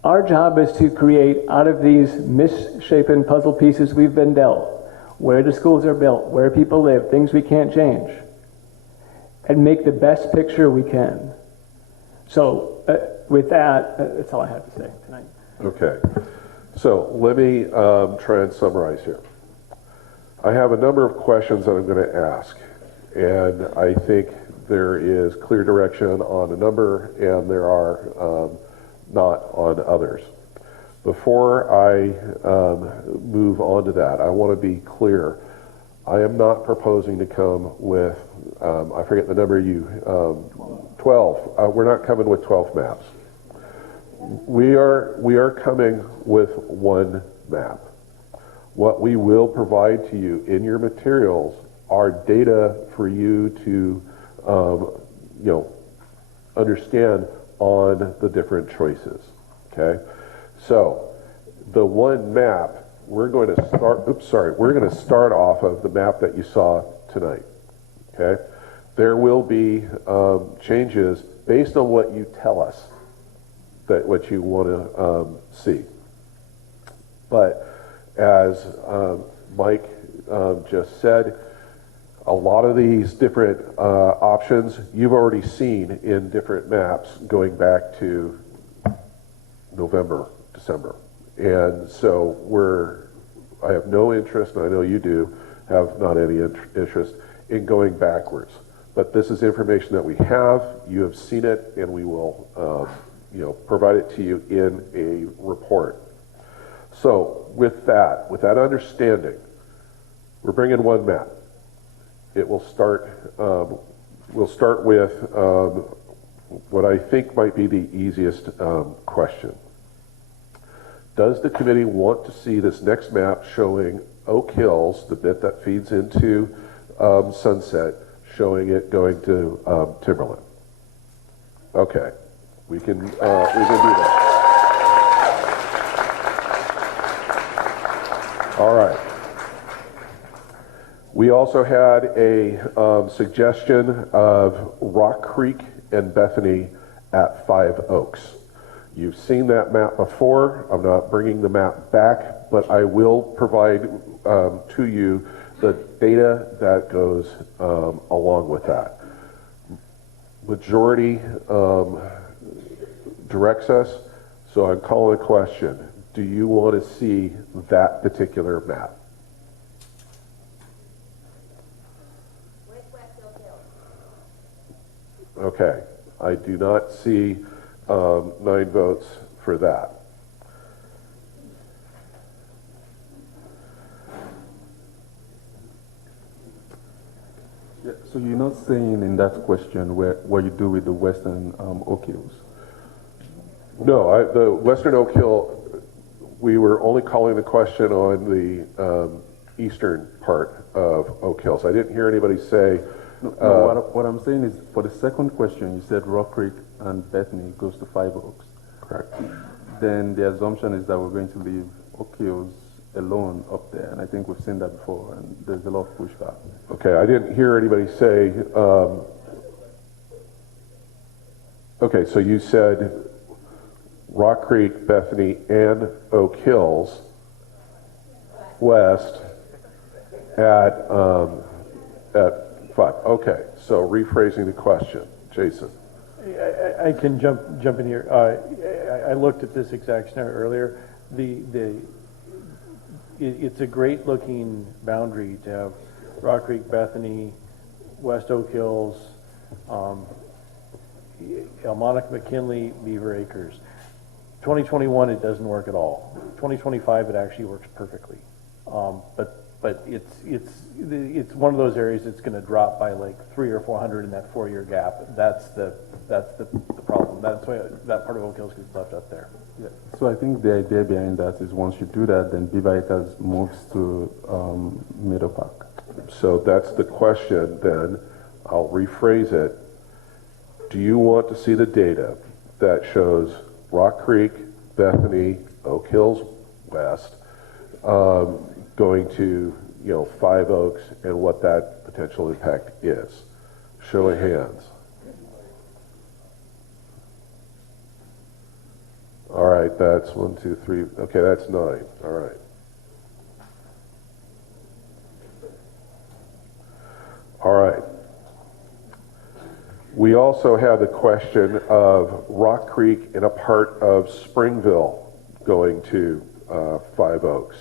Our job is to create, out of these misshapen puzzle pieces we've been dealt, where the schools are built, where people live, things we can't change, and make the best picture we can. So with that, that's all I have to say tonight. Okay. So let me try and summarize here. I have a number of questions that I'm going to ask, and I think there is clear direction on a number, and there are not on others. Before I move on to that, I want to be clear. I am not proposing to come with, I forget the number 12. We're not coming with 12 maps. We are coming with one map. What we will provide to you in your materials are data for you to, understand on the different choices. Okay, so the one map we're going to start. We're going to start off of the map that you saw tonight. Okay, there will be changes based on what you tell us that what you want to see. But as Mike just said, a lot of these different options you've already seen in different maps going back to November, December. And so I have no interest, and I know you do, have not any interest in going backwards. But this is information that we have, you have seen it, and we will provide it to you in a report. So with that understanding, we're bringing one map. It will start, we'll start with what I think might be the easiest question. Does the committee want to see this next map showing Oak Hills, the bit that feeds into Sunset, showing it going to Timberland? Okay, we can do that. All right. We also had a suggestion of Rock Creek and Bethany at 5 Oaks. You've seen that map before. I'm not bringing the map back, but I will provide to you the data that goes along with that. Majority directs us, so I'm calling a question. Do you want to see that particular map? Okay, I do not see 9 votes for that. Yeah, so you're not saying in that question what you do with the Western Oak Hills? No, the Western Oak Hill, we were only calling the question on the eastern part of Oak Hills. I didn't hear anybody say... what I'm saying is, for the second question, you said Rock Creek and Bethany goes to 5 Oaks. Correct. Then the assumption is that we're going to leave Oak Hills alone up there, and I think we've seen that before, and there's a lot of pushback. Okay, I didn't hear anybody say... okay, so you said Rock Creek, Bethany, and Oak Hills West at 5. Okay, so rephrasing the question. Jason. I can jump in here. I looked at this exact scenario earlier. It's a great looking boundary to have Rock Creek, Bethany, West Oak Hills, Elmonic, McKinley, Beaver Acres. 2021 it doesn't work at all. 2025 it actually works perfectly. But it's one of those areas that's going to drop by like 300 or 400 in that 4-year gap. That's the problem. That's why that part of Oak Hills gets left up there. Yeah. So I think the idea behind that is once you do that, then Beaver Acres moves to Meadow Park. So that's the question then. I'll rephrase it. Do you want to see the data that shows Rock Creek, Bethany, Oak Hills West, going to 5 Oaks, and what that potential impact is? Show of hands. All right, that's 1, 2, 3. Okay, that's 9. All right. All right. We also have the question of Rock Creek and a part of Springville going to 5 Oaks.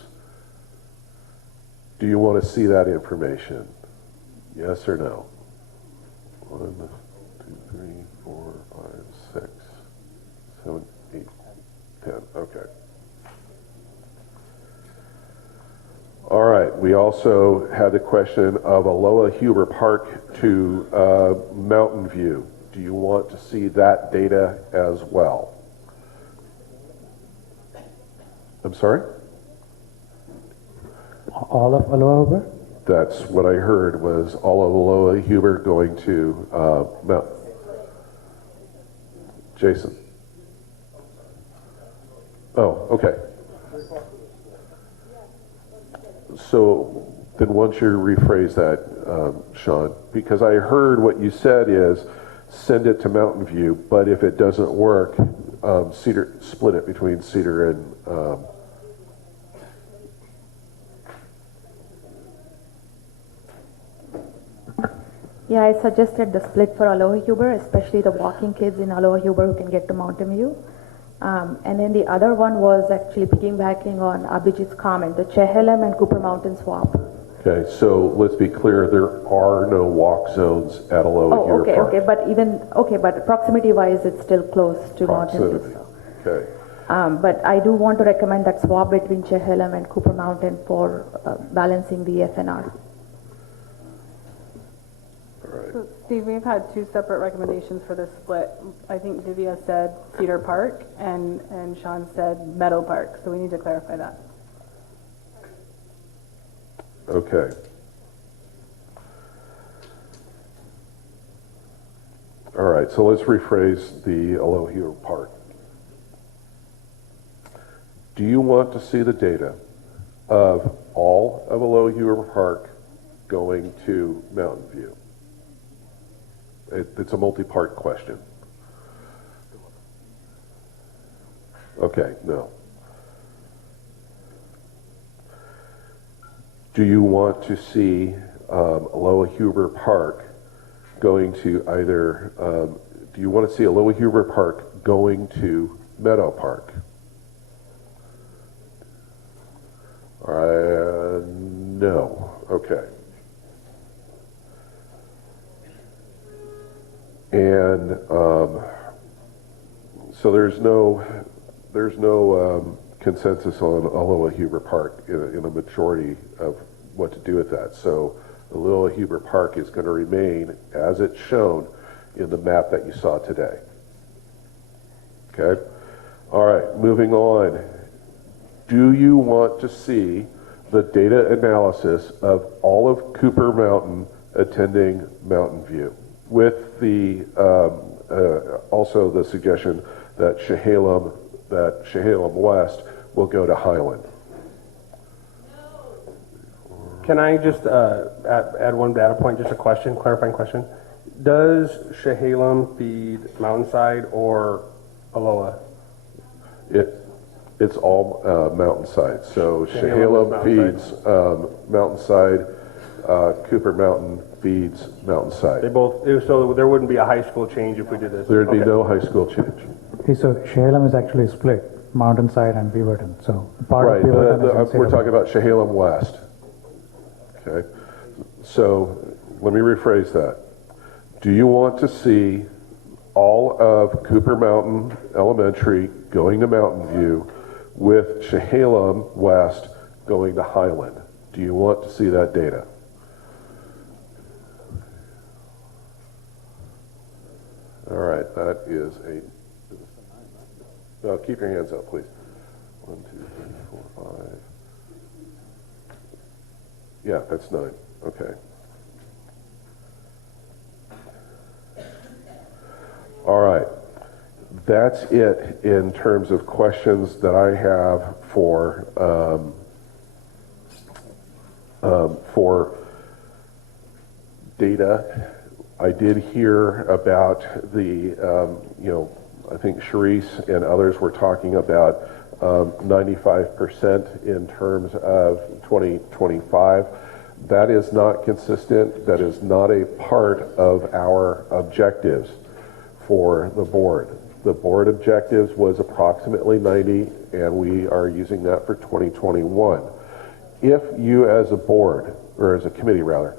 Do you want to see that information? Yes or no? 1, 2, 3, 4, 5, 6, 7, 8, 10. Okay. All right. We also had the question of Aloha Huber Park to Mountain View. Do you want to see that data as well? I'm sorry? All of Aloha Huber? That's what I heard, was all of Aloha Huber going to Mount. Jason. Oh, okay. So then why don't you rephrase that, Sean? Because I heard what you said is send it to Mountain View, but if it doesn't work, split it between Cedar and Yeah, I suggested the split for Aloha Huber, especially the walking kids in Aloha Huber who can get to Mountain View. And then the other one was actually piggybacking on Abhijit's comment, the Chehalem and Cooper Mountain swap. Okay, so let's be clear, there are no walk zones at Aloha Huber Park. But proximity-wise, it's still close to Mountain View. So. Okay. But I do want to recommend that swap between Chehalem and Cooper Mountain for balancing the FNR. So Steve, we've had 2 separate recommendations for this split. I think Divya said Cedar Park and Sean said Meadow Park, so we need to clarify that. Okay. All right, so let's rephrase the Aloha Huber Park. Do you want to see the data of all of Aloha Huber Park going to Mountain View? It's a multi-part question. Okay, no. Do you want to see Aloha Huber Park going to either, do you want to see Aloha Huber Park going to Meadow Park? No. Okay. And so there's no consensus on Aloha Huber Park in a majority of what to do with that. So Aloha Huber Park is going to remain as it's shown in the map that you saw today. Okay? All right, moving on. Do you want to see the data analysis of all of Cooper Mountain attending Mountain View, with the also the suggestion that Chehalem West will go to Highland? Can I just add one data point, just a question, clarifying question? Does Chehalem feed Mountainside or Aloha? It's all Mountainside. So Chehalem feeds Mountainside, Cooper Mountain feeds Mountainside. They both, so there wouldn't be a high school change if we did this? There'd be no high school change. Okay, so Chehalem is actually split, Mountainside and Beaverton. So part of Beaverton is we're talking about Chehalem West. Okay, so let me rephrase that. Do you want to see all of Cooper Mountain Elementary going to Mountain View with Chehalem West going to Highland? Do you want to see that data? All right, that is keep your hands up, please. 1, 2, 3, 4, 5. Yeah, that's 9. Okay. All right. That's it in terms of questions that I have for data. I did hear about the, I think Sharice and others were talking about 95% in terms of 2025. That is not consistent. That is not a part of our objectives for the board. The board objectives was approximately 90, and we are using that for 2021. If you as a board, or as a committee rather,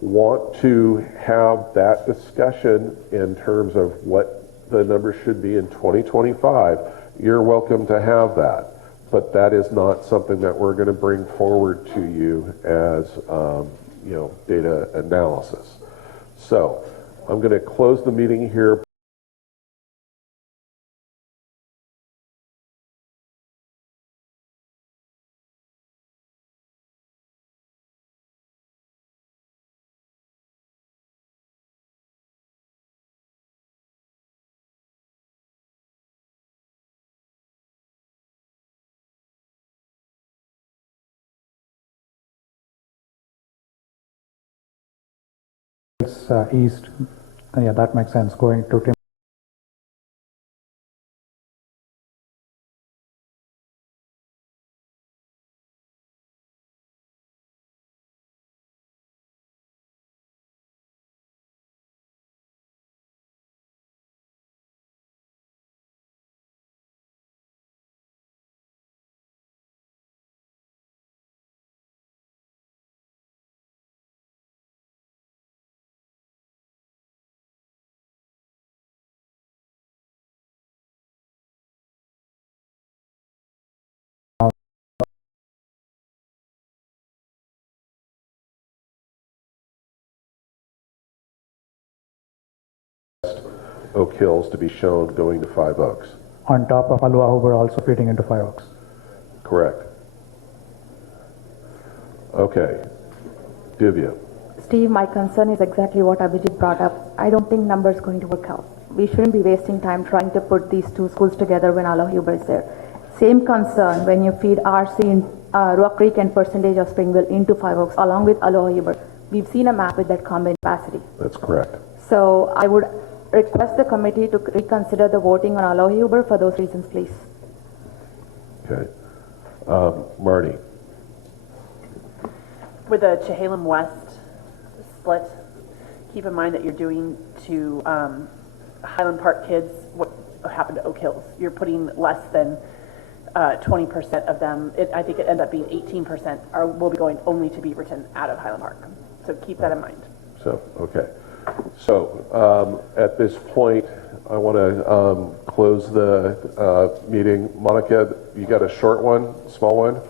want to have that discussion in terms of what the numbers should be in 2025, you're welcome to have that. But that is not something that we're going to bring forward to you as data analysis. So I'm going to close the meeting here. It's east. Yeah, that makes sense. Going to Tim. Oak Hills to be shown going to Five Oaks. On top of Aloha Hoover also feeding into Five Oaks. Correct. Okay. Divya. Steve, my concern is exactly what Abhijit brought up. I don't think numbers going to work out. We shouldn't be wasting time trying to put these two schools together when Aloha Hoover is there. Same concern when you feed RC in Rock Creek and percentage of Springville into Five Oaks along with Aloha Hoover. We've seen a map with that combined capacity. That's correct. So I would request the committee to reconsider the voting on Aloha Hoover for those reasons, please. Okay. Marty. With the Chehalem West split, keep in mind that you're doing to Highland Park kids what happened to Oak Hills. You're putting less than 20% of them. I think it ended up being 18% will be going only to Beaverton out of Highland Park. So keep that in mind. So, okay. So at this point, I want to close the meeting. Monica, you got a short one, small one?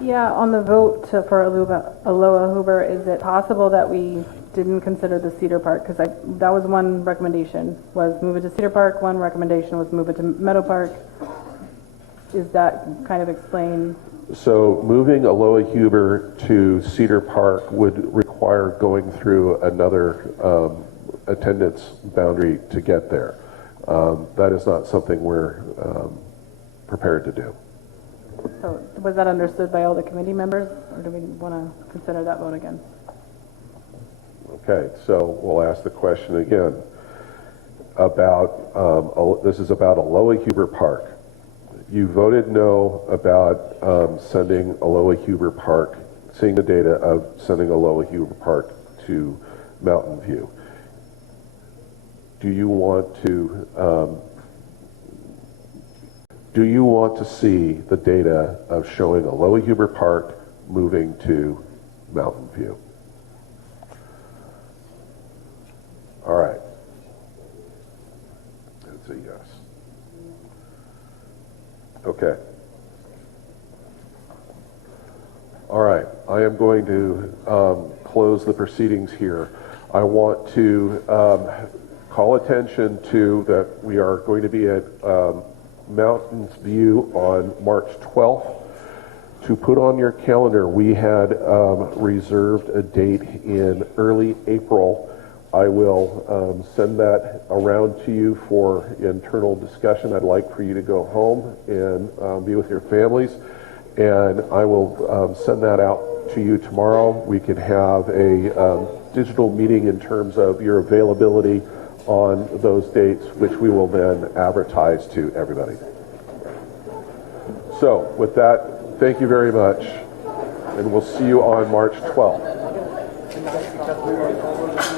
Yeah, on the vote for Aloha Hoover, is it possible that we didn't consider the Cedar Park? Because that was one recommendation, was move it to Cedar Park. One recommendation was move it to Meadow Park. Is that kind of explain? So moving Aloha Hoover to Cedar Park would require going through another attendance boundary to get there. That is not something we're prepared to do. So was that understood by all the committee members, or do we want to consider that vote again? Okay, so we'll ask the question again about, this is about Aloha Hoover Park. You voted no about sending Aloha Hoover Park, seeing the data of sending Aloha Hoover Park to Mountain View. Do you want to see the data of showing Aloha Hoover Park moving to Mountain View? All right. That's a yes. Okay. All right. I am going to close the proceedings here. I want to call attention to that we are going to be at Mountains View on March 12th. To put on your calendar, we had reserved a date in early April. I will send that around to you for internal discussion. I'd like for you to go home and be with your families, and I will send that out to you tomorrow. We can have a digital meeting in terms of your availability on those dates, which we will then advertise to everybody. So with that, thank you very much. and we'll see you on March 12th.